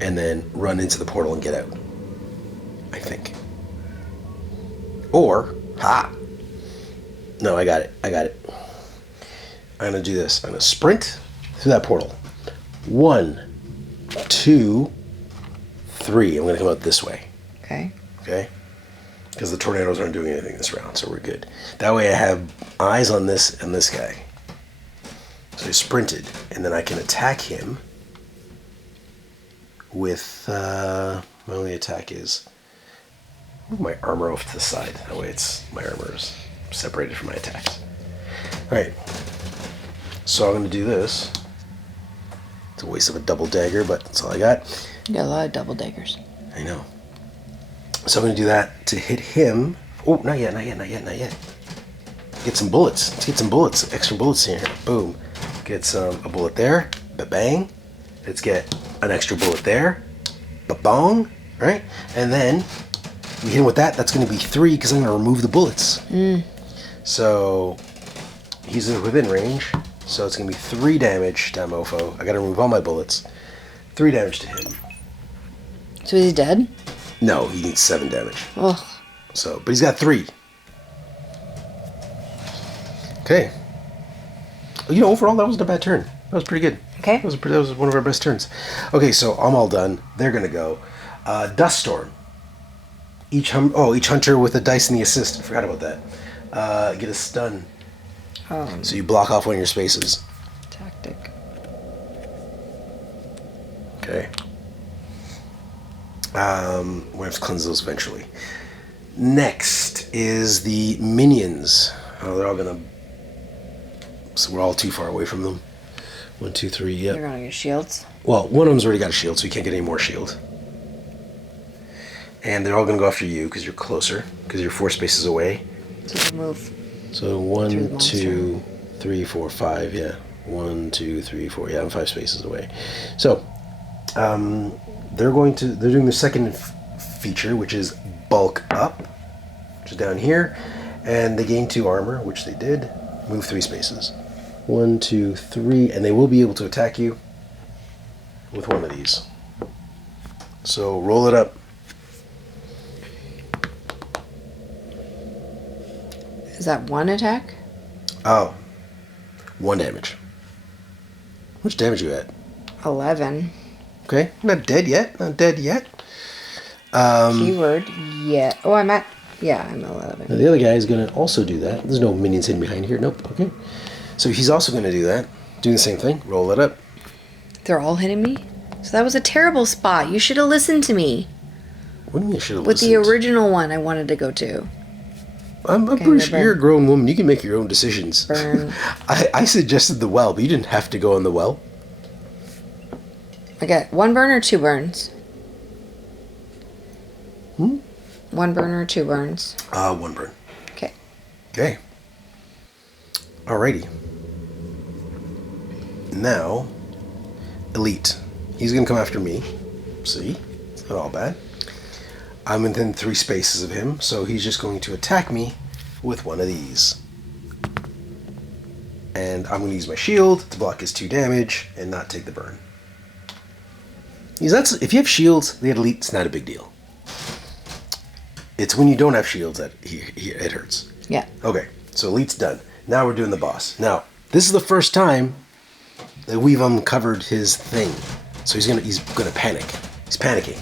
And then run into the portal and get out. I think. Or, no, I got it. I'm gonna do this. I'm gonna sprint through that portal. 1, 2, 3. I'm gonna come out this way. Okay. Okay? Because the tornadoes aren't doing anything this round, so we're good. That way I have eyes on this and this guy. So I sprinted, and then I can attack him with, my only attack is, move my armor off to the side. That way my armor is separated from my attacks. Alright. So I'm going to do this. It's a waste of a double dagger, but that's all I got. You got a lot of double daggers. I know. So I'm going to do that to hit him. Oh, not yet. Get some bullets. Let's get some bullets. Extra bullets in here. Boom. Get a bullet there. Ba-bang. Let's get an extra bullet there. Ba-bong. Right? And then we hit him with that. That's going to be 3 because I'm going to remove the bullets. So he's within range. So it's going to be 3 damage to that mofo. I got to remove all my bullets. 3 damage to him. So he's dead? No, he needs 7 damage. Oh. So, but he's got 3. Okay. You know, overall, that wasn't a bad turn. That was pretty good. Okay. That was one of our best turns. Okay, so I'm all done. They're gonna go. Dust storm. Each hunter with a dice in the assist. I forgot about that. Get a stun. So you block off one of your spaces. Tactic. Okay. We'll have to cleanse those eventually. Next is the minions. Oh, they're all gonna. So we're all too far away from them. 1, 2, 3. Yep. They're gonna get shields. Well, one of them's already got a shield, so you can't get any more shield. And they're all gonna go after you because you're closer, because you're 4 spaces away. So move. So 1, 2, 3, 4, 5. Yeah. 1, 2, 3, 4. Yeah, I'm 5 spaces away. So, they're doing the second feature, which is bulk up, which is down here, and they gain 2 armor, which they did. Move 3 spaces. 1, 2, 3, and they will be able to attack you with one of these. So roll it up. Is that 1 attack? Oh, 1 damage. How much damage you at? 11. Okay, not dead yet. Keyword, yeah. Oh, I'm at, yeah, I'm 11. Now the other guy is going to also do that. There's no minions hidden behind here. Nope. Okay. So he's also going to do that. Doing the same thing. Roll it up. They're all hitting me? So that was a terrible spot. You should have listened to me. What do you mean you should have With listened? the original one I wanted to go to. I'm pretty sure you're a grown woman. You can make your own decisions. Burn. I suggested the well, but you didn't have to go in the well. I got 1 burn or 2 burns? 1 burn or 2 burns? 1 burn. Okay. Okay. Alrighty. Now, Elite. He's gonna come after me. See? It's not all bad. I'm within 3 spaces of him, so he's just going to attack me with one of these. And I'm gonna use my shield to block his 2 damage and not take the burn. If you have shields, the Elite, it's not a big deal. It's when you don't have shields that it hurts. Yeah. Okay, so Elite's done. Now we're doing the boss. Now, this is the first time that we've uncovered his thing. So he's gonna panic. He's panicking.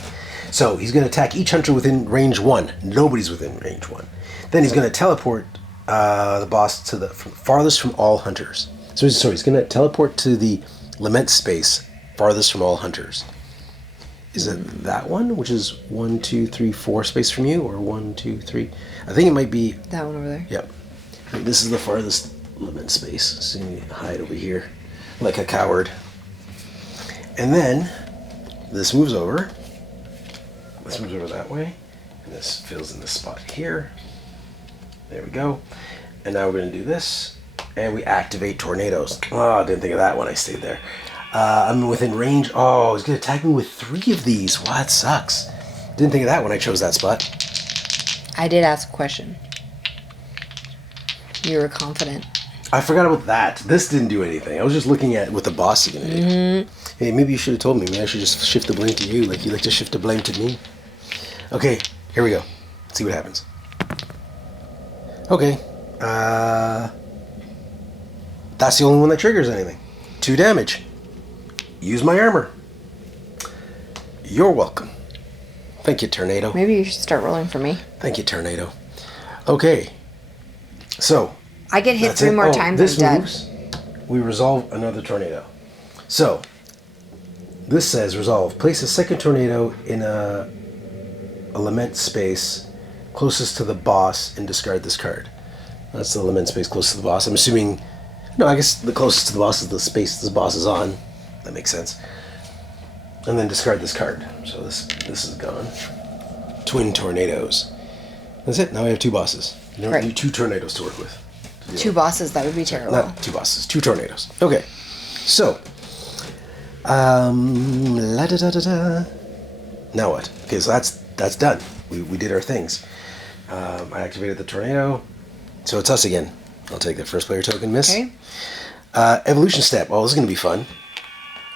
So he's going to attack each hunter within range 1. Nobody's within range 1. Then he's going to teleport the boss to the farthest from all hunters. So he's going to teleport to the lament space farthest from all hunters. Is it that one, which is 1, 2, 3, 4 space from you, or 1, 2, 3? I think it might be That one over there. Yep. This is the farthest lament space. So you hide over here like a coward. And then this moves over. This moves over that way. And this fills in this spot here. There we go. And now we're going to do this. And we activate tornadoes. Oh, I didn't think of that when I stayed there. I'm within range. Oh, he's going to attack me with 3 of these. Wow, that sucks. Didn't think of that when I chose that spot. I did ask a question. You were confident. I forgot about that. This didn't do anything. I was just looking at what the boss is going to do. Hey, maybe you should have told me. Maybe I should just shift the blame to you, like you like to shift the blame to me. Okay, here we go. Let's see what happens. Okay. That's the only one that triggers anything. 2 damage. Use my armor. You're welcome. Thank you, Tornado. Maybe you should start rolling for me. Thank you, Tornado. Okay. So. I get hit 3 more times this and dead. moves. We resolve another tornado. So. This says resolve. Place a second tornado in a lament space closest to the boss and discard this card. That's the lament space closest to the boss. I'm assuming. No, I guess the closest to the boss is the space this boss is on. That makes sense. And then discard this card. So this is gone. Twin tornadoes. That's it. Now I have 2 bosses. You don't need 2 tornadoes to work with. 2 bosses, that would be terrible. Not 2 bosses, 2 tornadoes. Okay. So. La da da da da. Now what? Okay, so that's done. We did our things. I activated the tornado. So it's us again. I'll take the first player token, miss. Okay. Evolution step. Oh, this is going to be fun.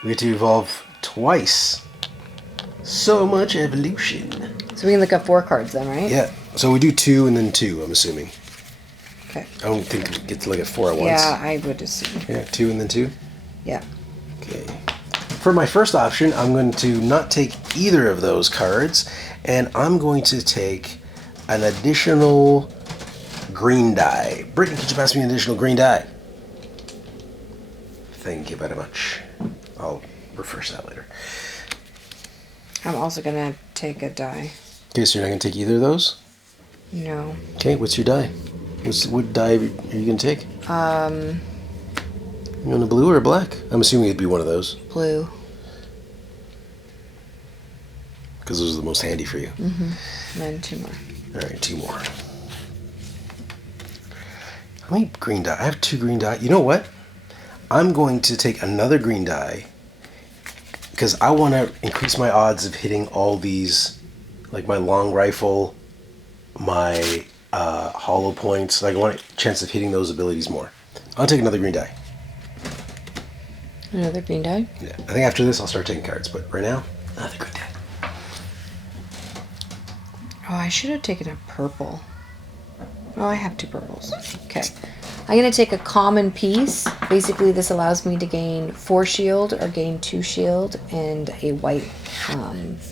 We get to evolve twice. So much evolution. So we can look up 4 cards then, right? Yeah. So we do 2 and then 2, I'm assuming. Okay. I don't think we get to look at 4 at once. Yeah, I would assume. Yeah, 2 and then 2? Yeah. Okay. For my first option, I'm going to not take either of those cards, and I'm going to take an additional green die. Brittany, could you pass me an additional green die? Thank you very much. I'll refer to that later. I'm also going to take a die. Okay, so you're not going to take either of those? No. Okay, what's your die? What die are you going to take? You want a blue or a black? I'm assuming it'd be one of those. Blue. Because those are the most handy for you. Mm-hmm. And then 2 more. All right, 2 more. How many green die? I have 2 green die. You know what? I'm going to take another green die because I want to increase my odds of hitting all these, like my long rifle, my hollow points. Like I want a chance of hitting those abilities more. I'll take another green die. Another green die? Yeah, I think after this I'll start taking cards, but right now, another green die. Oh, I should have taken a purple. Oh, I have 2 purples. Okay. I'm going to take a common piece. Basically, this allows me to gain 4 shield or gain 2 shield and a white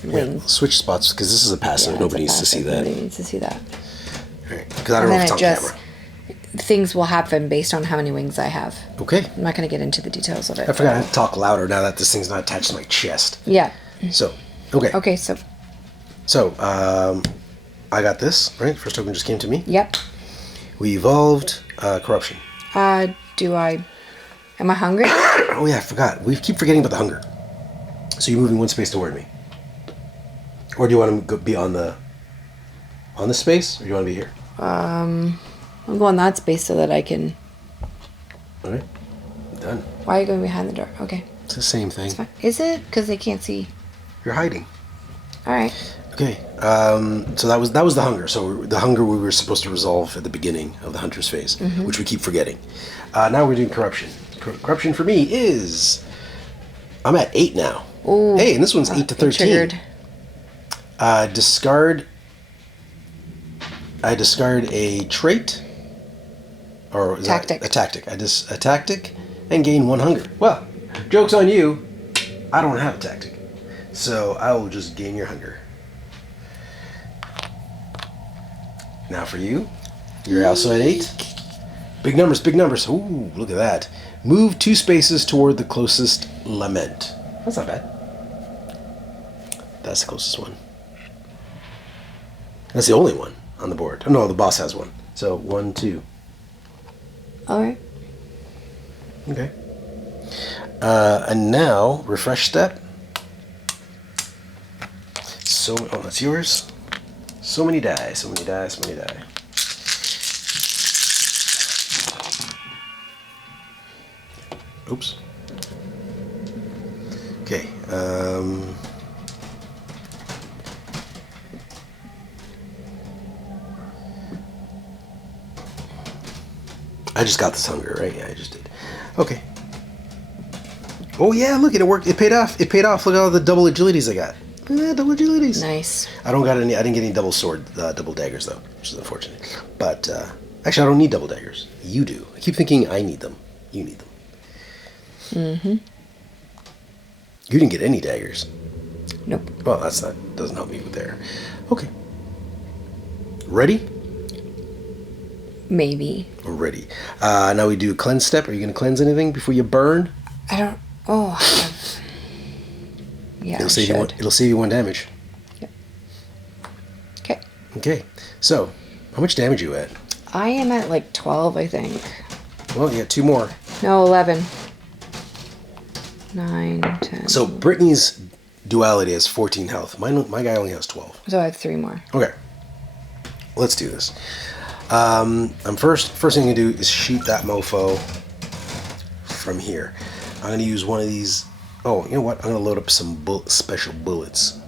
wing. Yeah, switch spots because this is a passive. Yeah, Nobody it's a needs to see passive. that. Nobody needs to see that. Right. Because I don't know if it's on camera. Things will happen based on how many wings I have. Okay. I'm not going to get into the details of it. I forgot to talk louder now that this thing's not attached to my chest. Yeah. So, okay. Okay, so. So, I got this, right? First token just came to me. Yep. We evolved corruption. Am I hungry? Oh yeah, I forgot. We keep forgetting about the hunger. So you're moving 1 space toward me. Or do you want to be on the space, or do you want to be here? I'm going that space so that I can. All right. Done. Why are you going behind the door? Okay. It's the same thing. It's fine. Is it? Because they can't see. You're hiding. All right. Okay. So that was the hunger. So the hunger we were supposed to resolve at the beginning of the hunter's phase, which we keep forgetting. Now we're doing corruption. Corruption for me is I'm at 8 now. Ooh. Hey, and this one's 8 to 13. Triggered. I discard a trait. Or is Tactic. That a tactic. A tactic and gain 1 hunger. Well, joke's on you. I don't have a tactic. So I will just gain your hunger. Now for you. You're also at 8. Big numbers, big numbers. Ooh, look at that. Move 2 spaces toward the closest lament. That's not bad. That's the closest one. That's the only one on the board. Oh, no, the boss has one. So 1, 2. All right. Okay. And now, refresh step. Oh, that's yours. So many die, so many die, so many die. Oops. Okay. I just got this hunger, right? Yeah, I just did. Okay. Oh yeah, look, it worked. It paid off. It paid off. Look at all the double agilities I got. Double agilities. Nice. I didn't get any double sword, double daggers though, which is unfortunate. But actually, I don't need double daggers. You do. I keep thinking I need them. You need them. Mm-hmm. You didn't get any daggers. Nope. Well, doesn't help me with there. Okay. Ready? Maybe. Ready. Now we do cleanse step. Are you going to cleanse anything before you burn? I don't. Oh. Yeah. It'll save you 1 damage. Yep. Okay. Okay. So, how much damage are you at? I am at like 12, I think. Well, you got 2 more. No, 11. 9, 10. So Brittany's duality has 14 health. My guy only has 12. So I have 3 more. Okay. Let's do this. First thing I'm gonna do is shoot that mofo from here. I'm gonna use one of these. Oh, you know what? I'm gonna load up some special bullets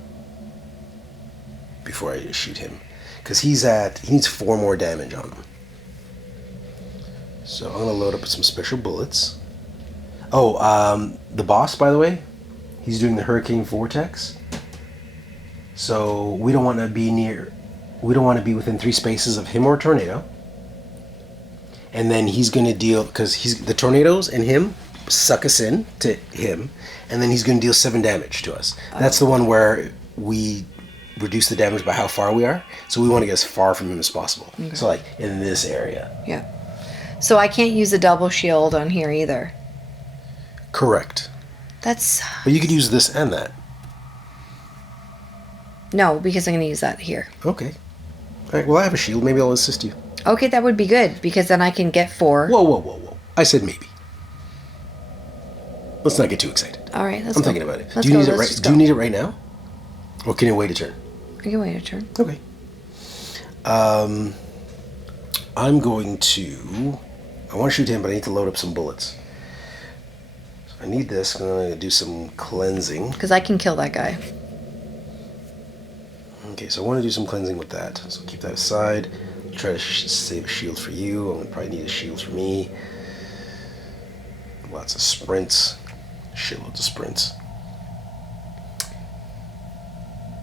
before I shoot him, because he needs 4 more damage on him. So I'm gonna load up some special bullets. Oh, the boss, by the way, he's doing the Hurricane Vortex. So we don't want to be within 3 spaces of him or tornado. And then he's going to deal, because the tornadoes and him suck us in to him, and then he's going to deal 7 damage to us. That's the one where we reduce the damage by how far we are. So we want to get as far from him as possible. Okay. So like in this area. Yeah. So I can't use a double shield on here either. Correct. That's... But you could use this and that. No, because I'm going to use that here. Okay. All right, well, I have a shield. Maybe I'll assist you. Okay, that would be good, because then I can get 4. Whoa. I said maybe. Let's not get too excited. All right, let's I'm go. thinking about it. Let's Do you go, need it let's right? just Do you go. need it right now? Or can you wait a turn? I can wait a turn. Okay. I'm going to... I want to shoot him, but I need to load up some bullets. So I need this. I'm going to do some cleansing. Because I can kill that guy. Okay, so I want to do some cleansing with that. So keep that aside. Try to save a shield for you. I'm going to probably need a shield for me. Lots of sprints. Shitloads of sprints.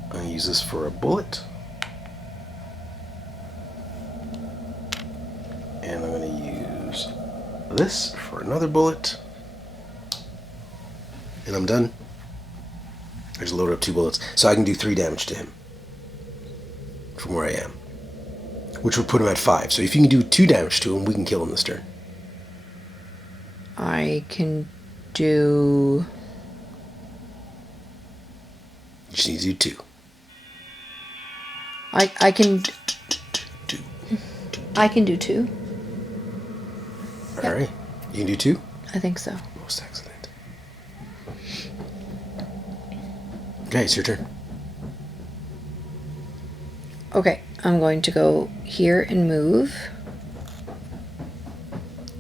I'm going to use this for a bullet. And I'm going to use this for another bullet. And I'm done. I just loaded up 2 bullets. So I can do 3 damage to him from where I am, which would put him at 5. So if you can do 2 damage to him, we can kill him this turn. I can do... You just need to do 2. I can... 2. I can do 2. All right. You can do 2? I think so. Most excellent. Okay, it's your turn. Okay, I'm going to go here and move.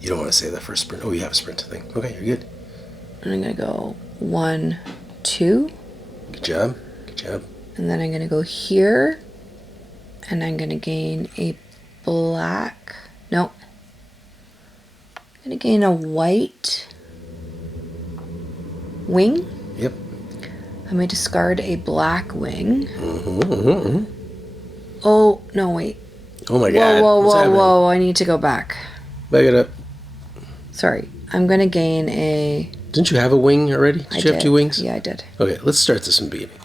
You don't want to say that for a sprint. Oh, you have a sprint thing. Okay, you're good. And I'm going to go 1, 2. Good job. Good job. And then I'm going to go here. And I'm going to gain a black... No. I'm going to gain a white wing. Yep. I'm going to discard a black wing. Mm-hmm. Oh, no, wait. Oh my God. Whoa. I need to go back. Back it up. Sorry. I'm going to gain a... Didn't you have a wing already? Did you have 2 wings? Yeah, I did. Okay, let's start this in the beginning.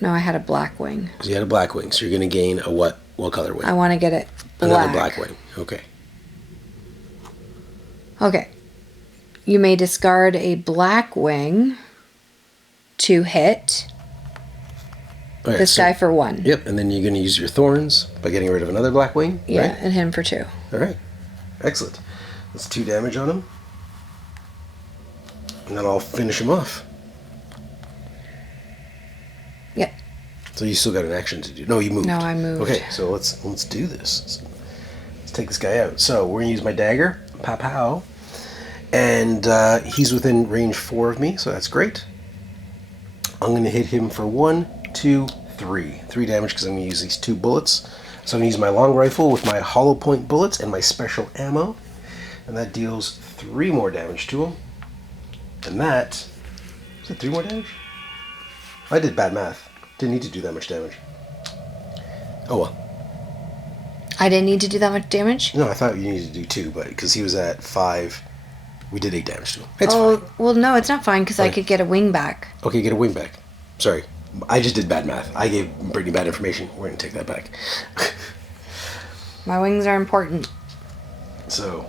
No, I had a black wing. So you had a black wing, so you're going to gain a what? What color wing? I want to get it black. Another black wing. Okay. Okay. You may discard a black wing to hit Okay, this guy for 1. Yep, and then you're going to use your thorns by getting rid of another black wing. Yeah, right? and him for 2. All right. Excellent. That's 2 damage on him. And then I'll finish him off. Yep. So you still got an action to do. No, you moved. No, I moved. Okay, so let's do this. Let's take this guy out. So we're gonna use my dagger, pow pow, and he's within range 4 of me, so that's great. I'm gonna hit him for 1, 2, 3. 3 damage because I'm gonna use these 2 bullets. So I'm gonna use my long rifle with my hollow point bullets and my special ammo, and that deals 3 more damage to him. And that is it 3 more damage? I did bad math. Didn't need to do that much damage. Oh well. I didn't need to do that much damage? No, I thought you needed to do 2, but because he was at 5, we did 8 damage to him. It's fine. Well, no, it's not fine because I could get a wing back. Okay, get a wing back. Sorry. I just did bad math. I gave Brittany bad information. We're going to take that back. My wings are important. So.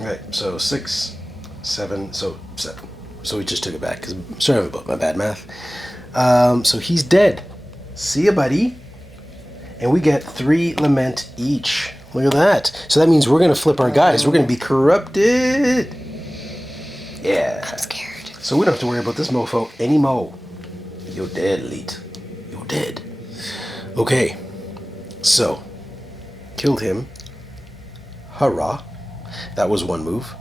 Alright, so 6, 7, so 7. So we just took it back because sorry about my bad math. So he's dead. See ya, buddy. And we get 3 lament each. Look at that. So that means we're going to flip our guys. We're going to be corrupted. Yeah. I'm scared. So we don't have to worry about this mofo anymore. You're dead, Elite. You're dead. Okay. So. Killed him. Hurrah. That was 1 move.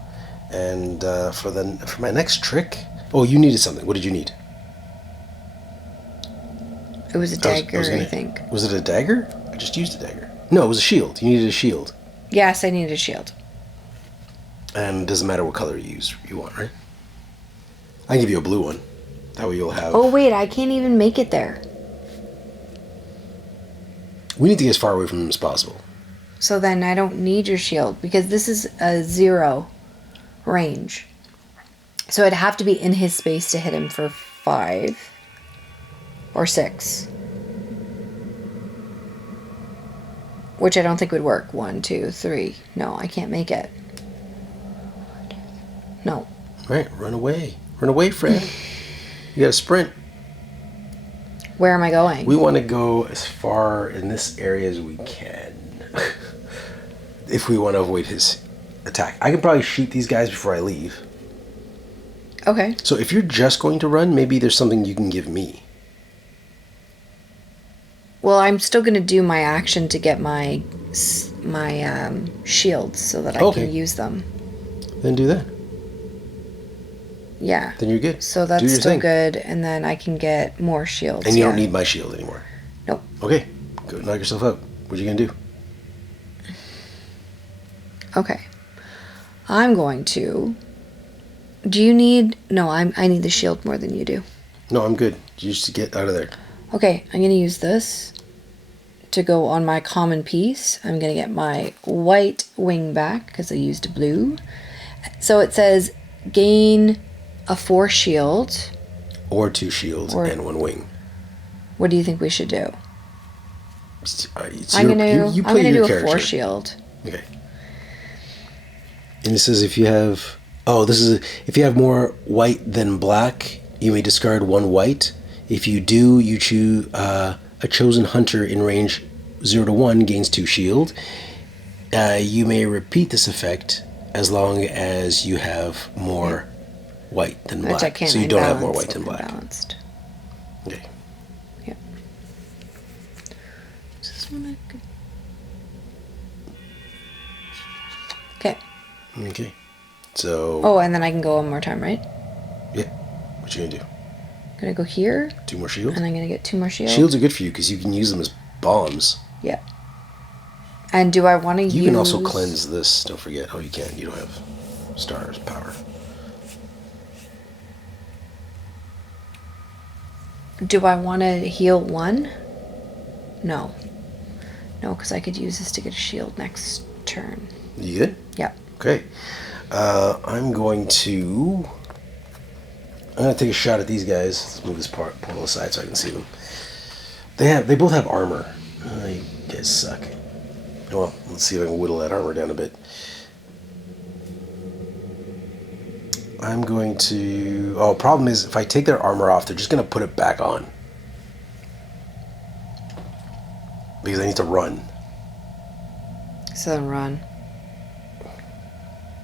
And for my next trick... Oh, you needed something. What did you need? It was a dagger, I think. Was it a dagger? I just used a dagger. No, it was a shield. You needed a shield. Yes, I needed a shield. And it doesn't matter what color you want, right? I can give you a blue one. That way you'll have... Oh, wait, I can't even make it there. We need to get as far away from them as possible. So then I don't need your shield because this is a 0 range. So I'd have to be in his space to hit him for 5 or 6. Which I don't think would work. 1, 2, 3. No, I can't make it. No. Right, run away. Run away, Fred. You gotta sprint. Where am I going? We want to go as far in this area as we can. If we want to avoid his attack. I can probably shoot these guys before I leave. Okay. So if you're just going to run, maybe there's something you can give me. Well, I'm still going to do my action to get my shields so that I can use them. Then do that. Yeah. Then you're good. So that's still good, and then I can get more shields. And you don't need my shield anymore. Nope. Okay. Go knock yourself out. What are you going to do? Okay. I'm going to... Do you need... No, I need the shield more than you do. No, I'm good. You just get out of there. Okay, I'm going to use this to go on my common piece. I'm going to get my white wing back because I used blue. So it says gain a 4 shield. Or 2 shields and 1 wing. What do you think we should do? I'm going to do a 4 shield. Okay. And it says if you have... Oh, if you have more white than black, you may discard 1 white. If you do, you choose a chosen hunter in range 0 to 1 gains 2 shield. You may repeat this effect as long as you have more white than black. I can't. So you don't have more white than black. Balanced. Okay. Yep. Okay. Okay. So. Oh, and then I can go one more time, right? Yeah. What you gonna do? I'm gonna go here. 2 more shields. And I'm gonna get 2 more shields. Shields are good for you because you can use them as bombs. Yeah. And do I want to use... You can also cleanse this. Don't forget. Oh, you can't. You don't have stars power. Do I want to heal 1? No. No, because I could use this to get a shield next turn. You good? Yeah. Okay. I'm going to take a shot at these guys. Let's move this portal aside so I can see them. They both have armor. You guys suck. Well, let's see if I can whittle that armor down a bit. I'm going to... Oh, problem is, if I take their armor off, they're just going to put it back on. Because I need to run. So then run.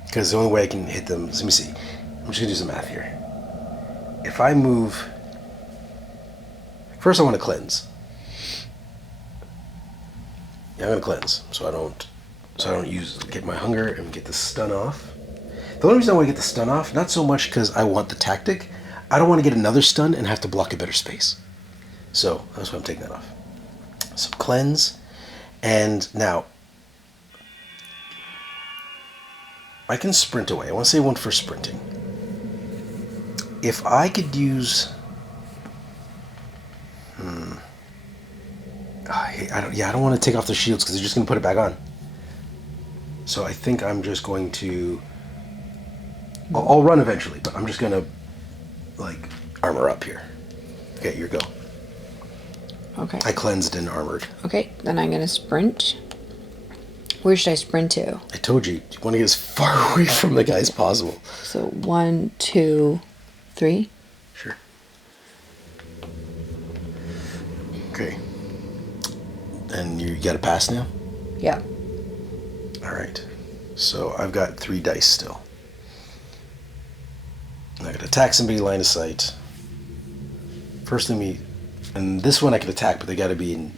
Because the only way I can hit them... Let me see. I'm just going to do some math here. If I move... First I want to cleanse. Yeah, I'm going to cleanse. So I don't get my hunger and get the stun off. The only reason I want to get the stun off, not so much because I want the tactic. I don't want to get another stun and have to block a better space. So that's why I'm taking that off. So cleanse. And now... I can sprint away. I want to say one for sprinting. If I could use... I don't want to take off the shields because they're just going to put it back on. So I think I'm just going to... I'll run eventually, but I'm just going to, like, armor up here. Okay, here you go. Okay. I cleansed and armored. Okay, then I'm going to sprint. Where should I sprint to? I told you want to get as far away from the guy as possible. So 1, 2, 3. Sure. Okay. And you got a pass now? Yeah. All right. So I've got 3 dice still. I could attack somebody line of sight. First thing and this one I could attack, but they got to be in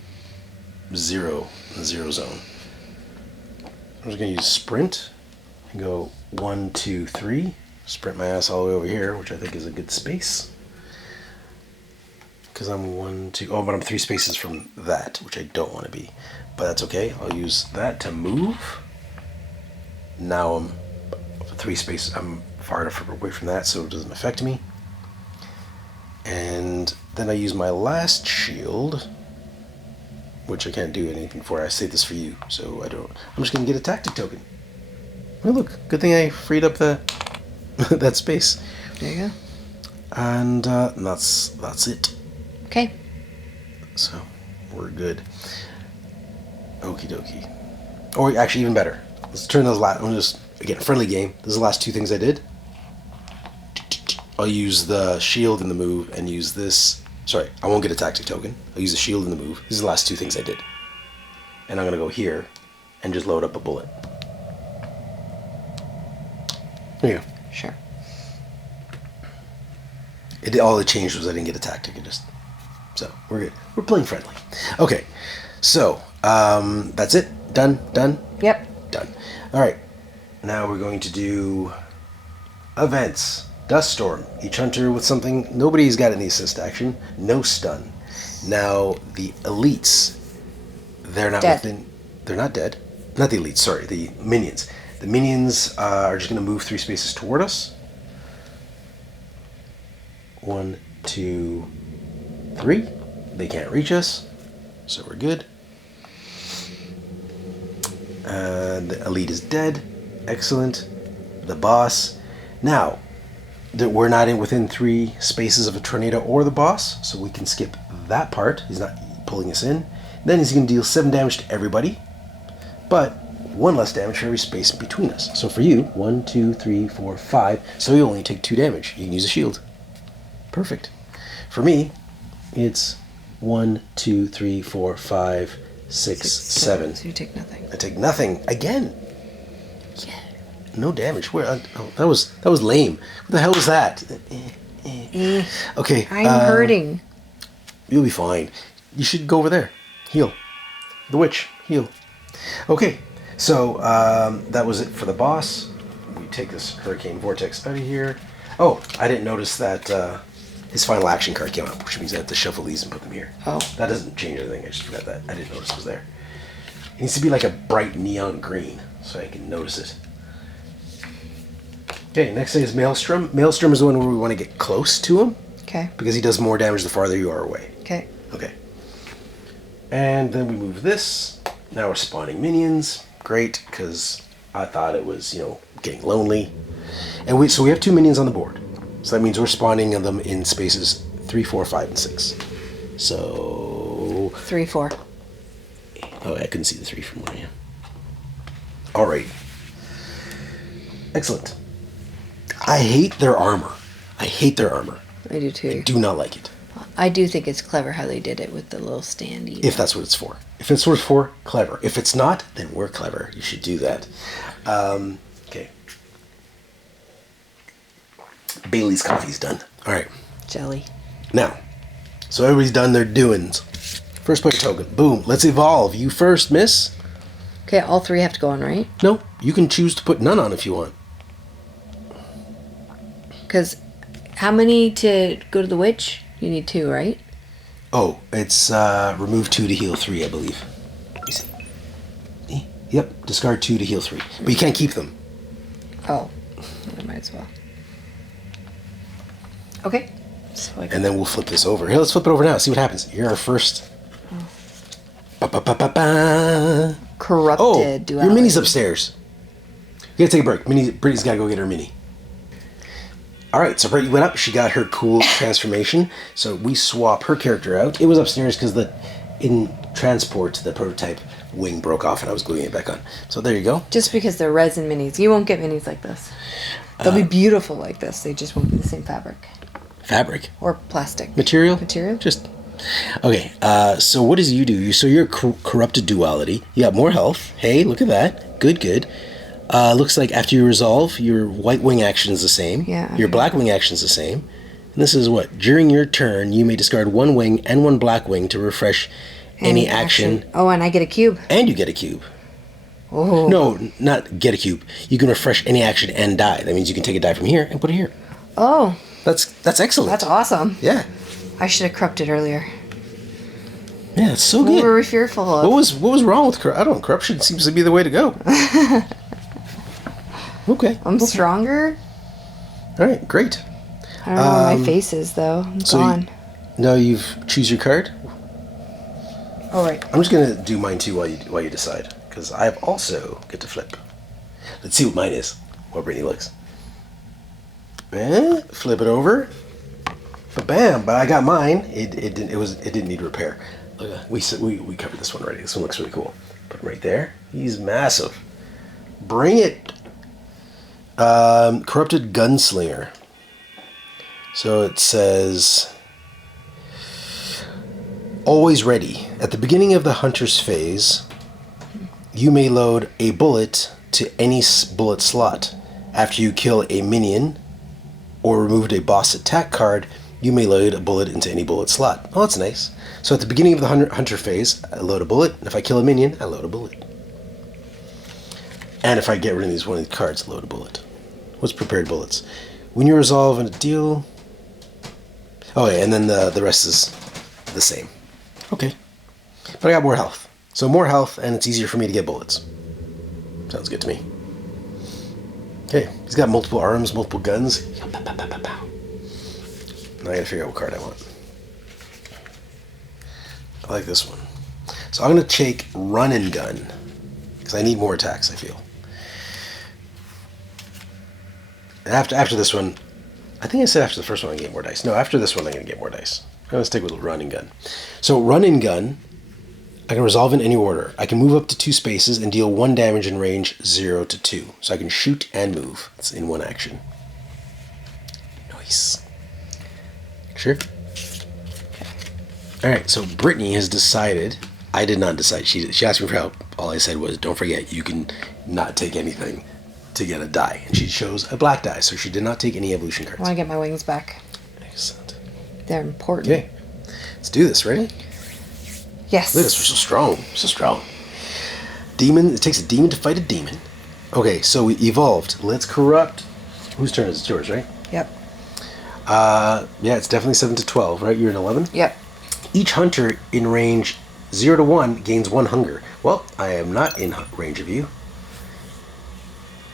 the zero zone. I'm just gonna use sprint and go 1, 2, 3. Sprint my ass all the way over here, which I think is a good space. Because I'm 1, 2. Oh, but I'm 3 spaces from that, which I don't want to be. But that's okay. I'll use that to move. Now I'm 3 spaces. I'm far enough away from that so it doesn't affect me. And then I use my last shield, which I can't do anything for. I saved this for you, so I'm just gonna get a tactic token. Oh look, good thing I freed up the that space. There you go. And that's it. Okay. So we're good. Okie dokie. Or actually, even better. Let's turn those last. I'm just again friendly game. This is the last 2 things I did. I'll use the shield in the move and use this. Sorry, I won't get a tactic token. I'll use the shield in the move. These are the last 2 things I did. And I'm going to go here and just load up a bullet. There you go. Sure. All it changed was I didn't get a tactic. So, we're good. We're playing friendly. Okay, so, that's it. Done. Yep. Done. All right. Now we're going to do events. Dust Storm. Each hunter with something. Nobody's got any assist action. No stun. Now, the elites, they're not dead. They're not dead. Not the elites, sorry. The minions. The minions are just going to move 3 spaces toward us. 1, 2, 3. They can't reach us, so we're good. The elite is dead. Excellent. The boss. Now, we're not within 3 spaces of a tornado or the boss, so we can skip that part. He's not pulling us in. Then he's going to deal 7 damage to everybody, but 1 less damage for every space between us. So for you, 1, 2, 3, 4, 5. So you only take 2 damage. You can use a shield. Perfect. For me, it's 1, 2, 3, 4, 5, 6, 7. So you take nothing. I take nothing again. Yeah. No damage. Where? That was lame. What the hell was that? Okay. I'm hurting. You'll be fine. You should go over there. Heal. The witch. Heal. Okay. So that was it for the boss. We take this Hurricane Vortex out of here. Oh, I didn't notice that his final action card came up, which means I have to shuffle these and put them here. Oh. That doesn't change anything. I just forgot that. I didn't notice it was there. It needs to be like a bright neon green so I can notice it. Okay, next thing is Maelstrom. Maelstrom is the one where we want to get close to him. Okay. Because he does more damage the farther you are away. Okay. Okay. And then we move this. Now we're spawning minions. Great, because I thought it was, getting lonely. And we have 2 minions on the board. So that means we're spawning them in spaces 3, 4, 5, and 6. So 3, 4. Oh, I couldn't see the 3 from where I am. All right. Excellent. I hate their armor. I hate their armor. I do too. Do not like it. I do think it's clever how they did it with the little standee. If that's what it's for. If it's what it's for, clever. If it's not, then we're clever. You should do that. Okay. Bailey's coffee's done. All right. Jelly. Now, so everybody's done their doings. First player token. Boom. Let's evolve. You first, miss. Okay, all 3 have to go on, right? No, you can choose to put none on if you want. Because how many to go to the witch? You need 2, right? Oh, it's remove 2 to heal 3, I believe. Let me see. Yep, discard 2 to heal 3. But you can't keep them. Oh, I might as well. Okay. So And then we'll flip this over. Here, let's flip it over now. See what happens. You're our first. Ba-ba-ba-ba-ba. corrupted Oh, duality. your mini's upstairs. You gotta take a break. Brittany's gotta go get her mini. All right, so Brittany went up. She got her cool transformation. So we swap her character out. It was upstairs because in transport, the prototype wing broke off and I was gluing it back on. So there you go. Just because they're resin minis. You won't get minis like this. They'll be beautiful like this. They just won't be the same fabric. Fabric. Or plastic. Material? Material? Just. Okay, so what does you do? So you're corrupted duality. You got more health. Hey, look at that. Good, good. Looks like after you resolve, your white wing action is the same. Yeah. Your black wing action is the same. And this is what? During your turn, you may discard 1 wing and 1 black wing to refresh any action. Oh, and I get a cube. And you get a cube. Oh. No, not get a cube. You can refresh any action and die. That means you can take a die from here and put it here. Oh. That's excellent. That's awesome. Yeah. I should have corrupted earlier. Yeah, it's so What good. were we fearful of? What was wrong with I don't know. Corruption seems to be the way to go. Okay. I'm stronger? All right, great. I don't know where my face is, though. I'm gone. Now you've choose your card. Oh, right. I'm just gonna do mine too while you decide, because I also get to flip. Let's see what mine is. What Brittany looks. Flip it over. Bam! But I got mine. It didn't need repair. Look, we covered this one already. This one looks really cool. Put him right there. He's massive. Bring it. Corrupted gunslinger. So it says, always ready. At the beginning of the hunter's phase, you may load a bullet to any bullet slot. After you kill a minion or removed a boss attack card, you may load a bullet into any bullet slot. Oh, that's nice. So at the beginning of the hunter phase, I load a bullet. If I kill a minion, I load a bullet. And if I get rid of one of these cards, load a bullet. What's prepared bullets? When you resolve in a deal... Oh, yeah, and then the rest is the same. Okay. But I got more health. So more health, and it's easier for me to get bullets. Sounds good to me. Okay, he's got multiple arms, multiple guns. Now I gotta figure out what card I want. I like this one. So I'm gonna take run and gun, because I need more attacks, I feel. After this one, I think I said after the first one I get more dice. No, after this one I'm going to get more dice. I'm going to stick with run and gun. So run and gun, I can resolve in any order. I can move up to 2 spaces and deal 1 damage in range 0 to 2. So I can shoot and move. It's in 1 action. Nice. Sure? Alright, so Brittany has decided. I did not decide. She asked me for help. All I said was, don't forget, you can not take anything to get a die. And she chose a black die, so she did not take any evolution cards. I want to get my wings back. Excellent. They're important. Okay. Let's do this. Ready? Yes. Look at this. We're so strong. So strong. Demon. It takes a demon to fight a demon. Okay, so we evolved. Let's corrupt. Whose turn is it? It's yours, right? Yep. Yeah, it's definitely 7 to 12, right? You're in 11? Yep. Each hunter in range 0 to 1 gains 1 hunger. Well, I am not in range of you.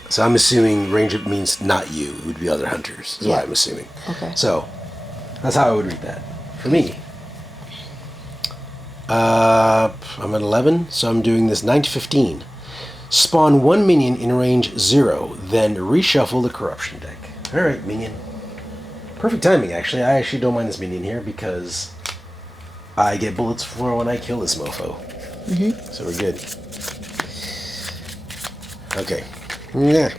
So I'm assuming range means not you. It would be other hunters, is what I'm assuming. Okay. So that's how I would read that. For me, I'm at 11, so I'm doing this 9 to 15. Spawn 1 minion in range 0, then reshuffle the corruption deck. All right, minion. Perfect timing, actually. I actually don't mind this minion here because I get bullets for when I kill this mofo. So we're good. Okay. Yeah.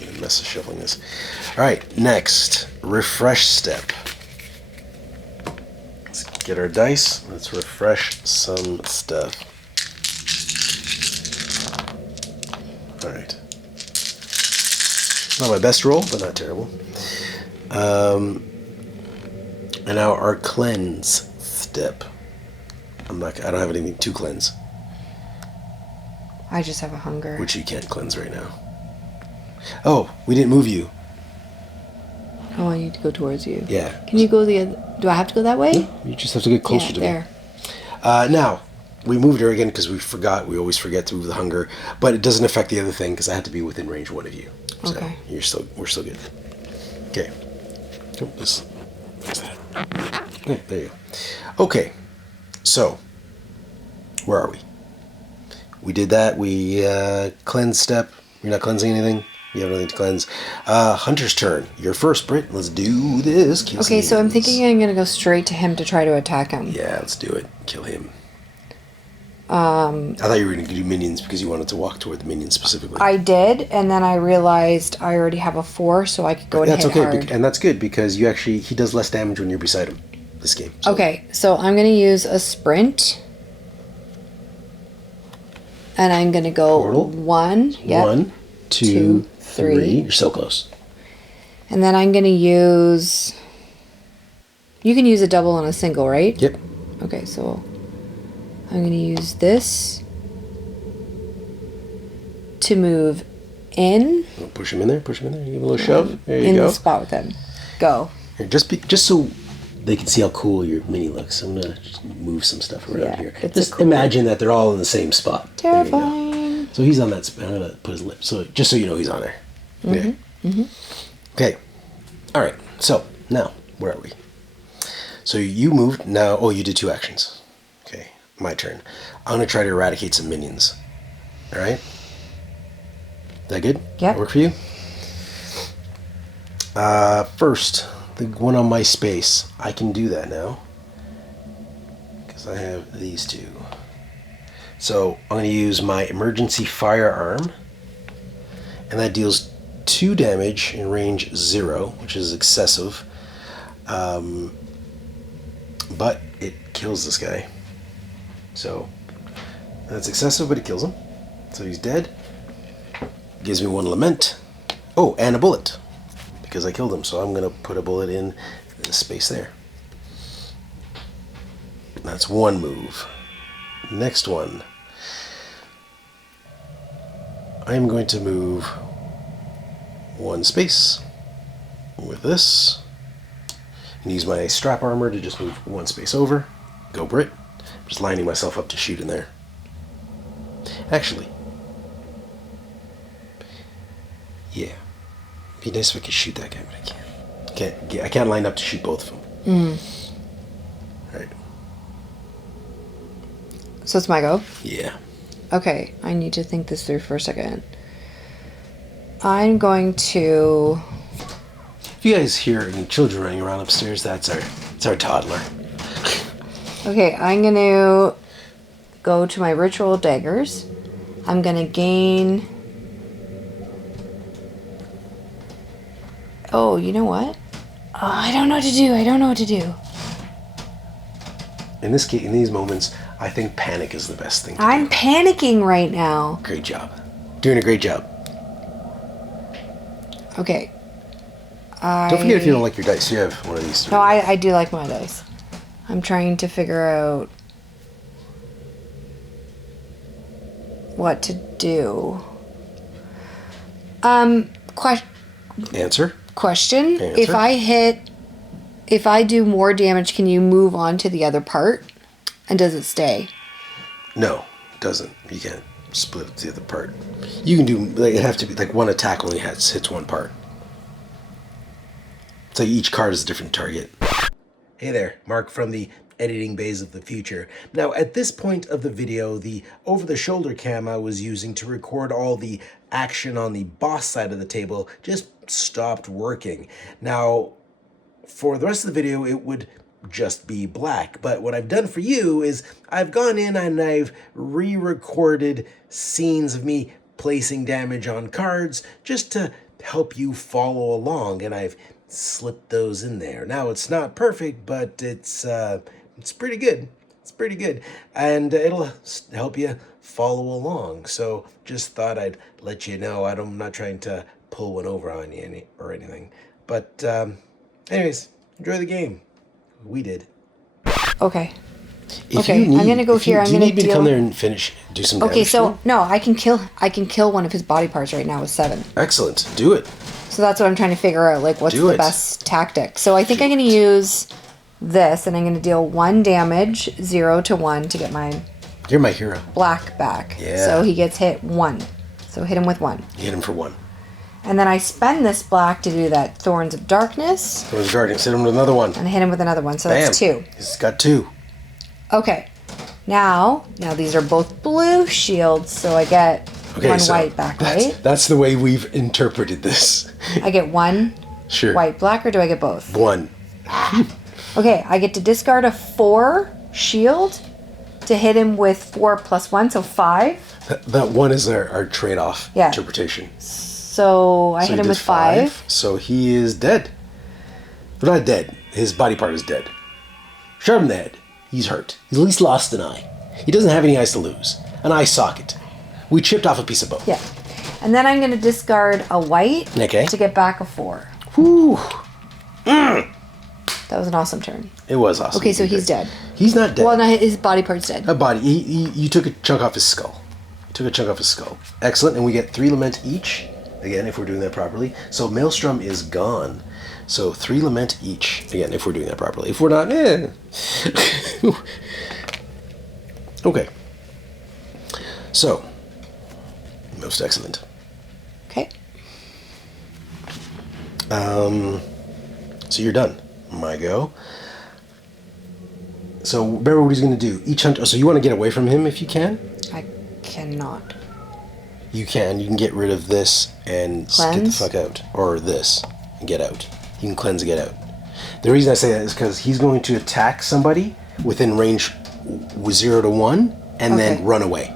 Gonna mess of shuffling this. All right. Next, refresh step. Let's get our dice. Let's refresh some stuff. All right. Not my best roll, but not terrible. And now our cleanse step. I don't have anything to cleanse, I just have a hunger. which you can't cleanse right now. Oh, we didn't move you. Oh, I need to go towards you. Yeah. Can you go the other? Do I have to go that way? You just have to get closer Yeah, to there. me. Now, we moved her again because we forgot. We always forget to move the hunger, but it doesn't affect the other thing because I had to be within range of one of you. So Okay. we're still good. Okay. Oh, this. What's that? Okay, there you go. Okay. So, where are we? We did that. We cleanse step. You're not cleansing anything. You have nothing to cleanse. Hunter's turn. You're first, Britt. Let's do this. Kill Okay, some so I'm minions. thinking I'm gonna go straight to him to try to attack him. Yeah, let's do it. Kill him. I thought you were going to do minions because you wanted to walk toward the minions specifically. I did, and then I realized I already have a 4, so I could go and That's hit okay, hard. and that's good because he does less damage when you're beside him. This game. So. Okay, so I'm gonna use a sprint, and I'm gonna go Portal. 1. Yep. 1, 2, Two, 3. three. You're so close. And then I'm gonna use. You can use a double and a single, right? Yep. Okay, so I'm gonna use this to move in Push him in there. Push him in there. Give him a little shove. There you in go. the spot with him. Go. Here, just so they can see how cool your mini looks, I'm gonna just move some stuff around Yeah, here. it's a Just cool- imagine that they're all in the same spot. There you go. Terrifying. So he's on that spot. I'm gonna put his lip. So just so you know, he's on there. Okay. Okay. All right. So now, where are we? So you moved. Now, oh, you did 2 actions. Okay, my turn. I'm gonna try to eradicate some minions. All right. That good? Yep. That work for you? First, the one on my space. I can do that now because I have these 2. So I'm going to use my emergency firearm, and that deals 2 damage in range 0, which is excessive. But it kills this guy. So that's excessive, but it kills him. So he's dead. Gives me 1 lament. Oh, and a bullet because I killed him. So I'm going to put a bullet in the space there. That's 1 move. Next one. I'm going to move 1 space with this and use my strap armor to just move 1 space over. Go Brit. Just lining myself up to shoot in there. Actually, yeah, it'd be nice if I could shoot that guy, but I can't. I can't line up to shoot both of them. All right. So it's my go. Yeah. Okay, I need to think this through for a second. I'm going to. If you guys hear any children running around upstairs, it's our toddler. Okay, I'm going to go to my ritual daggers. I'm going to gain. Oh, you know what? Oh, I don't know what to do. In this case, in these moments, I think panic is the best thing to I'm do. panicking right now. Great job. Doing a great job. Okay. Don't forget if you don't like your dice, you have one of these 3. No, I do like my dice. I'm trying to figure out what to do. Answer. Question. Answer. If I do more damage, can you move on to the other part? And does it stay? No, it doesn't. You can't split the other part. You can do, like, it have to be, like, 1 attack only hits 1 part. So each card is a different target. Hey there, Mark from the editing bays of the future. Now, at this point of the video, the over-the-shoulder cam I was using to record all the action on the boss side of the table just stopped working. Now, for the rest of the video, it would just be black. But what I've done for you is I've gone in and I've re-recorded scenes of me placing damage on cards just to help you follow along, and I've slipped those in there. Now it's not perfect, but it's pretty good. It's pretty good, and it'll help you follow along. So just thought I'd let you know. I'm not trying to pull one over on you or anything. But anyways, enjoy the game. We did. Okay. If I'm gonna go here. Do you need me to come there and do some damage? Okay, so no, I can kill one of his body parts right now with 7. Excellent. Do it. So that's what I'm trying to figure out. Like, what's the best tactic? So I think I'm gonna use this, and I'm gonna deal 1 damage, 0 to 1, to get my You're my hero. black back. Yeah. So he gets hit 1. So hit him with 1. You hit him for 1. And then I spend this black to do that Thorns of Darkness. Thorns of Darkness. Hit him with another one. And I hit him with another one. So Bam. that's 2. He's got 2. Okay. Now these are both blue shields, so I get one white back, right? That's the way we've interpreted this. I get 1 Sure. white black, or do I get both? 1. Okay, I get to discard a 4 shield to hit him with 4 plus 1, so 5. That 1 is our trade-off Yeah. interpretation. So I hit he him with does 5. So he is dead. But not dead. His body part is dead. Shot him in the head. He's hurt. He's at least lost an eye. He doesn't have any eyes to lose. An eye socket. We chipped off a piece of bone. Yeah. And then I'm going to discard a white Okay. to get back a 4. Whew. That was an awesome turn. It was awesome. Okay, so he's dead. He's not dead. Well, no, his body part's dead. A body. You took a chunk off his skull. You took a chunk off his skull. Excellent. And we get 3 lament each. Again, if we're doing that properly. So Maelstrom is gone. So 3 lament each. Again, if we're doing that properly. If we're not, Okay. So, most excellent. Okay. So you're done. My go. So remember what he's going to do. Each hunter. So you want to get away from him if you can. I cannot. You can. You can get rid of this and get the fuck out, or this and get out. You can cleanse and get out. The reason I say that is because he's going to attack somebody within range 0 to 1 and then run away.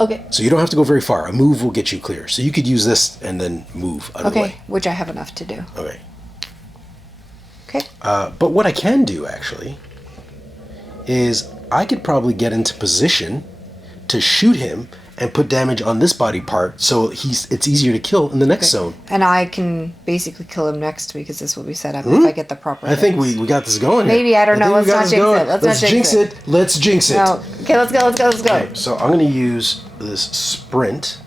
Okay. So you don't have to go very far. A move will get you clear. So you could use this and then move out of the way. Which I have enough to do. Okay. Okay. But what I can do actually is I could probably get into position to shoot him and put damage on this body part, so it's easier to kill in the next zone. And I can basically kill him next because this will be set up if I get the proper I think we got this going here. Maybe, I don't know. Let's not jinx it. Let's jinx it. Let's jinx it. No. Okay, let's go. Okay, so I'm going to use this sprint,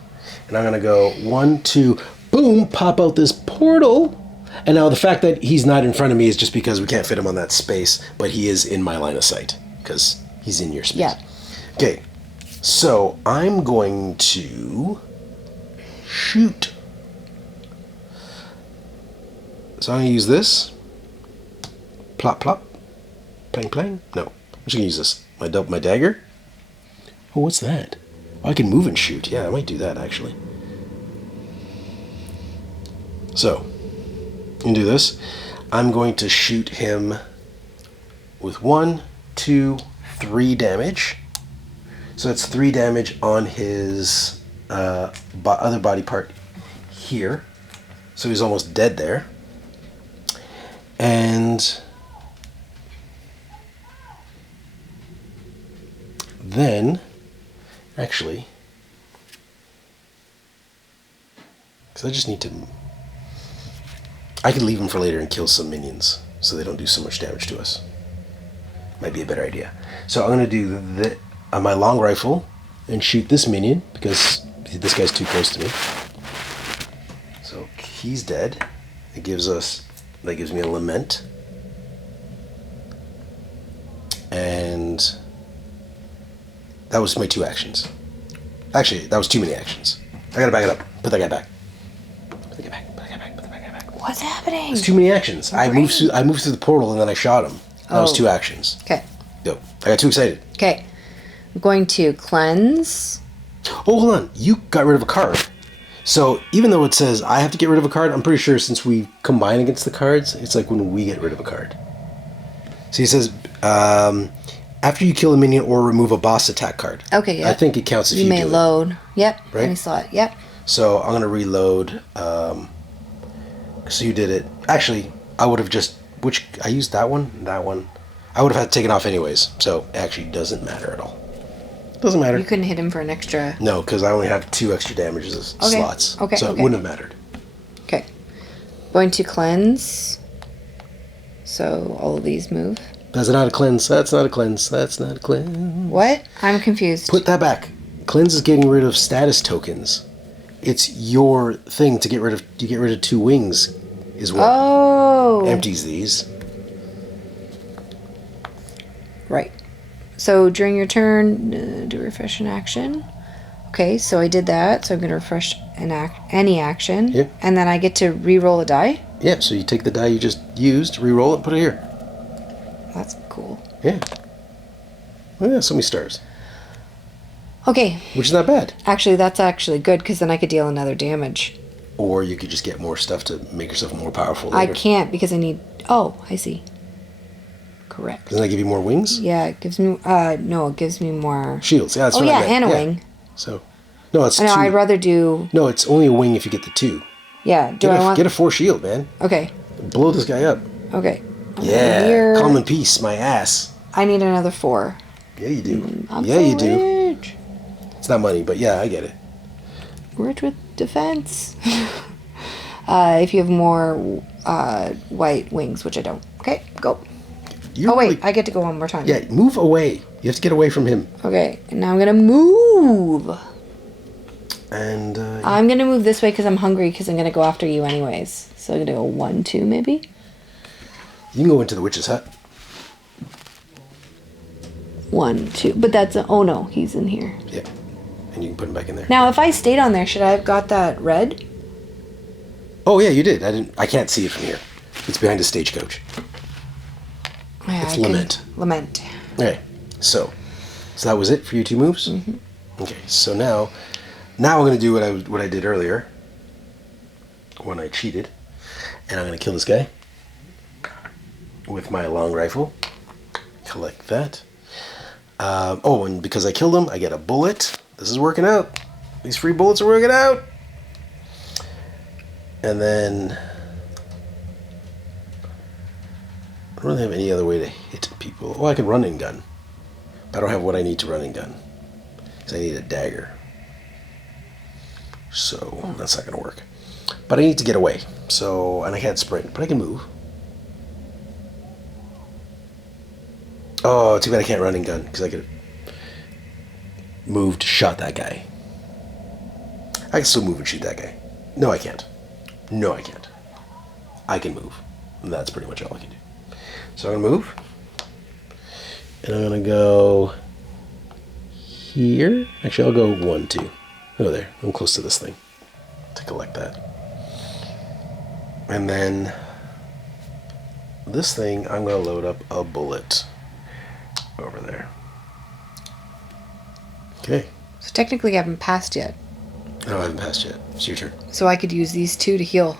and I'm going to go 1, 2, boom, pop out this portal. And now the fact that he's not in front of me is just because we can't fit him on that space, but he is in my line of sight because he's in your space. Yeah. Okay, so I'm going to shoot. So I'm going to use this. Plop, plop. Plang, plang. No, I'm just going to use this. My dagger. Oh, what's that? Oh, I can move and shoot. Yeah, I might do that, actually. So, I'm going to do this. I'm going to shoot him with 1, 2, 3 damage. So that's 3 damage on his other body part here. So he's almost dead there. And then, actually, because I just need to, I could leave him for later and kill some minions so they don't do so much damage to us. Might be a better idea. So I'm going to do my long rifle and shoot this minion because this guy's too close to me. So he's dead. That gives me a lament. And that was my 2 actions. Actually, that was too many actions. I gotta back it up. Put that guy back. Put the guy back. What's happening? It's too many actions. I moved through the portal and then I shot him. That was 2 actions. Okay. Go. I got too excited. Okay. I'm going to cleanse. Oh, hold on. You got rid of a card. So even though it says I have to get rid of a card, I'm pretty sure since we combine against the cards, it's like when we get rid of a card. So he says, after you kill a minion or remove a boss attack card. Okay, yeah. I think it counts if you may do load. it. Yep. Right? Any slot. Yep. So I'm going to reload. So you did it. Actually, I would have just... I used that one. I would have had to take it off anyways. So it actually doesn't matter at all. Doesn't matter. You couldn't hit him for an extra... No, because I only have 2 extra damages slots. Okay, so okay. it wouldn't have mattered. Okay. Going to cleanse. So all of these move. That's not a cleanse. That's not a cleanse. That's not a cleanse. What? I'm confused. Put that back. Cleanse is getting rid of status tokens. It's your thing to get rid of. You get rid of 2 wings, is what empties these. Right. So during your turn, do refresh an action. Okay, so I did that. So I'm going to refresh any action. Yep. And then I get to re-roll a die. Yeah, so you take the die you just used, re-roll it, put it here. That's cool. Yeah. Well, yeah, so many stars. Okay. Which is not bad. Actually, that's actually good because then I could deal another damage. Or you could just get more stuff to make yourself more powerful later. I can't because I need... Oh, I see. Correct. Doesn't that give you more wings? Yeah, it gives me... no, it gives me more... Shields. Yeah, that's Oh, what I yeah, meant. and a Yeah. wing. So, no, it's 2. No, I'd rather do... No, it's only a wing if you get the 2. Yeah, do I want... Get a 4 shield, man. Okay. Blow this guy up. Okay. Yeah. Here. Calm and peace, my ass. I need another 4. Yeah, you do. I'm yeah, so you do. rich. It's not money, but yeah, I get it. Rich with defense. If you have more white wings, which I don't. Okay, go. You're Wait, really- I get to go one more time. Yeah, move away. You have to get away from him. Okay, and now I'm gonna move. And I'm gonna move this way because I'm hungry because I'm gonna go after you anyways. So I'm gonna go 1, 2 maybe. you can go into the witch's hut. 1, 2. But that's oh no, he's in here. Yeah, and you can put him back in there. Now if I stayed on there, should I have got that red? Oh yeah, you did. I can't see it from here. It's behind a stagecoach. Yeah, It's I can- lament. Lament. Okay, so that was it for your 2 moves. Okay, so now I'm gonna do what I did earlier when I cheated, and I'm gonna kill this guy with my long rifle. Collect that. And because I killed him, I get a bullet. This is working out. These free bullets are working out. And then I don't really have any other way to hit people. Oh, I can run and gun. But I don't have what I need to run and gun. Because I need a dagger. So that's not going to work. But I need to get away. So, and I can't sprint, but I can move. Oh, too bad I can't run and gun, because I could have moved, shot that guy. I can still move and shoot that guy. No, I can't. No, I can't. I can move. And that's pretty much all I can do. So I'm going to move. And I'm going to go here. Actually, I'll go 1, 2. Oh, there. I'm close to this thing to collect that. And then this thing, I'm going to load up a bullet over there. Okay. So technically I haven't passed yet. No, I haven't passed yet. It's your turn. So I could use these 2 to heal.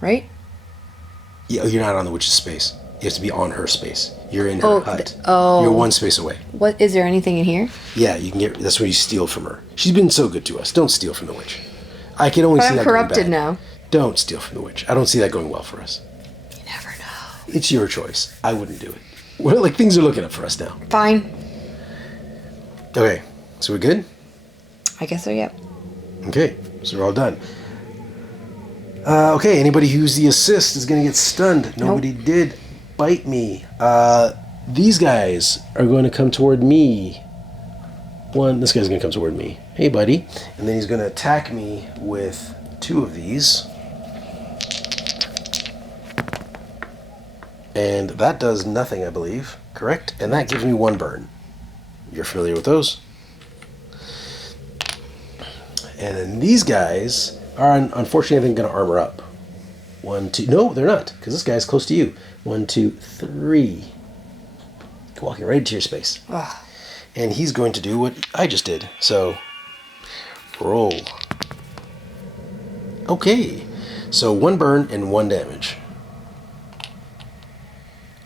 Right? Yeah, you're not on the witch's space. You have to be on her space. You're in her hut. oh. You're 1 space away. What is there anything in here? Yeah, you can get. That's where you steal from her. She's been so good to us. Don't steal from the witch. I can only But see I'm that corrupted going bad. now. Don't steal from the witch. I don't see that going well for us. You never know. It's your choice. I wouldn't do it. Well, like things are looking up for us now. Fine. Okay, so we're good. I guess so, yep. Okay, so we're all done. Okay, anybody who's the assist is gonna get stunned. Nobody did bite me. These guys are going to come toward me. This guy's gonna come toward me. Hey, buddy. And then he's gonna attack me with 2 of these. And that does nothing, I believe. Correct? And that gives me 1 burn. You're familiar with those? And then these guys are, unfortunately, I think, going to armor up. 1, 2. No, they're not, because this guy's close to you. 1, 2, 3. Walking right into your space. Ugh. And he's going to do what I just did. So, roll. Okay. So 1 burn and 1 damage.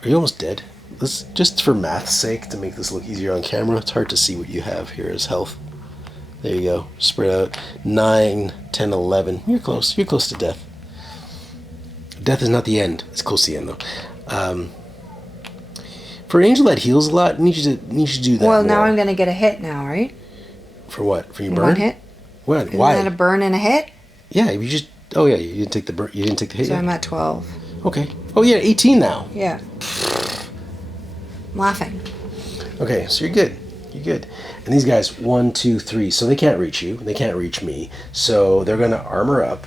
Are you almost dead? let's just for math's sake, to make this look easier on camera, it's hard to see what you have here as health. There you go. Spread out. 9, 10, 11. You're close. You're close to death. Death is not the end. It's close to the end, though. For an angel that heals a lot, you need to do that. Well, more. now I'm going to get a hit now, right? For what? For your burn? One hit? What? Isn't Why? that a burn and a hit? Yeah, you just... Oh, yeah, you didn't take the burn. You didn't take the hit So yet? I'm at 12. Okay. Oh, yeah, 18 now. Yeah. I'm laughing. Okay, so you're good. You're good. And these guys, 1, 2, 3. So they can't reach you. They can't reach me. So they're going to armor up,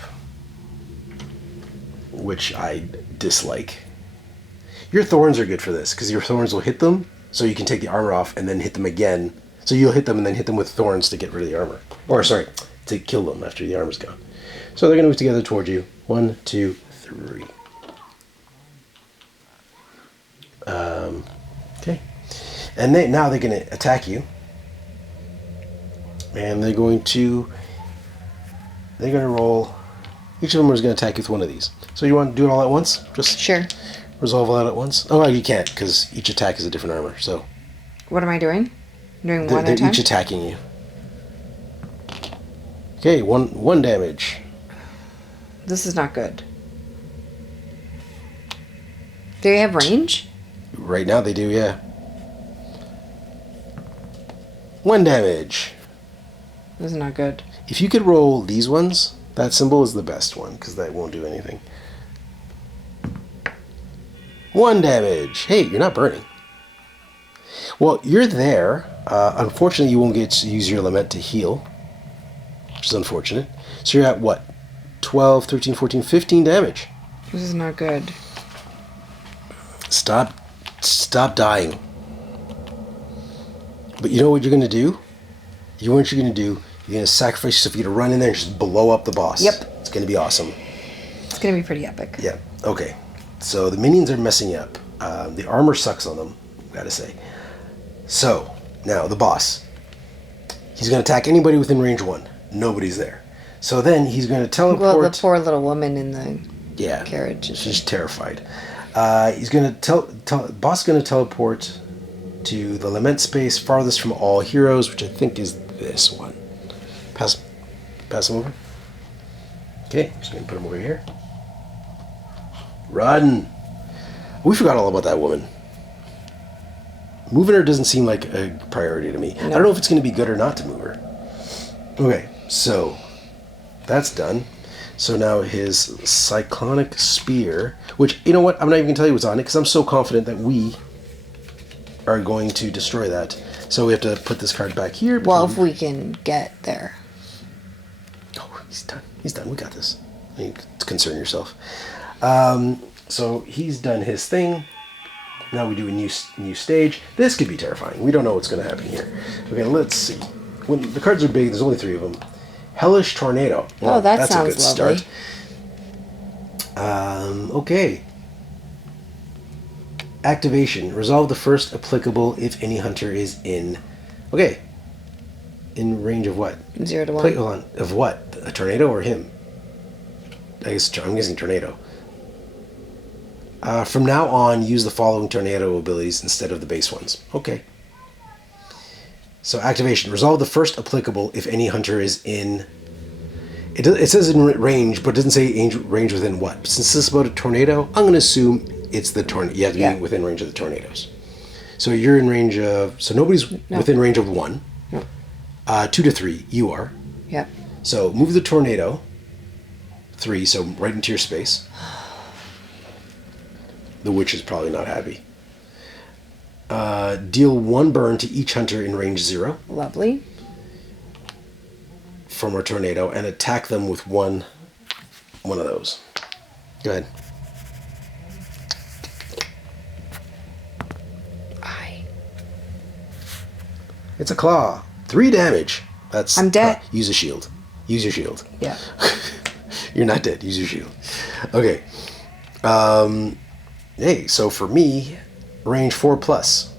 which I dislike. Your thorns are good for this, because your thorns will hit them, so you can take the armor off and then hit them again. So you'll hit them and then hit them with thorns to get rid of the armor. Or, sorry, to kill them after the armor's gone. So they're going to move together toward you. 1, 2, 3. Okay. And now they're going to attack you. And they're going to roll. Each of them is going to attack you with one of these. So you want to do it all at once? Just Sure. resolve all that at once? Oh, no, you can't, because each attack is a different armor. So What am I doing? I'm doing one at a they're time? each attacking you. Okay, one damage. This is not good. Do they have range? Right now they do, yeah. 1 damage. This is not good. If you could roll these ones, that symbol is the best one, because that won't do anything. 1 damage. Hey, you're not burning. Well, you're there. Unfortunately, you won't get to use your lament to heal, which is unfortunate. So you're at what? 12, 13, 14, 15 damage. This is not good. Stop dying. But you know what you're going to do? You know what you're going to do? You're going to sacrifice yourself. You're going to run in there and just blow up the boss. Yep. It's going to be awesome. It's going to be pretty epic. Yeah. Okay. So the minions are messing you up. The armor sucks on them, gotta say. So, now the boss. He's going to attack anybody within range 1. Nobody's there. So then he's going to teleport. Well, the poor little woman in the carriage. She's terrified. He's going to boss is going to teleport to the lament space farthest from all heroes, which I think is this one. Pass him over. Okay, just going to put him over here. Run! We forgot all about that woman. Moving her doesn't seem like a priority to me. No. I don't know if it's going to be good or not to move her. Okay, so that's done. So now his cyclonic spear, which, you know what, I'm not even going to tell you what's on it because I'm so confident that we are going to destroy that. So we have to put this card back here. Well, if we can get there. Oh, he's done. He's done. We got this. You concern yourself. So he's done his thing. Now we do a new stage. This could be terrifying. We don't know what's going to happen here. Okay, let's see. When the cards are big, there's only 3 of them. Hellish Tornado. Well, that that's sounds a good lovely. Start. Okay. Activation. Resolve the first applicable if any hunter is in... Okay. In range of what? 0 to 1. Hold on. Of what? A tornado or him? I'm guessing tornado. From now on, use the following tornado abilities instead of the base ones. Okay. So activation. Resolve the first applicable if any hunter is in... It says in range, but it doesn't say range within what. Since this is about a tornado, I'm going to assume it's the tornado. You have to be within range of the tornadoes. So you're in range of... So nobody's within range of 1. No. 2 to 3, you are. Yep. So move the tornado. 3, so right into your space. The witch is probably not happy. Deal 1 burn to each hunter in range 0. Lovely. From our tornado, and attack them with one of those. Go ahead. It's a claw. 3 damage. That's... I'm dead. Use a shield. Use your shield. Yeah. You're not dead. Use your shield. Okay. Hey, so for me, range 4 plus.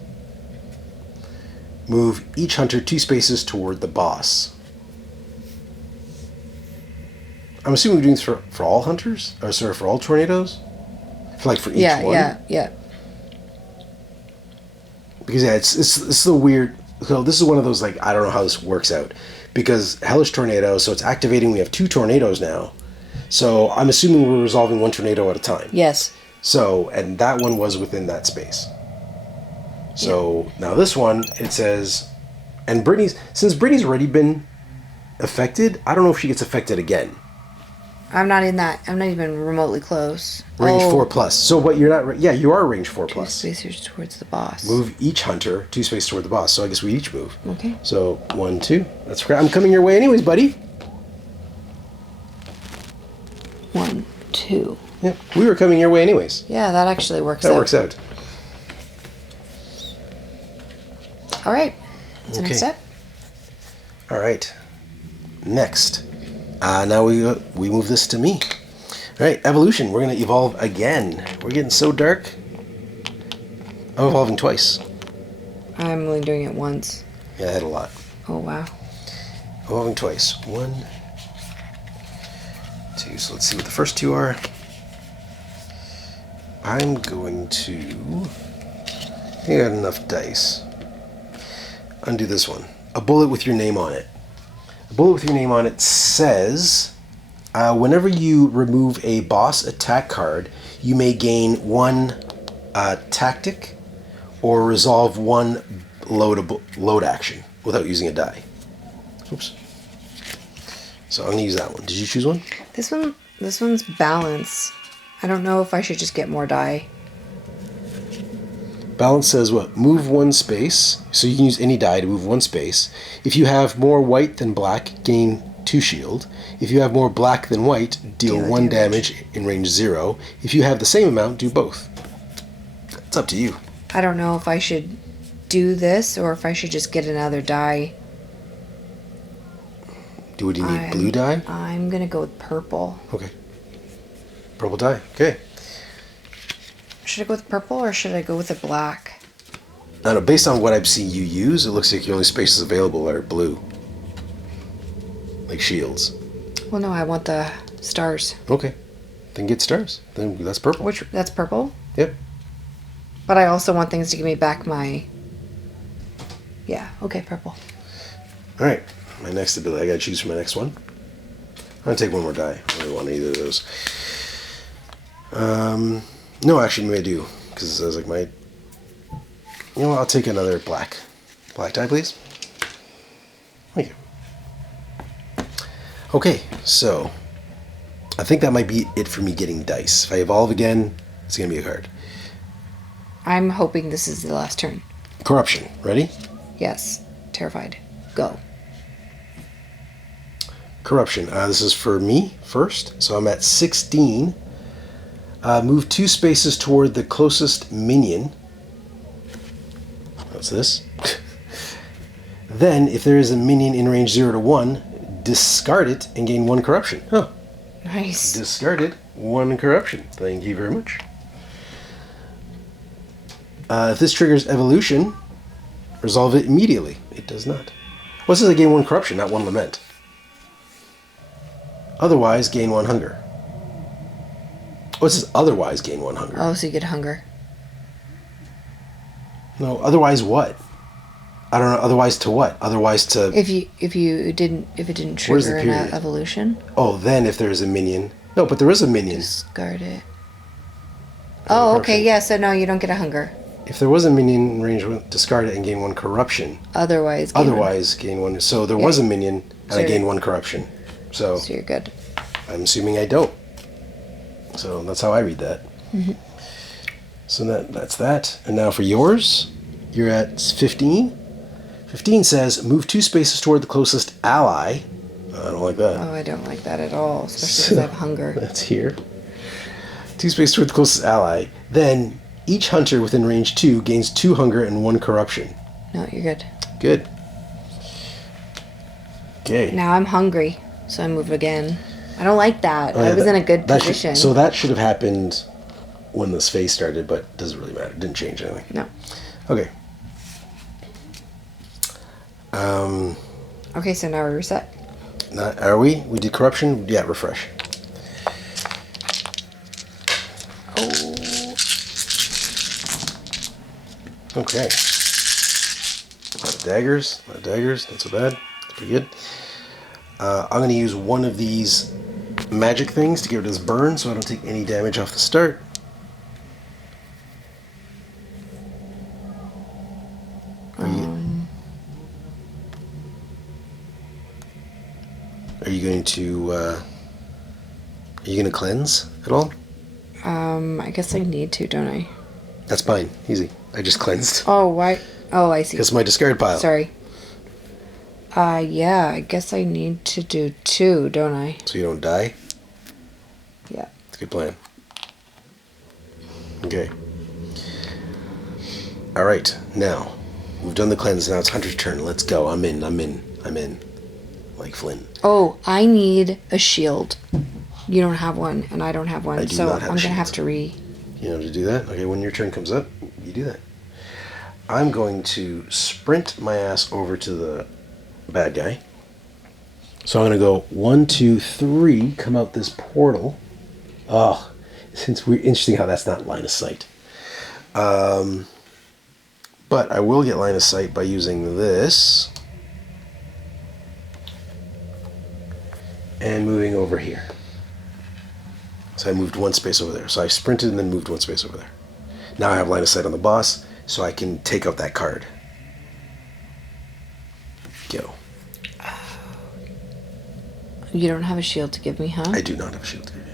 Move each hunter 2 spaces toward the boss. I'm assuming we're doing this for all hunters? Or sorry, for all tornadoes? For each one? Yeah. Because yeah, it's the weird. So this is one of those like I don't know how this works out because hellish tornado. So it's activating. We have 2 tornadoes now. So I'm assuming we're resolving 1 tornado at a time. Yes. So and that one was within that space. So now this one it says, and since Brittany's already been affected, I don't know if she gets affected again. I'm not in that. I'm not even remotely close. Range 4+. So, but you're not. Yeah, you are range 4+. 2 spaces towards the boss. Move each hunter 2 spaces toward the boss. So I guess we each move. Okay. So 1, 2. That's great. I'm coming your way anyways, buddy. 1, 2. Yeah, we were coming your way anyways. Yeah, that actually works out. That works out. All right. What's the next step? All right. Next. Now we move this to me. All right, evolution. We're going to evolve again. We're getting so dark. I'm evolving twice. I'm only doing it once. Yeah, I had a lot. Oh, wow. Evolving twice. 1, 2. So let's see what the first 2 are. I'm going to... I think I got enough dice. Undo this one. A bullet with your name on it. A bullet with your name on it says, whenever you remove a boss attack card, you may gain 1 tactic or resolve 1 load action without using a die. Oops. So I'm going to use that one. Did you choose one? This one's balance. I don't know if I should just get more die. Balance says what? Move 1 space. So you can use any die to move 1 space. If you have more white than black, gain 2 shield. If you have more black than white, deal 1 damage in range 0. If you have the same amount, do both. It's up to you. I don't know if I should do this or if I should just get another die. Do you need blue die? I'm going to go with purple. Okay. Purple die. Okay. Should I go with purple or should I go with a black? I don't know. Based on what I've seen you use, it looks like your only spaces available are blue. Like shields. Well, no, I want the stars. Okay. Then get stars. Then that's purple. That's purple? Yep. But I also want things to give me back my... Yeah, okay, purple. All right. My next ability. I got to choose for my next one. I'm going to take 1 more die. I don't really want either of those. No, actually, maybe I do. Because I was like, you know what? I'll take another black. Black die, please. Thank you. Okay, so I think that might be it for me getting dice. If I evolve again, it's going to be a card. I'm hoping this is the last turn. Corruption. Ready? Yes. Terrified. Go. Corruption. This is for me first. So I'm at 16. Move 2 spaces toward the closest minion. What's this? Then, if there is a minion in range 0 to 1, discard it and gain 1 corruption. Oh. Nice. Discarded 1 corruption. Thank you very much. If this triggers evolution, resolve it immediately. It does not. Well, it says I gain 1 corruption, not 1 lament. Otherwise, gain 1 hunger. Oh, it says otherwise gain 1 hunger. Oh, so you get hunger. No, otherwise what? I don't know. Otherwise to what? Otherwise to... If it didn't trigger an evolution. Oh, then if there's a minion. No, but there is a minion. Discard it. Oh, okay, yeah, so no, you don't get a hunger. If there was a minion in range, discard it and gain 1 corruption. Otherwise gain 1. So there was a minion and I gained 1 corruption. So you're good. I'm assuming I don't. So that's how I read that. Mm-hmm. So that's that. And now for yours, you're at 15. 15 says, move 2 spaces toward the closest ally. I don't like that. Oh, I don't like that at all, especially because I have hunger. That's here. 2 spaces toward the closest ally. Then each hunter within range 2 gains 2 hunger and 1 corruption. No, you're good. Good. Okay. Now I'm hungry, so I move again. I don't like that. I was in a good position. So that should have happened when this phase started, but it doesn't really matter. It didn't change anything. No. Okay. Okay, so now we reset. Are we? We did corruption? Yeah, refresh. Oh. Okay. daggers. A lot of daggers. Not so bad. That's pretty good. I'm going to use one of these magic things to get rid of this burn so I don't take any damage off the start. Are you going to cleanse at all? I guess I need to, don't I? That's fine. Easy. I just cleansed. Oh, why? Oh, I see. It's my discard pile. Sorry. Yeah, I guess I need to do 2, don't I? So you don't die? Yeah. That's a good plan. Okay. Alright, now. We've done the cleanse, now it's Hunter's turn. Let's go. I'm in. Like Flynn. Oh, I need a shield. You don't have one, and I don't have one, I do so not have I'm a gonna have shield. to You know how to do that? Okay, when your turn comes up, you do that. I'm going to sprint my ass over to the bad guy. So I'm going to go 1, 2, 3, come out this portal. Oh, since we're interesting how that's not line of sight. But I will get line of sight by using this. And moving over here. So I moved 1 space over there. So I sprinted and then moved 1 space over there. Now I have line of sight on the boss, so I can take out that card. Go. You don't have a shield to give me, huh? I do not have a shield to give you.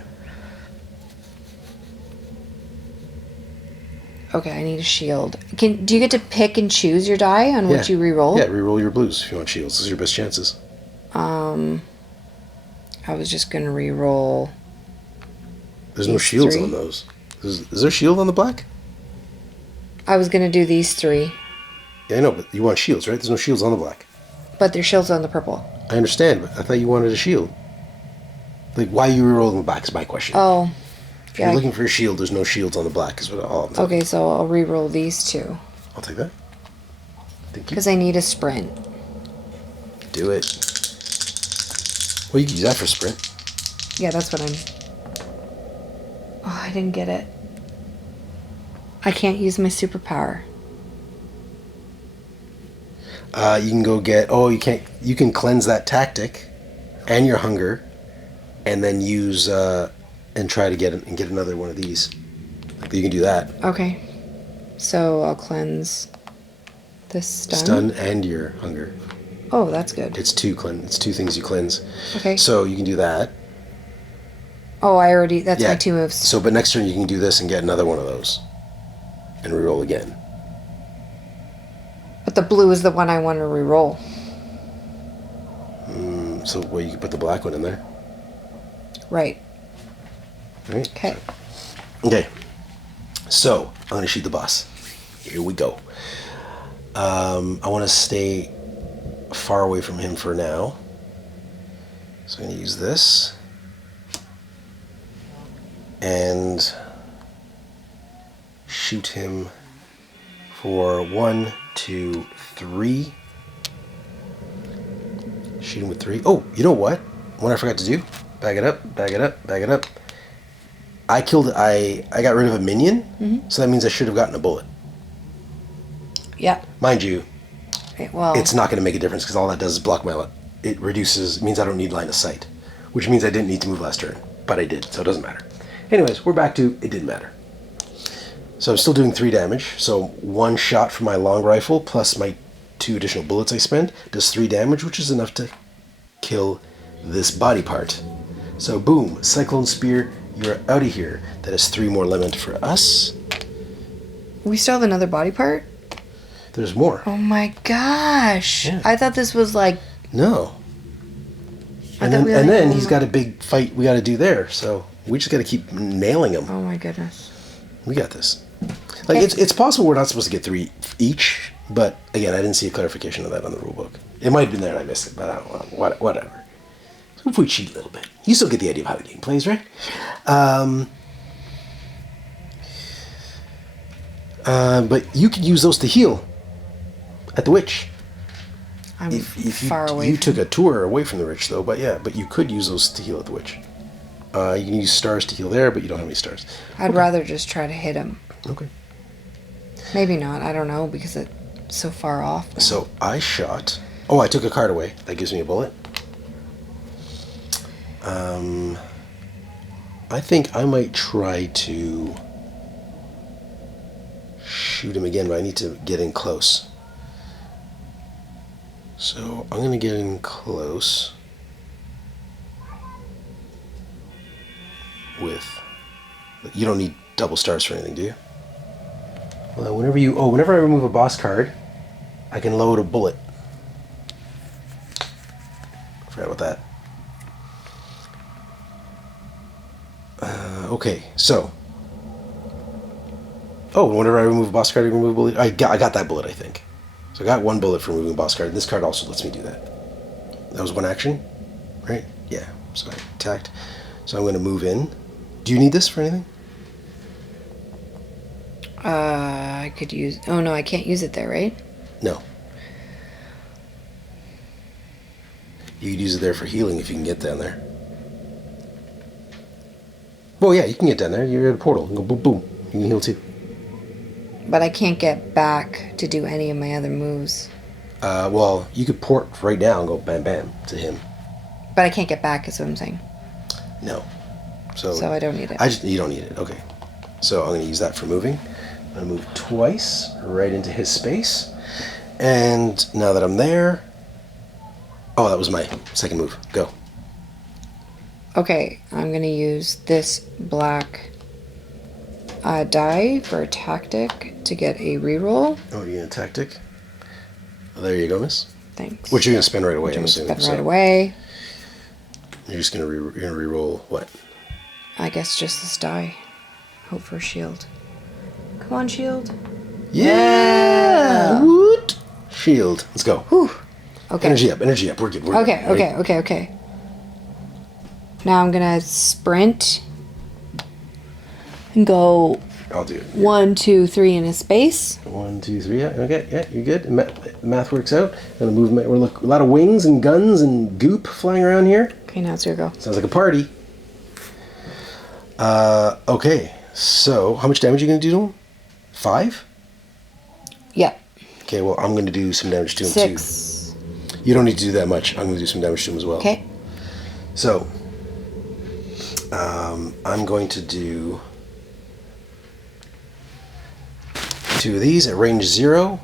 Okay, I need a shield. Do you get to pick and choose your die on what you reroll? Yeah, reroll your blues if you want shields. Those are your best chances. I was just gonna reroll. There's no These shields 3? on those. Is there a shield on the black? I was gonna do these 3, Yeah, I know, but you want shields, right? There's no shields on the black. but there's shields on the purple. I understand, but I thought you wanted a shield. Like, why are you rerolling the black is my question. Oh, If you're looking for a shield, there's no shields on the black. Is what all I'm saying. Okay, so I'll reroll these 2 I'll take that. Thank you. because I need a sprint. Do it. Well, you can use that for sprint. Yeah, that's what I'm. Oh, I didn't get it. I can't use my superpower. You can go get. Oh, you can't. You can cleanse that tactic, and your hunger, and then use and try to get another one of these. You can do that. Okay, so I'll cleanse this stun. Stun and your hunger. Oh, that's good. It's 2 things you cleanse. Okay. So you can do that. Oh, I already. That's my 2 moves. So, but next turn you can do this and get another one of those, and reroll again. But the blue is the one I want to reroll. So, well, you can put the black one in there. Right. Right. Okay. Okay. So I'm gonna shoot the boss. Here we go. I want to stay far away from him for now. So I'm gonna use this. And shoot him for 1, 2, 3. Shoot him with 3. Oh, you know what? What I forgot to do? Bag it up, bag it up, bag it up. I got rid of a minion, so that means I should have gotten a bullet. Yep. Mind you, Okay, well, it's not going to make a difference because all that does is block my. It means I don't need line of sight, which means I didn't need to move last turn, but I did, so it doesn't matter. Anyways, we're back to it didn't matter. So I'm still doing 3 damage. So 1 shot from my long rifle plus my 2 additional bullets I spend does 3 damage, which is enough to kill this body part. So boom, Cyclone Spear, you're out of here. That is 3 more lament for us. we still have another body part. There's more. Oh my gosh! Yeah. I thought this was like. No. I And thought then, we and only then had he's one got a big fight we got to do there. So we just got to keep nailing him. Oh my goodness. We got this. Like it's possible we're not supposed to get 3 each, but again, I didn't see a clarification of that on the rulebook. It might have been there and I missed it, but I don't know. Whatever. So if we cheat a little bit, you still get the idea of how the game plays, right? But you could use those to heal at the witch. I'm If far away. you took a tour away from the witch, though, but you could use those to heal at the witch. You can use stars to heal there, but you don't have any stars. I'd rather just try to hit him. Okay. Maybe not. I don't know because it. so far off now. So I shot. Oh, I took a card away. That gives me a bullet. I think I might try to shoot him again, but I need to get in close. So I'm going to get in close with... You don't need double stars for anything, do you? Well, whenever I remove a boss card, I can load a bullet. Forgot about that. Okay, so. Oh, whenever I remove a boss card, I remove a bullet. I got that bullet, I think. So I got one bullet for removing a boss card, and this card also lets me do that. That was one action, right? Yeah. So I attacked. So I'm going to move in. Do you need this for anything? I could use... Oh, no, I can't use it there, right? No. You could use it there for healing if you can get down there. Well, yeah, you can get down there. You're at a portal. You go boom, boom. You can heal too. But I can't get back to do any of my other moves. Well, you could port right now and go bam, bam to him. But I can't get back, is what I'm saying. No. So I don't need it. You don't need it. Okay. So I'm going to use that for moving. I'm going to move twice right into his space. And now that I'm there... Oh, that was my second move. Go. Okay, I'm going to use this black die for a tactic to get a reroll. Oh, you're going to tactic? Well, there you go, miss. Thanks. Which you're going to spend right away, I'm assuming. Spend right away. You're just going to reroll what? I guess just this die. Hope for a shield. Come on, shield. Yeah! Woot! Shield. Let's go. Whew. Okay. Energy up, energy up. We're good. Okay, good. okay. Now I'm gonna sprint and go I'll do it. 1, 2, 3 in a space. 1, 2, 3. Yeah, okay. Yeah, you're good. Math works out. Gonna move. We're a lot of wings and guns and goop flying around here. Okay, now it's your go. Sounds like a party. Okay. So, how much damage are you gonna do to him? 5? Yeah. Okay. Well, I'm gonna do some damage to him 6. too. You don't need to do that much. I'm gonna do some damage to him as well. Okay. So, I'm going to do 2 of these at range 0.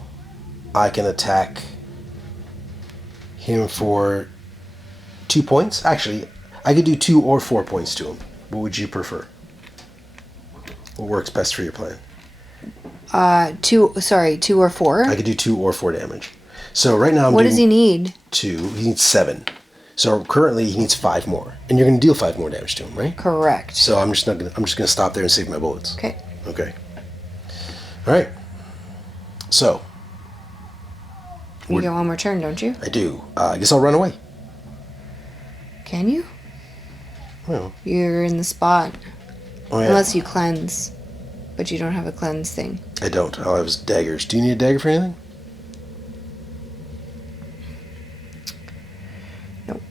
I can attack him for 2 points. Actually, I could do 2 or 4 points to him. What would you prefer? What works best for your plan? 2 or 4. I could do 2 or 4 damage. So right now What does he need? 2. He needs 7. So currently he needs 5 more, and you're going to deal 5 more damage to him, right? Correct. So I'm just going to stop there and save my bullets. Okay. Okay. All right. So. You get one more turn, don't you? I do. I guess I'll run away. Can you? Well. You're in the spot. Oh, yeah. Unless you cleanse. But you don't have a cleanse thing. I don't. All I have is daggers. Do you need a dagger for anything? Nope.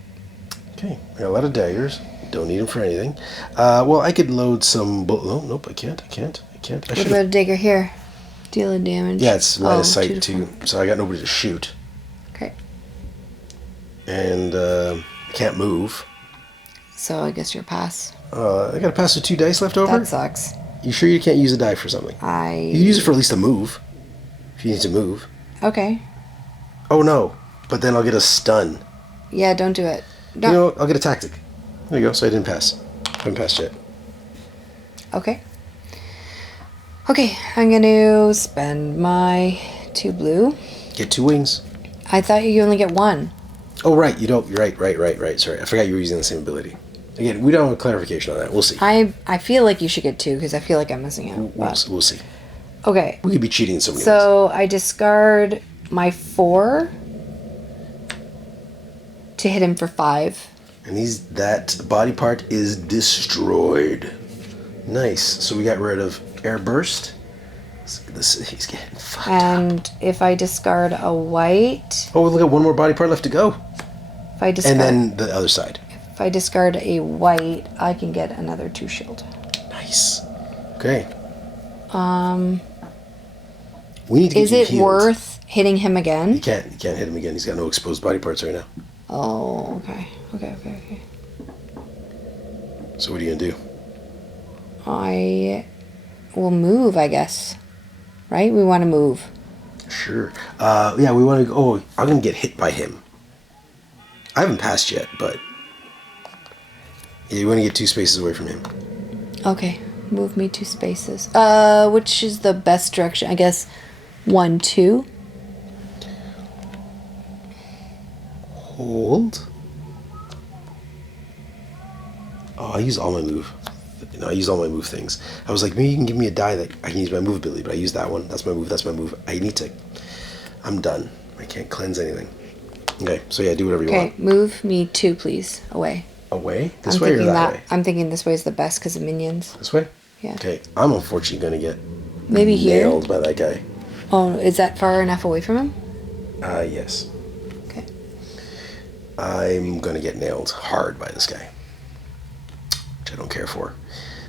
Okay. I got a lot of daggers. Don't need them for anything. Well, I could load some... nope, I can't. I What should about a dagger here? Dealing damage. Yeah, it's line of 2 sight to too. 4. So I got nobody to shoot. Okay. And I can't move. So I guess you're pass. I got to pass with 2 dice left over? That sucks. You sure you can't use a die for something? You can use it for at least a move. If you need to move. Okay. Oh no. But then I'll get a stun. Yeah, don't do it. No. You know what? I'll get a tactic. There you go. So I didn't pass. I haven't passed yet. Okay. Okay, I'm going to spend my 2 blue. Get 2 wings. I thought you only get 1. Oh, right. You don't. You're right. Sorry. I forgot you were using the same ability. Again, we don't have a clarification on that. We'll see. I feel like you should get 2 because I feel like I'm missing out. We'll see. Okay. We could be cheating in so many ways. So I discard my 4 to hit him for 5. And that body part is destroyed. Nice. So we got rid of air burst. He's getting fucked up. And if I discard a white... Oh, we got one more body part left to go. If I discard, and then the other side. If I discard a white, I can get another 2 shield. Nice. Okay. Um... We need to get Is you it healed. worth hitting him again? You can't hit him again. He's got no exposed body parts right now. Oh, okay. Okay. So what are you gonna do? I will move, I guess. Right? We want to move. Sure. Yeah, we want to go. Oh, I'm gonna get hit by him. I haven't passed yet, but yeah, you want to get 2 spaces away from him. Okay. Move me 2 spaces. Which is the best direction? I guess 1, 2. Hold. Oh, I used all my move. I used all my move things. I was like, maybe you can give me a die that I can use my move ability, but I used that one. That's my move. I need to. I'm done. I can't cleanse anything. Okay, so yeah, do whatever you want. Okay, move me 2, please. Away. Away? This way or that way? I'm thinking this way is the best because of minions. This way? Yeah. Okay, I'm unfortunately going to get Maybe here. nailed by that guy. Oh, is that far enough away from him? Yes. Okay. I'm going to get nailed hard by this guy, which I don't care for.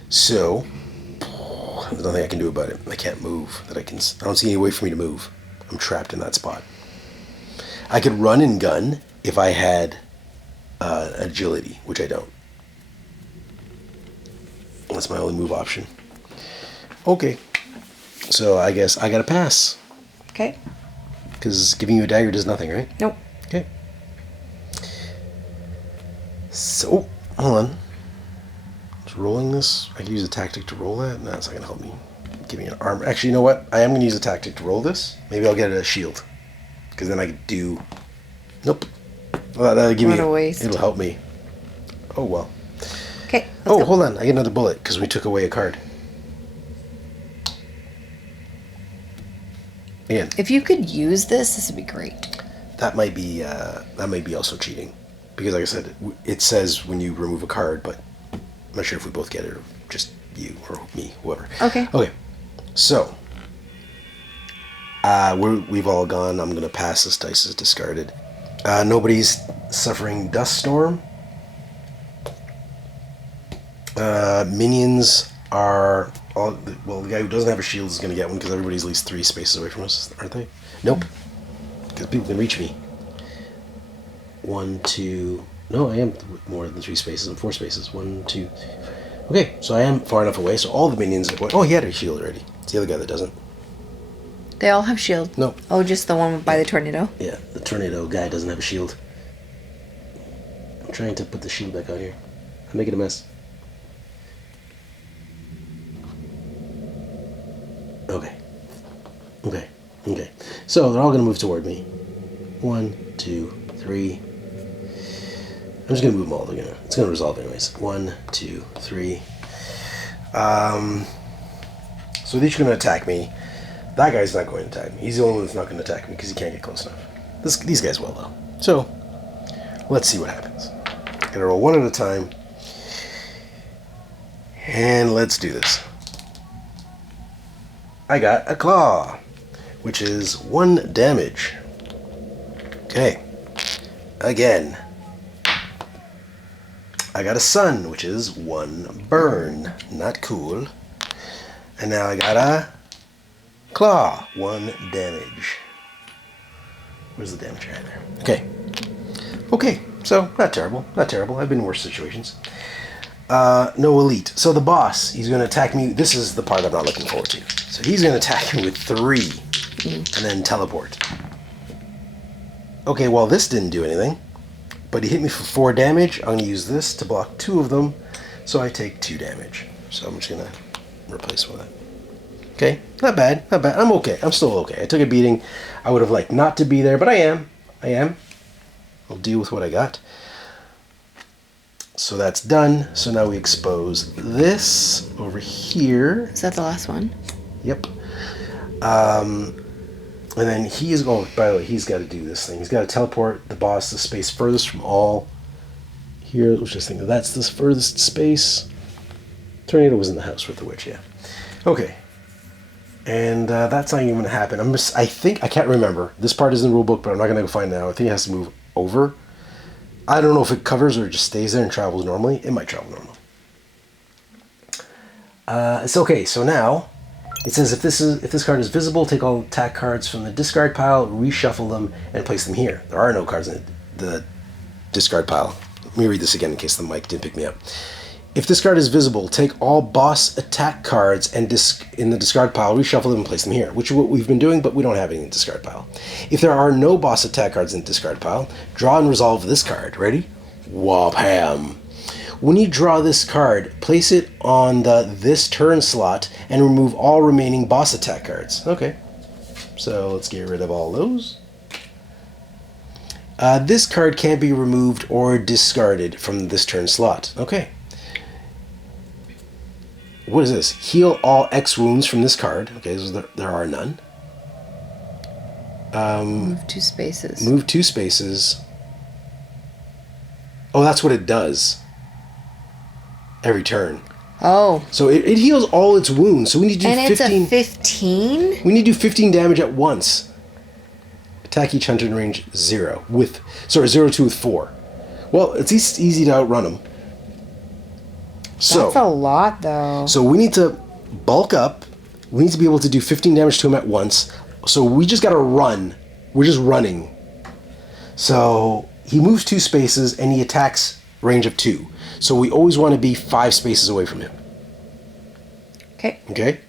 So, there's nothing I can do about it. I can't move. I don't see any way for me to move. I'm trapped in that spot. I could run and gun if I had agility, which I don't. That's my only move option. Okay. So I guess I gotta pass. Okay. Because giving you a dagger does nothing, right? Nope. Okay. So, hold on. Just rolling this. I can use a tactic to roll that. No, it's not gonna help me. Give me an arm. Actually, you know what? I am gonna use a tactic to roll this. Maybe I'll get a shield. Because then I could do. Nope. Well, that'll give What me. a waste. It'll help me. Oh well. Okay. Oh, hold on. I get another bullet because we took away a card. Again. If you could use this would be great. That might be also cheating, because like I said, it says when you remove a card, but I'm not sure if we both get it or just you or me, whoever. Okay. Okay. So we've all gone. I'm gonna pass. This dice is discarded. Nobody's suffering dust storm. Minions are all. Well, the guy who doesn't have a shield is gonna get one because everybody's at least 3 spaces away from us, aren't they? Nope. Because people can reach me. 1, 2. No, I am more than 3 spaces. I'm 4 spaces. 1, 2. Okay, so I am far enough away. So all the minions are going. Oh, he had a shield already. It's the other guy that doesn't. They all have shield. No. Oh, just the one by the tornado? Yeah, the tornado guy doesn't have a shield. I'm trying to put the shield back on here. I'm making a mess. Okay. So they're all gonna move toward me. 1, 2, 3. I'm just gonna move them all. It's gonna resolve anyways. 1, 2, 3. So they're each gonna attack me. That guy's not going to attack me. He's the only one that's not going to attack me because he can't get close enough. These guys will though. So let's see what happens. Gotta roll one at a time. And let's do this. I got a claw, which is 1 damage. Okay. Again. I got a sun, which is 1 burn. Not cool. And now I got a claw, 1 damage. Where's the damage right there? Okay, so not terrible. I've been in worse situations. No elite. So the boss, he's going to attack me. This is the part I'm not looking forward to. So he's going to attack me with 3 and then teleport. Okay, well this didn't do anything, but he hit me for 4 damage. I'm going to use this to block 2 of them, so I take 2 damage. So I'm just going to replace with that. Okay, not bad. I'm okay. I'm still okay. I took a beating. I would have liked not to be there, but I am. I'll deal with what I got. So that's done. So now we expose this over here. Is that the last one? Yep. And then he is going. By the way, he's got to do this thing. He's got to teleport the boss to the space furthest from all. Here, let's just think that that's this furthest space. Tornado was in the house with the witch. Yeah. Okay. And that's not even going to happen. I think, I can't remember. This part is in the rule book, but I'm not going to go find it now. I think it has to move over. I don't know if it covers or just stays there and travels normally. It might travel normally. It's okay. So now, It says if this card is visible, take all attack cards from the discard pile, reshuffle them, and place them here. There are no cards in the discard pile. Let me read this again in case the mic didn't pick me up. If this card is visible, take all boss attack cards and in the discard pile, reshuffle them and place them here, which is what we've been doing, but we don't have any in the discard pile. If there are no boss attack cards in the discard pile, draw and resolve this card. Ready? Wham! When you draw this card, place it on the this turn slot and remove all remaining boss attack cards. Okay, so let's get rid of all those. This card can't be removed or discarded from this turn slot. Okay. What is this? Heal all X wounds from this card. Okay, so there are none. Move 2 spaces. Move 2 spaces. Oh, that's what it does. Every turn. Oh. So it heals all its wounds. So we need to do and 15. And it's a 15? We need to do 15 damage at once. Attack each hunter in range 0 with... Sorry, 0-2 with 4. Well, it's easy to outrun them. So, that's a lot, though. So we need to bulk up. We need to be able to do 15 damage to him at once. So we just got to run. We're just running. So he moves 2 spaces and he attacks range of 2. So we always want to be 5 spaces away from him. Okay. Okay?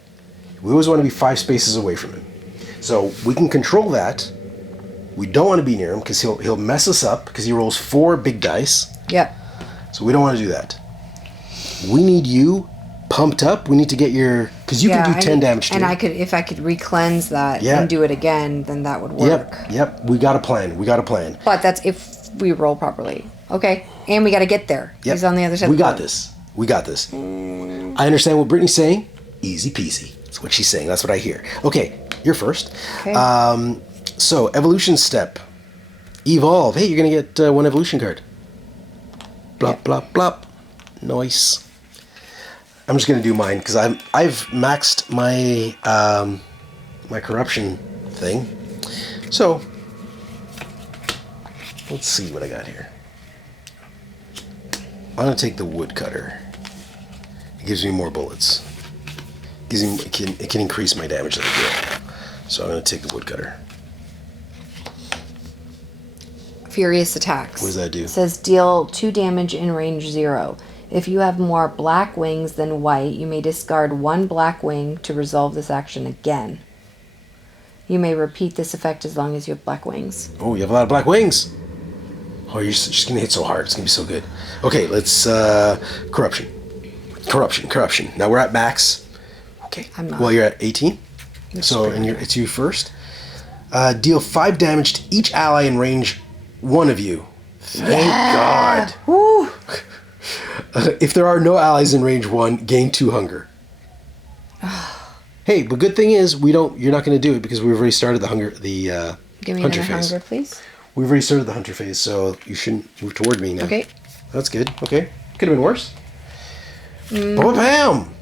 We always want to be 5 spaces away from him. So we can control that. We don't want to be near him because he'll mess us up because he rolls 4 big dice. Yep. So we don't want to do that. We need you pumped up. We need to get your... Because you can do 10 damage to and him. if I could re-cleanse that and do it again, then that would work. Yep. We got a plan. But that's if we roll properly. Okay. And we got to get there. Yep. He's on the other side We of the got board. this. We got this. I understand what Brittany's saying. Easy peasy. That's what she's saying. That's what I hear. Okay. You're first. Okay. So, evolution step. Evolve. Hey, you're going to get 1 evolution card. Blop, blop, blop. Nice. I'm just gonna do mine because I've maxed my my corruption thing. So let's see what I got here. I'm gonna take the woodcutter. It gives me more bullets. It can increase my damage that I deal. So I'm gonna take the woodcutter. Furious attacks. What does that do? It says deal 2 damage in range 0. If you have more black wings than white, you may discard 1 black wing to resolve this action again. You may repeat this effect as long as you have black wings. Oh, you have a lot of black wings. Oh, you're just gonna hit so hard. It's gonna be so good. Okay, let's corruption. Now we're at max. Okay. I'm not. Well, you're at 18. So it's you first. Deal 5 damage to each ally in range 1 of you. Thank God. Woo. If there are no allies in range 1, gain 2 hunger. Hey, but good thing is you're not going to do it because we've already started the hunter Give me hunter another phase. hunger, please. We've already started the hunter phase, so you shouldn't move toward me now. Okay. That's good. Okay. Could have been worse. Bam!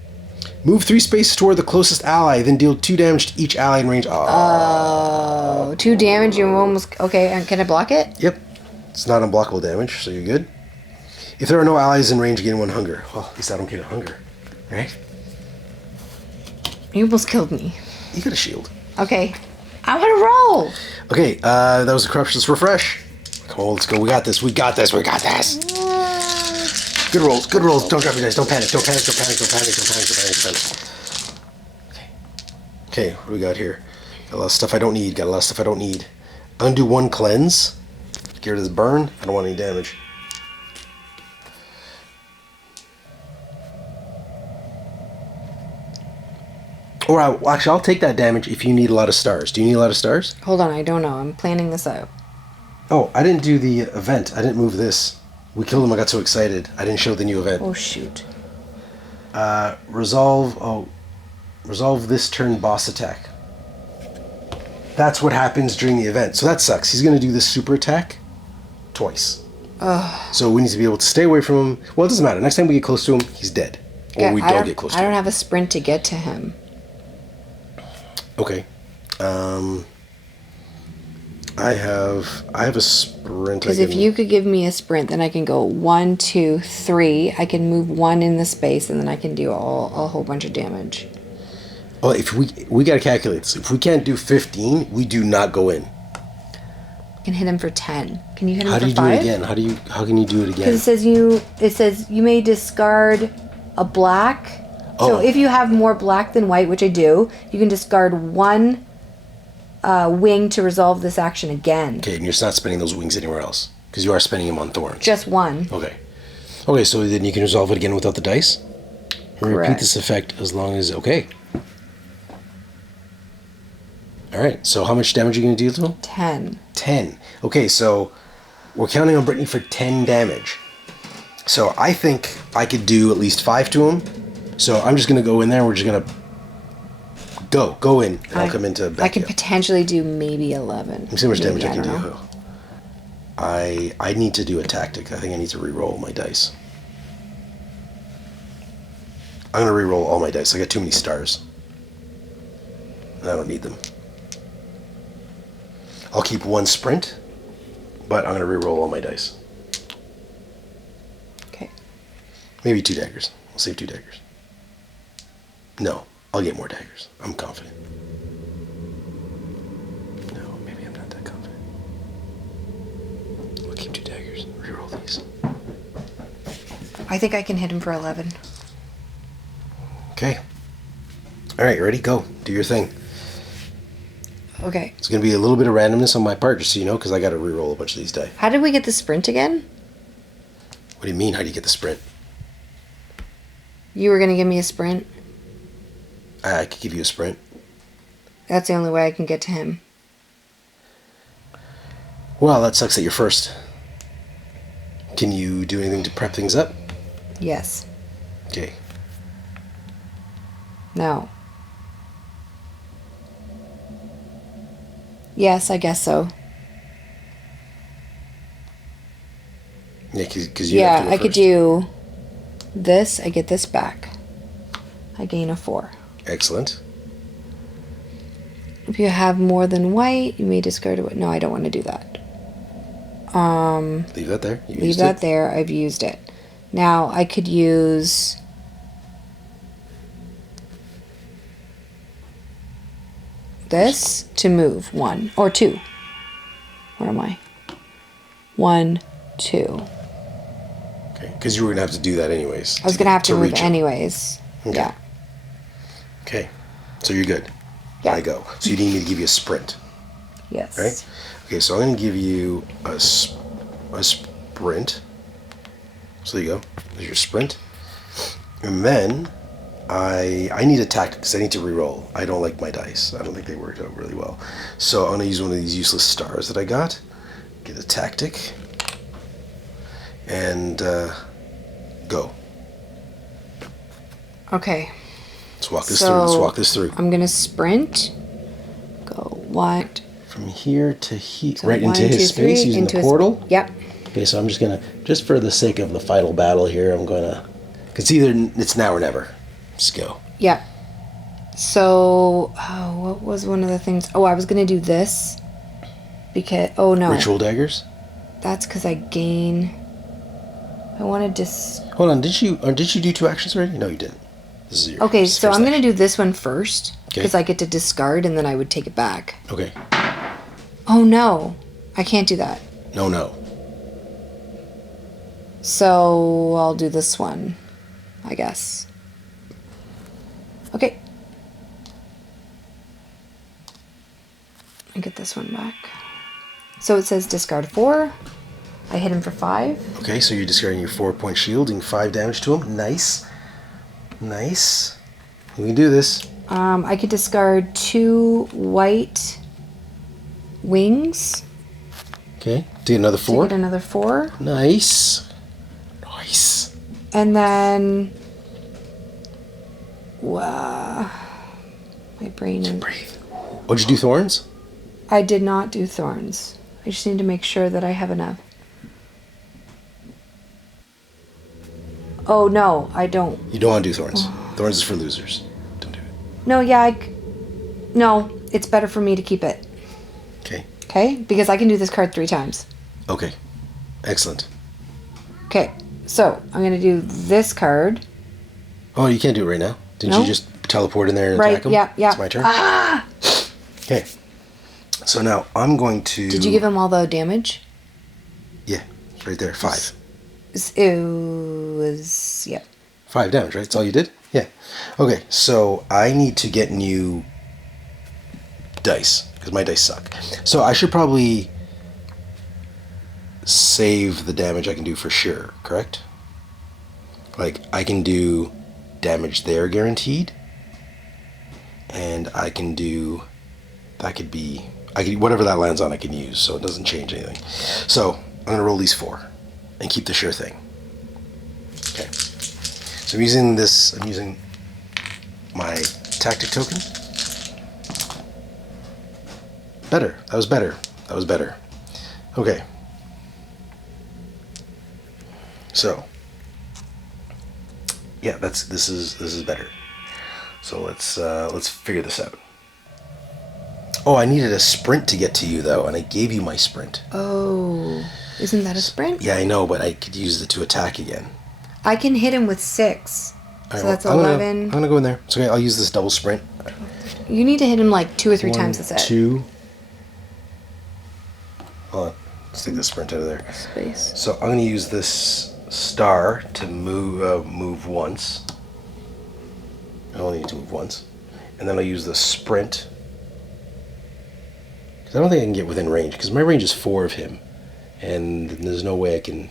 Move 3 spaces toward the closest ally, then deal 2 damage to each ally in range. Oh, 2 damage. You almost... Okay, and can I block it? Yep. It's not unblockable damage, so you're good. If there are no allies in range, gain 1 hunger. Well, at least I don't get a hunger. Right? You almost killed me. You got a shield. Okay. I want to roll. Okay, that was a corruption. Let's refresh. Come on, let's go. We got this. Good rolls. Don't drop your dice. Don't panic. Okay, what do we got here? Got a lot of stuff I don't need. I'm gonna do 1 cleanse. Get rid of this burn. I don't want any damage. Or actually, I'll take that damage if you need a lot of stars. Do you need a lot of stars? Hold on, I don't know. I'm planning this out. Oh, I didn't do the event. I didn't move this. We killed him. I got so excited. I didn't show the new event. Oh, shoot. Resolve this turn boss attack. That's what happens during the event. So that sucks. He's going to do this super attack twice. So we need to be able to stay away from him. Well, it doesn't matter. Next time we get close to him, he's dead. Or we don't get close to him. I don't have a sprint to get to him. Okay. I have a sprint. Because if you could give me a sprint, then I can go 1, 2, 3. I can move 1 in the space, and then I can do a whole bunch of damage. Well, if we got to calculate this. If we can't do 15, we do not go in. I can hit him for 10. Can you hit him How for do you 5? do it again? How can you do it again? Because it says you may discard a black. So Oh. if you have more black than white, which I do, you can discard one wing to resolve this action again. Okay, and you're not spending those wings anywhere else because you are spending them on thorns. Just one. Okay. Okay, so then you can resolve it again without the dice. And repeat Correct. this effect as long as okay. All right. So how much damage are you going to deal to him? 10. 10. Okay, so we're counting on Brittany for 10 damage. So I think I could do at least 5 to him. So I'm just going to go in there and we're just going to go in. And I'll come into back. I could potentially do maybe 11. Let me see how much Maybe, damage I can don't do. know. I need to do a tactic. I think I need to re-roll my dice. I'm going to re-roll all my dice. I got too many stars. And I don't need them. I'll keep 1 sprint, but I'm going to re-roll all my dice. Okay. Maybe 2 daggers. I'll save 2 daggers. No, I'll get more daggers. I'm confident. No, maybe I'm not that confident. I'll keep 2 daggers. Re-roll these. I think I can hit him for 11. Okay. All right, ready? Go. Do your thing. Okay. It's going to be a little bit of randomness on my part, just so you know, because I got to re-roll a bunch of these die. How did we get the sprint again? What do you mean? How do you get the sprint? You were going to give me a sprint. I could give you a sprint. That's the only way I can get to him. Well, that sucks that you're first. Can you do anything to prep things up? Yes. Okay. No. Yes, I guess so. Yeah, because you have to go I could first. do this. I get this back. I gain a 4. Excellent. If you have more than white, you may discard it. No, I don't want to do that. Leave that there. You Leave used that it. there. I've used it. Now I could use this to move 1 or 2. Where am I? 1, 2. Okay, because you were going to have to do that anyways. I was going to have to move reach it. anyways. Okay. Yeah. Okay, so you're good. Yeah. I go. So you need me to give you a sprint, Yes. right? Okay, so I'm going to give you a sprint. So there you go. There's your sprint. And then I need a tactic because I need to re-roll. I don't like my dice. I don't think they worked out really well. So I'm going to use one of these useless stars that I got. Get a tactic. And go. Okay. Let's walk this through. Let's walk this through. I'm going to sprint. Go. What? From here to here, So right 1, into his 2, 3, space using into the his- portal. Yep. Okay, so I'm just gonna, just for the sake of the final battle here, I'm gonna, cause it's now or never. Let's go. Yep. So, what was one of the things? Oh, I was going to do this. Because, oh no. Ritual daggers. That's because I gain. I want to Hold on, did you do 2 actions already? No, you didn't. This is your. Okay, this is so first I'm going to action. do this one first. Okay. Because I get to discard and then I would take it back. Okay. Oh no. I can't do that. No. So I'll do this one, I guess. Okay. I get this one back. So it says discard 4. I hit him for 5. Okay, so you're discarding your 4-point shield, doing 5 damage to him. Nice. Nice. We can do this. I could discard 2 white wings Okay. Do another to 4. get another 4. Nice. Nice. And then, wow, my brain is. Breathe. What'd you do, thorns? I did not do thorns. I just need to make sure that I have enough. Oh no, I don't. You don't want to do thorns. Thorns is for losers. Don't do it. No, yeah, no, it's better for me to keep it. Okay. Okay, because I can do this card 3 times. Okay. Excellent. Okay, so I'm gonna do this card. Oh, you can't do it right now. Didn't No? you just teleport in there and Right, attack him? yeah. It's my turn. Okay. So now I'm going to... Did you give him all the damage? Yeah, right there. 5. It was, yeah. 5 damage, right? That's all you did? Yeah. Okay, so I need to get new dice, because my dice suck. So I should probably save the damage I can do for sure, correct? Like, I can do damage there guaranteed, and I can do... whatever that lands on I can use, so it doesn't change anything. So I'm going to roll these 4 and keep the sure thing. Okay. So I'm using my tactic token. Better. That was better. Okay. So yeah, this is better. So let's figure this out. Oh, I needed a sprint to get to you though, and I gave you my sprint. Oh, isn't that a sprint? Yeah, I know, but I could use it to attack again. I can hit him with 6. All So right, that's well, 11. I'm gonna go in there. It's okay. I'll use this double sprint. You need to hit him like 2 or 3 times. That's it. 2. Hold on. Let's take the sprint out of there. Space. So I'm gonna use this star to move once. I only need to move once, and then I'll use the sprint. Because I don't think I can get within range. Because my range is 4 of him, and there's no way I can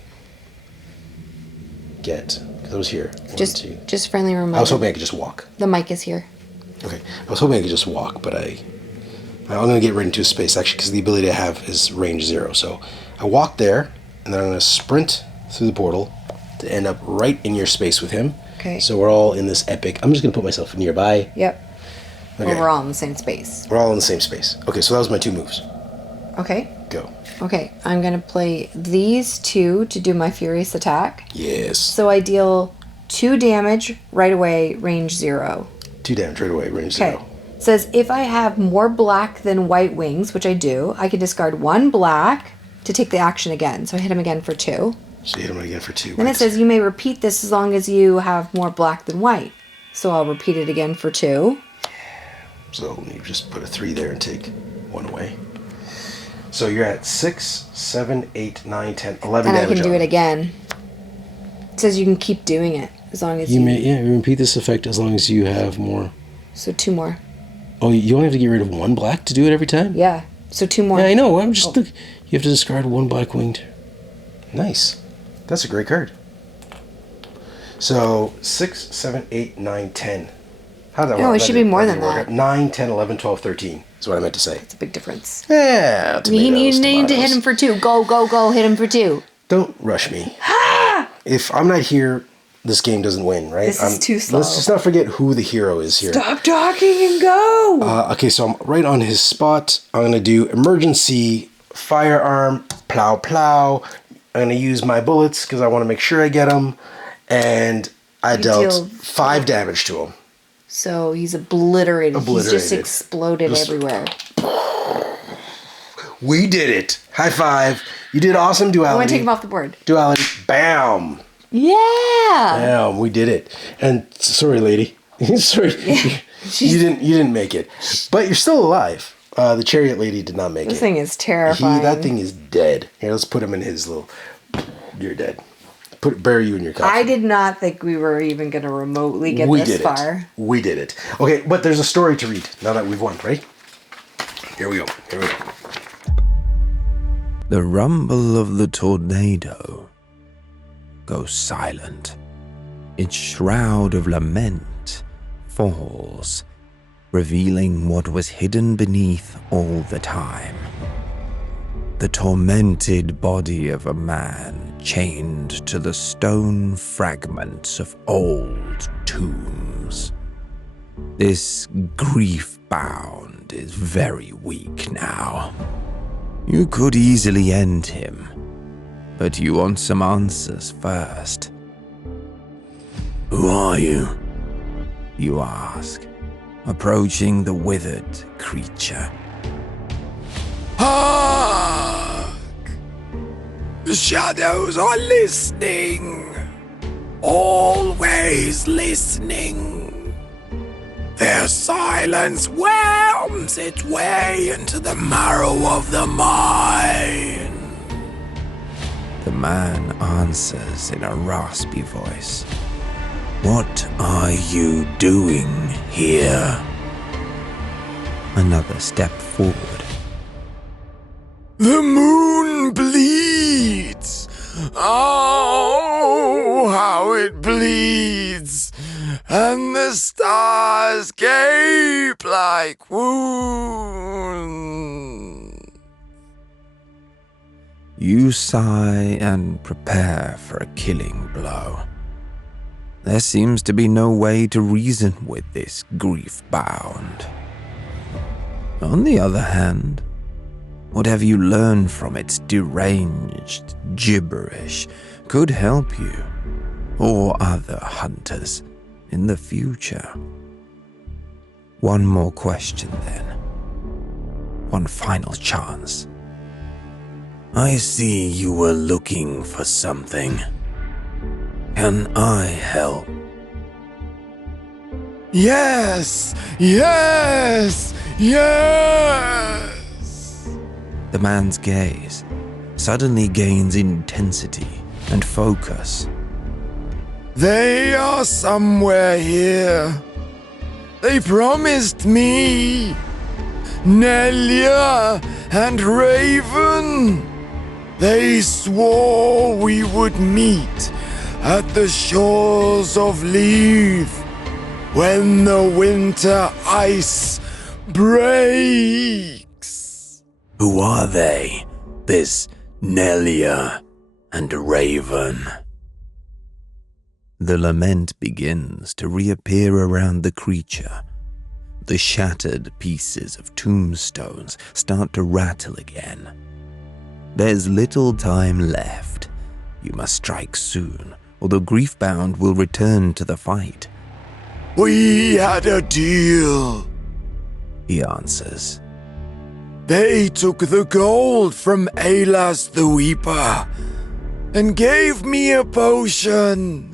get. Because I was here. Just friendly reminder. I was hoping I could just walk. The mic is here. Okay, I was hoping I could just walk, but I'm going to get right into space, actually, because the ability I have is range 0. So I walk there, and then I'm going to sprint through the portal to end up right in your space with him. Okay. So we're all in this epic... I'm just going to put myself nearby. Yep. Okay. Well, we're all in the same space. We're all in the same space. Okay, so that was my 2 moves. Okay. Go. Okay, I'm going to play these 2 to do my furious attack. Yes. So I deal 2 damage right away, range 0. 2 damage right away, range Okay. 0. It says if I have more black than white wings, which I do, I can discard 1 black to take the action again. So I hit him again for 2. So you hit him again for 2. Then it says you may repeat this as long as you have more black than white. So I'll repeat it again for 2. So you just put a 3 there and take 1 away. So you're at 6, 7, 8, 9, 10, 11 And I damage. can do on it again. It says you can keep doing it as long as you repeat this effect as long as you have more. So 2 more. Oh, you only have to get rid of 1 black to do it every time? Yeah. So 2 more. Yeah, I know. I'm just you have to discard 1 black winged. Nice. That's a great card. So 6, 7, 8, 9, 10. How did that work? No, it should be more than that. 9, 10, 11, 12, 13 is what I meant to say. It's a big difference. Yeah, You need to tomatoes. hit him for 2. Go. Hit him for 2. Don't rush me. If I'm not here, this game doesn't win, right? This is too slow. Let's just not forget who the hero is here. Stop talking and go. Okay, so I'm right on his spot. I'm going to do emergency firearm, plow. I'm going to use my bullets because I want to make sure I get them. And I dealt 5 damage to him. So he's obliterated. He's just exploded everywhere. We did it. High five. You did awesome, Duality. I want to take him off the board. Duality. Bam. Yeah. Bam. We did it. And sorry, lady. Sorry. You didn't make it. But you're still alive. The chariot lady did not make it. This thing is terrifying. That thing is dead. Here, let's put him in his little... You're dead. Bury you in your coffin. I did not think we were even going to remotely get this far. We did it. Okay, but there's a story to read now that we've won, right? Here we go. The rumble of the tornado goes silent. Its shroud of lament falls, revealing what was hidden beneath all the time. The tormented body of a man chained to the stone fragments of old tombs. This grief-bound is very weak now. You could easily end him, but you want some answers first. Who are you? You ask, approaching the withered creature. Hark! The shadows are listening. Always listening. Their silence whelms its way into the marrow of the mind. The man answers in a raspy voice. What are you doing here? Another step forward. The moon bleeds. Oh, how it bleeds. And the stars gape like wounds. You sigh and prepare for a killing blow. There seems to be no way to reason with this grief-bound. On the other hand, what have you learned from its deranged gibberish could help you, or other hunters, in the future. One more question then. One final chance. I see you were looking for something. Can I help? Yes! Yes! Yes! The man's gaze suddenly gains intensity and focus. They are somewhere here. They promised me. Nelia and Raven. They swore we would meet at the shores of Leith when the winter ice breaks. Who are they, this Nelia and Raven? The lament begins to reappear around the creature. The shattered pieces of tombstones start to rattle again. There's little time left. You must strike soon, or the grief-bound will return to the fight. We had a deal, he answers. They took the gold from Alas the Weeper and gave me a potion.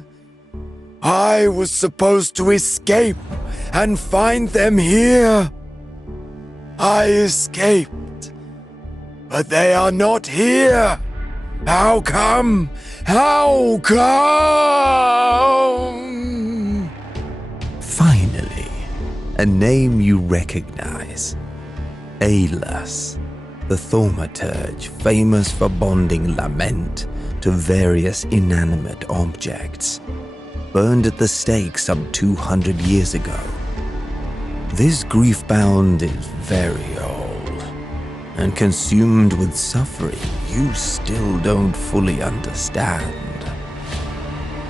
I was supposed to escape and find them here. I escaped, but they are not here. How come? How come? Finally, a name you recognize. Alas, the thaumaturge famous for bonding lament to various inanimate objects, burned at the stake some 200 years ago. This grief-bound is very old, and consumed with suffering you still don't fully understand.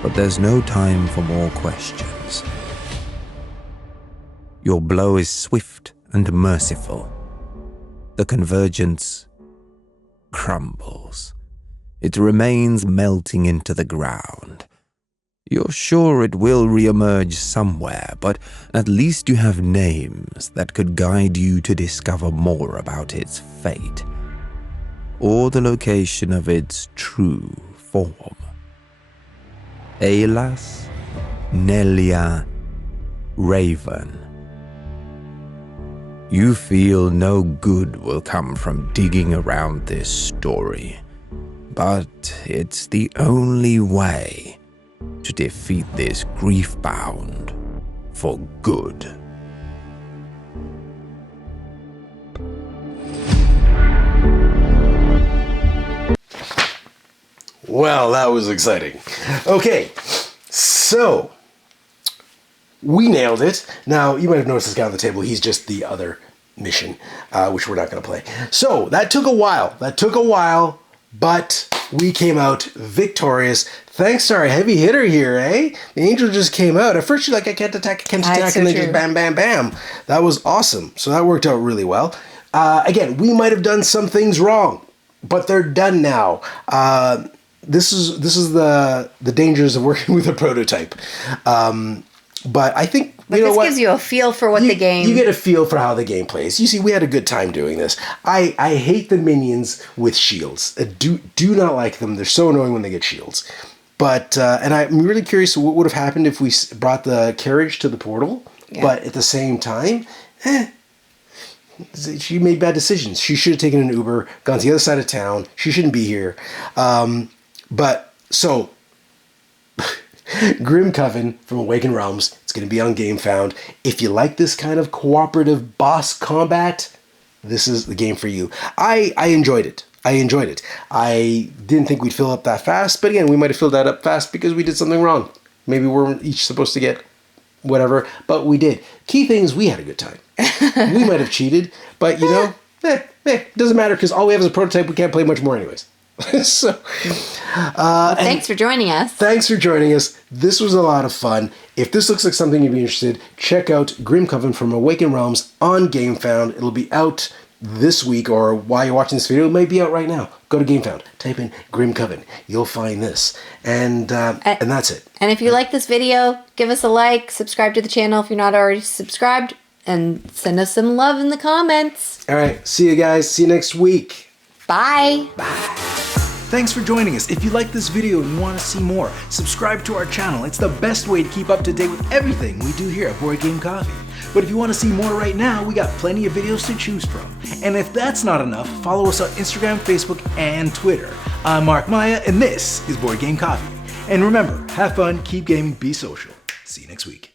But there's no time for more questions. Your blow is swift and merciful. The convergence crumbles. It remains melting into the ground. You're sure it will re-emerge somewhere, but at least you have names that could guide you to discover more about its fate, or the location of its true form. Alas, Nelia, Raven. You feel no good will come from digging around this story, but it's the only way to defeat this grief-bound for good. Well, that was exciting. Okay, so we nailed it. Now, you might have noticed this guy on the table. He's just the other mission, which we're not going to play. So that took a while. But we came out victorious. Thanks to our heavy hitter here, eh? The angel just came out. At first, you're like, I can't attack, and then just bam, bam, bam. That was awesome. So that worked out really well. Again, we might have done some things wrong, but they're done now. This is the dangers of working with a prototype. But I think this gives you a feel for what the game. You get a feel for how the game plays. You see, we had a good time doing this. I hate the minions with shields. Do not like them. They're so annoying when they get shields. But and I'm really curious what would have happened if we brought the carriage to the portal. But at the same time, she made bad decisions. She should have taken an Uber, gone to the other side of town. She shouldn't be here. So Grimcoven from Awakened Realms, it's going to be on GameFound. If you like this kind of cooperative boss combat, this is the game for you. I enjoyed it. I didn't think we'd fill up that fast, but again, we might have filled that up fast because we did something wrong. Maybe we weren't each supposed to get whatever, but we did. Key thing is we had a good time. We might have cheated, but you know, it doesn't matter because all we have is a prototype. We can't play much more anyways. So, thanks for joining us. Thanks for joining us. This was a lot of fun. If this looks like something you'd be interested, check out Grimcoven from Awakened Realms on GameFound. It'll be out this week, or while you're watching this video, it might be out right now. Go to GameFound, type in Grimcoven. You'll find this, and that's it. And if you like this video, give us a like, subscribe to the channel if you're not already subscribed, and send us some love in the comments. All right, see you guys. See you next week. Bye. Thanks for joining us. If you like this video and you want to see more, subscribe to our channel. It's the best way to keep up to date with everything we do here at Board Game Coffee. But if you want to see more right now, we got plenty of videos to choose from. And if that's not enough, follow us on Instagram, Facebook, and Twitter. I'm Mark Maya, and this is Board Game Coffee. And remember, have fun, keep gaming, be social. See you next week.